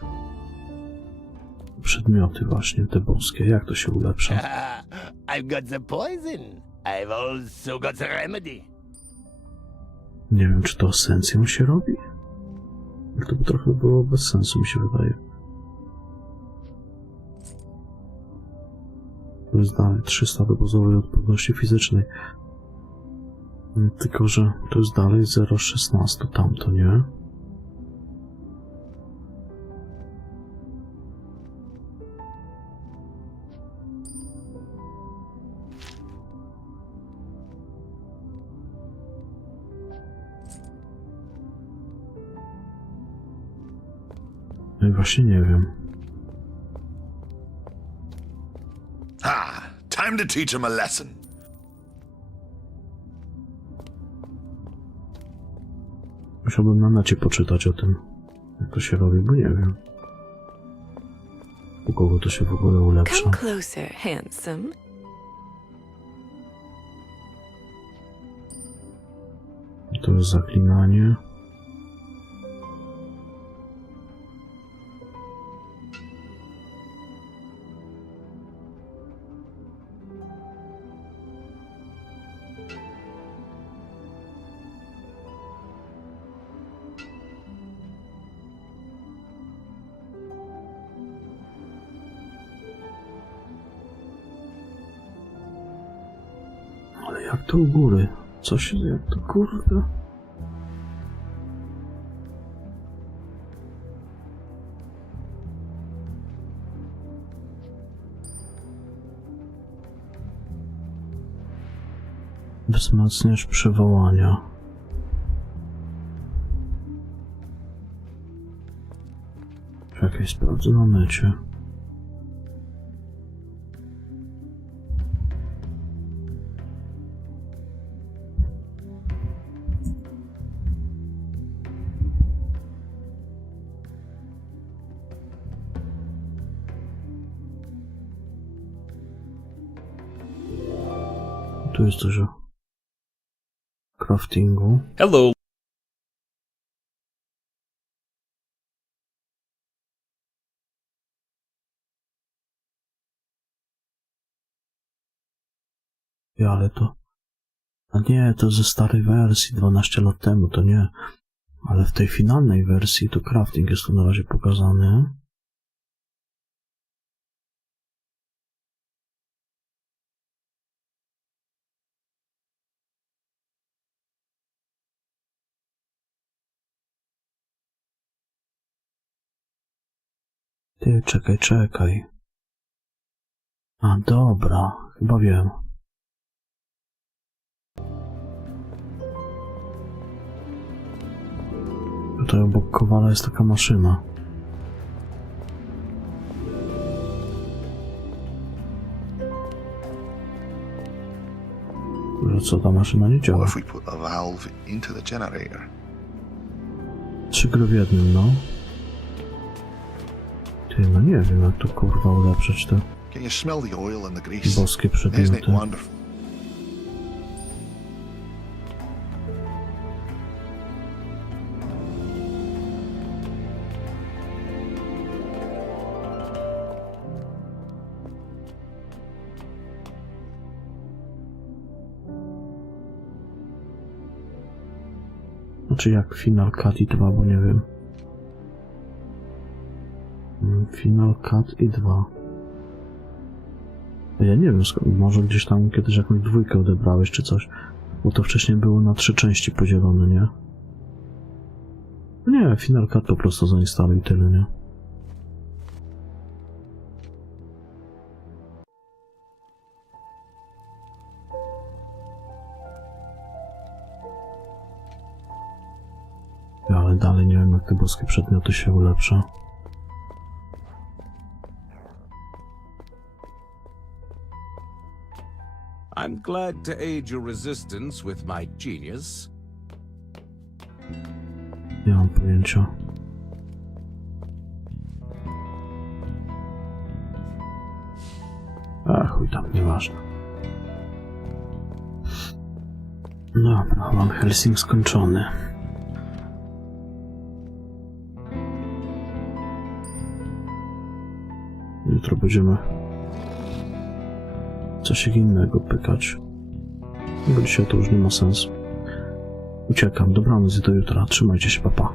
Przedmioty właśnie, te boskie, jak to się ulepsza? I've got the poison. I've also got the remedy. Nie wiem, czy to esencją się robi? To by trochę było bez sensu, mi się wydaje. To jest dalej 300 do bazowej odporności fizycznej. Tylko, że to jest dalej 0,16 tamto, nie? No i właśnie nie wiem. Ah, time to teach him a lesson. Musiałbym na necie poczytać o tym, jak to się robi, bo nie wiem. U kogo to się w ogóle ulepsza. Come closer, handsome. To jest zaklinanie. Ale jak to u góry? Co się, jak to kurde? Wzmacniasz przywołania. Czekaj, sprawdzę na necie. Tu jest coś o craftingu. Hello. Ale to... A nie, to ze starej wersji, 12 lat temu, to nie. Ale w tej finalnej wersji to crafting jest tu na razie pokazany. Ty, czekaj. A, dobra, chyba wiem. Tutaj obok kowala jest taka maszyna. Że co, ta maszyna nie działa? 3 gry w jednym, no. Ty, no nie wiem, jak to kurwa ulepszyć te boskie przedmioty. Znaczy jak Final Cut i 2, bo nie wiem. Final Cut i 2. Ja nie wiem, może gdzieś tam kiedyś jakąś 2 odebrałeś czy coś. Bo to wcześniej było na 3 części podzielone, nie? Nie, Final Cut po prostu zainstaluj i tyle, nie? Ale dalej nie wiem, jak te boskie przedmioty się ulepsza. I'm glad to aid your resistance with my genius. Nie mam pojęcia. A chuj tam, nieważne. Dobra, mam Helsing skończony. Jutro będziemy coś innego pykać. Bo dzisiaj to już nie ma sensu. Uciekam, dobranoc i do jutra. Trzymajcie się, papa.